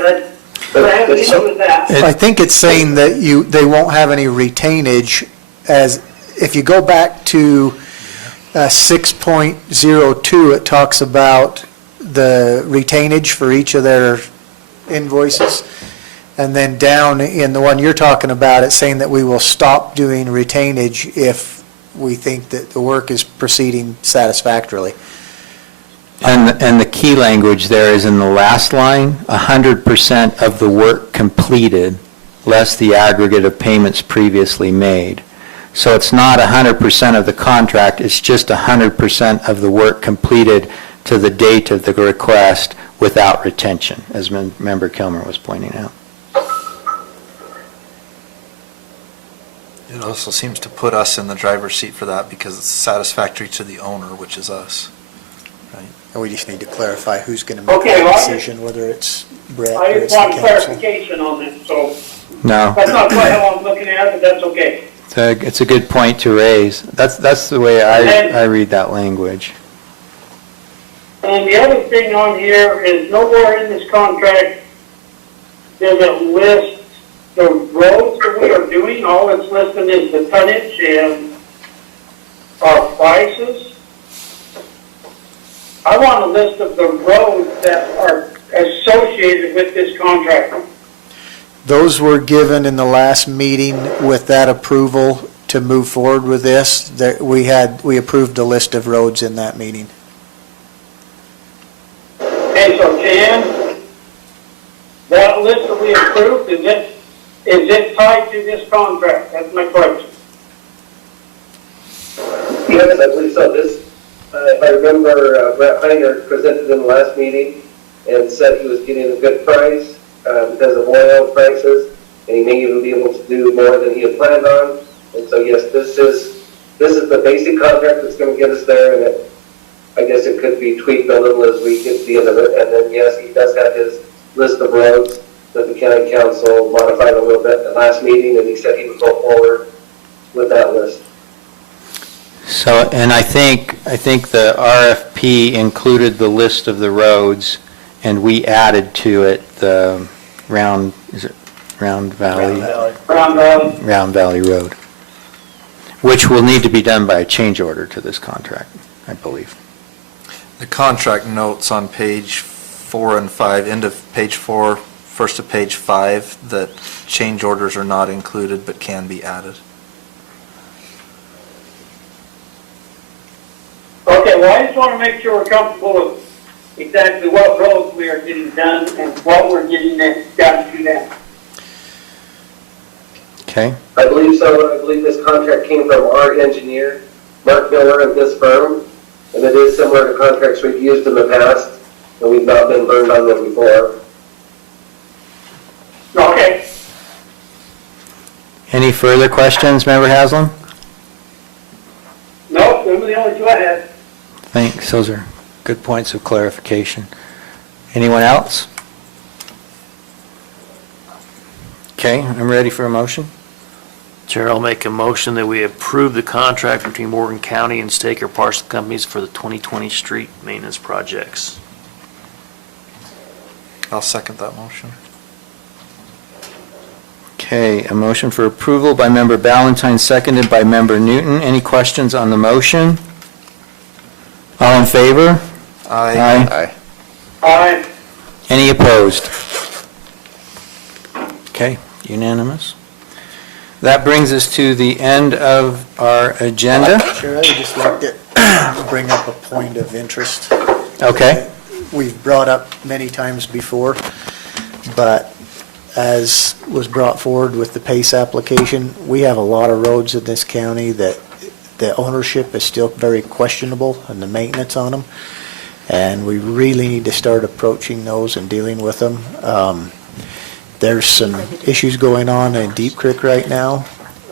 I have an issue with that. I think it's saying that they won't have any retainage, as, if you go back to 6.02, it talks about the retainage for each of their invoices. And then down in the one you're talking about, it's saying that we will stop doing retainage if we think that the work is proceeding satisfactorily. And the key language there is in the last line, 100% of the work completed, less the aggregate of payments previously made. So it's not 100% of the contract, it's just 100% of the work completed to the date of the request without retention, as Member Kilmer was pointing out. It also seems to put us in the driver's seat for that because it's satisfactory to the owner, which is us. And we just need to clarify who's going to make Okay, that well, decision, whether it's Brett or I it's just the want council. clarification on this, so No. that's not quite how I'm looking at it, but that's okay. It's a good point to raise. That's the way I read that language. And the other thing on here is nowhere in this contract does it list the roads that we are doing. All it's listed is the tonnage and our prices. I want a list of the roads that are associated with this contract. Those were given in the last meeting with that approval to move forward with this. We approved a list of roads in that meeting. Okay, so Jan, that list that we approved, is it tied to this contract? That's my question. Yes, I believe so. This, if I remember, Brett Heiner presented in the last meeting and said he was getting a good price because of oil prices, and he may even be able to do more than he had planned on. And so, yes, this is the basic contract that's going to get us there, and I guess it could be tweaked a little as we get to the end of it. And then, yes, he does have his list of roads that the county council modified a little bit at the last meeting, and he said he would go forward with that list. So, and I think the RFP included the list of the roads, and we added to it the Round Valley Road, which will need to be done by a change order to this contract, I believe. The contract notes on page 4 and 5, end of page 4, first of page 5, that change orders are not included but can be added. Okay, well, I just want to make sure we're comfortable with exactly what roads we are getting done and what we're getting done to them. Okay. I believe so. I believe this contract came from our engineer, Mark Miller, and his firm, and it is similar to contracts we've used in the past, and we've not been burned on them before. Okay. Any further questions, Member Haslam? No, those are the only two I had. Thanks. Those are good points of clarification. Anyone else? Okay, I'm ready for a motion. Chair, I'll make a motion that we approve the contract between Morgan County and Staker Parcel Companies for the 2020 street maintenance projects. I'll second that motion. Okay, a motion for approval by Member Ballantyne, seconded by Member Newton. Any questions on the motion? All in favor? Aye. Aye. Any opposed? Okay, unanimous. That brings us to the end of our agenda. Sure, I would just like to bring up a point of interest. Okay. We've brought up many times before, but as was brought forward with the PACE application, we have a lot of roads in this county that the ownership is still very questionable and the maintenance on them. And we really need to start approaching those and dealing with them. There's some issues going on in Deep Creek right now.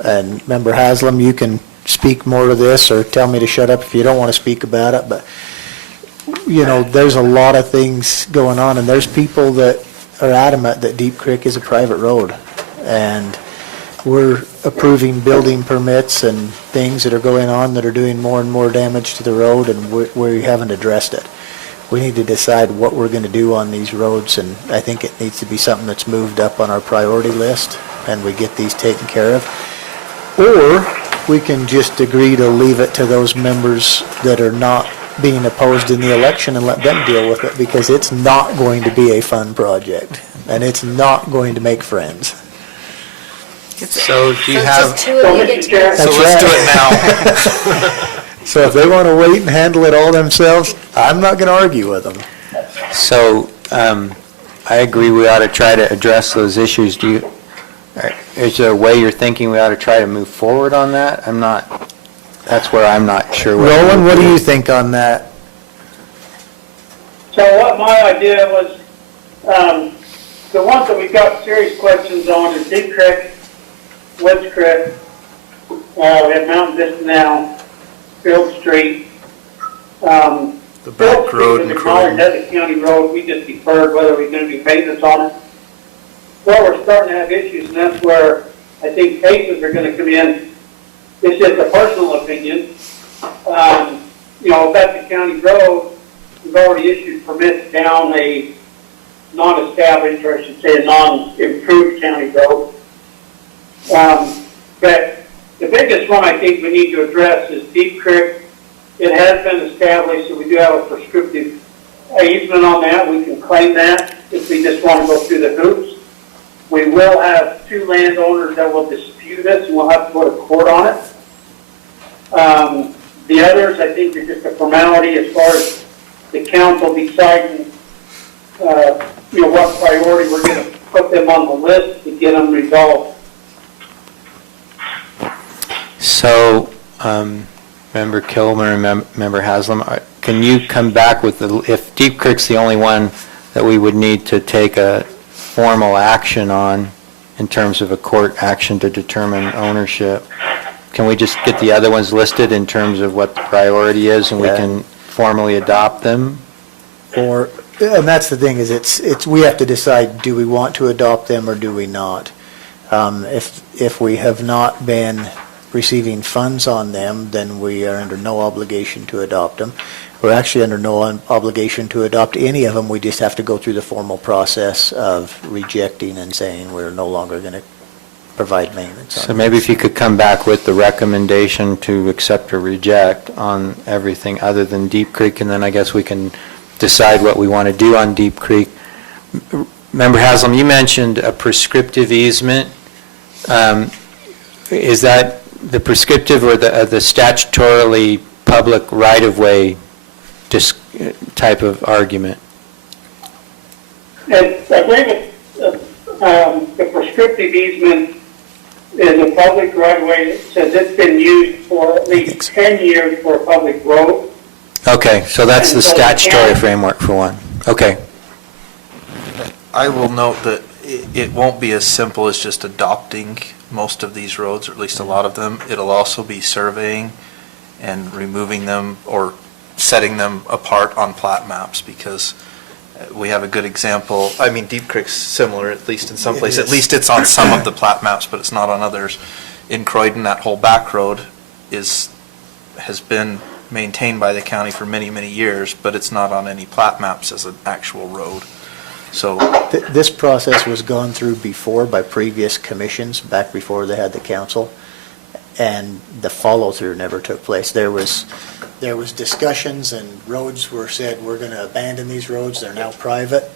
And Member Haslam, you can speak more to this or tell me to shut up if you don't want to speak about it. But, you know, there's a lot of things going on, and there's people that are adamant that Deep Creek is a private road. And we're approving building permits and things that are going on that are doing more and more damage to the road, and we haven't addressed it. We need to decide what we're going to do on these roads, and I think it needs to be something that's moved up on our priority list, and we get these taken care of. Or we can just agree to leave it to those members that are not being opposed in the election and let them deal with it, because it's not going to be a fun project, and it's not going to make friends. So do you So have... just two of you get to. So let's do it now. So if they want to wait and handle it all themselves, I'm not going to argue with them. So, I agree we ought to try to address those issues. Is there a way you're thinking we ought to try to move forward on that? That's where I'm not sure. Roland, what do you think on that? So what my idea was, the ones that we've got serious questions on is Deep Creek, Woods Creek, we have Mountain Vista now, Field Street. The back road and Croydon. That's a county road, we just deferred whether we're going to do maintenance on it. Well, we're starting to have issues, and that's where I think cases are going to come in. It's just a personal opinion. You know, if that's a county road, we've already issued permits down a non-established, or I should say a non-improved county road. But the biggest one I think we need to address is Deep Creek. It has been established that we do have a prescriptive easement on that. We can claim that if we just want to go through the hoops. We will have two landowners that will dispute us, and we'll have to go to court on it. The others, I think, are just a formality as far as the council deciding, what priority we're going to put them on the list to get them resolved. So, Member Kilmer and Member Haslam, can you come back with if Deep Creek's the only one that we would need to take a formal action on in terms of a court action to determine ownership, can we just get the other ones listed in terms of what the priority is and we can formally adopt them? And that's the thing, is it's we have to decide, do we want to adopt them or do we not? If we have not been receiving funds on them, then we are under no obligation to adopt them. We're actually under no obligation to adopt any of them. We just have to go through the formal process of rejecting and saying we're no longer going to provide maintenance on So them. maybe if you could come back with the recommendation to accept or reject on everything other than Deep Creek, and then I guess we can decide what we want to do on Deep Creek. Member Haslam, you mentioned a prescriptive easement. Is that the prescriptive or the statutorily public right-of-way type of argument? And I believe the prescriptive easement is a public right-of-way that says it's been used for at least 10 years for a public road. Okay, so that's the And so statutory yeah. framework for one. Okay. I will note that it won't be as simple as just adopting most of these roads, or at least a lot of them. It'll also be surveying and removing them or setting them apart on plat maps, because we have a good example. I mean, Deep Creek's similar, at least in some It places. At is. least it's on some of the plat maps, but it's not on others. In Croydon, that whole back road has been maintained by the county for many, many years, but it's not on any plat maps as an actual road. So This process was gone through before by previous commissions, back before they had the council, and the follow-through never took place. There was discussions and roads were said, we're going to abandon these roads, they're now private,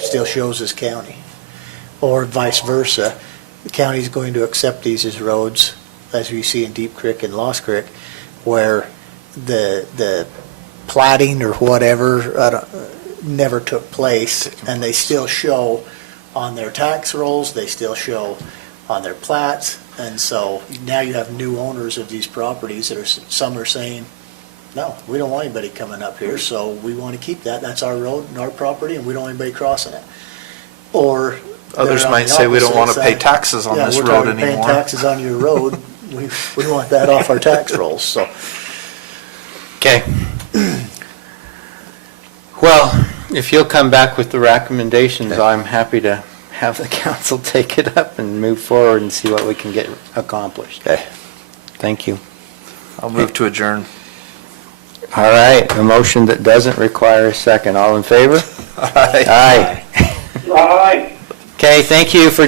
still shows as county. Or vice versa, the county's going to accept these as roads, as we see in Deep Creek and Lost Creek, where the platting or whatever never took place, and they still show on their tax rolls, they still show on their plats, and so now you have new owners of these properties that some are saying, no, we don't want anybody coming up here, so we want to keep that, that's our road and our property, and we don't want anybody crossing it. Or others might say we don't want to pay taxes on this road we're tired of paying anymore. taxes on your road, we want that off our tax rolls, so. Okay. Well, if you'll come back with the recommendations, I'm happy to have the council take it up and move forward and see what we can get accomplished. Okay. Thank you. I'll move to adjourn. All right, a motion that doesn't require a second. All in favor? Aye. Aye. Aye. Okay, thank you for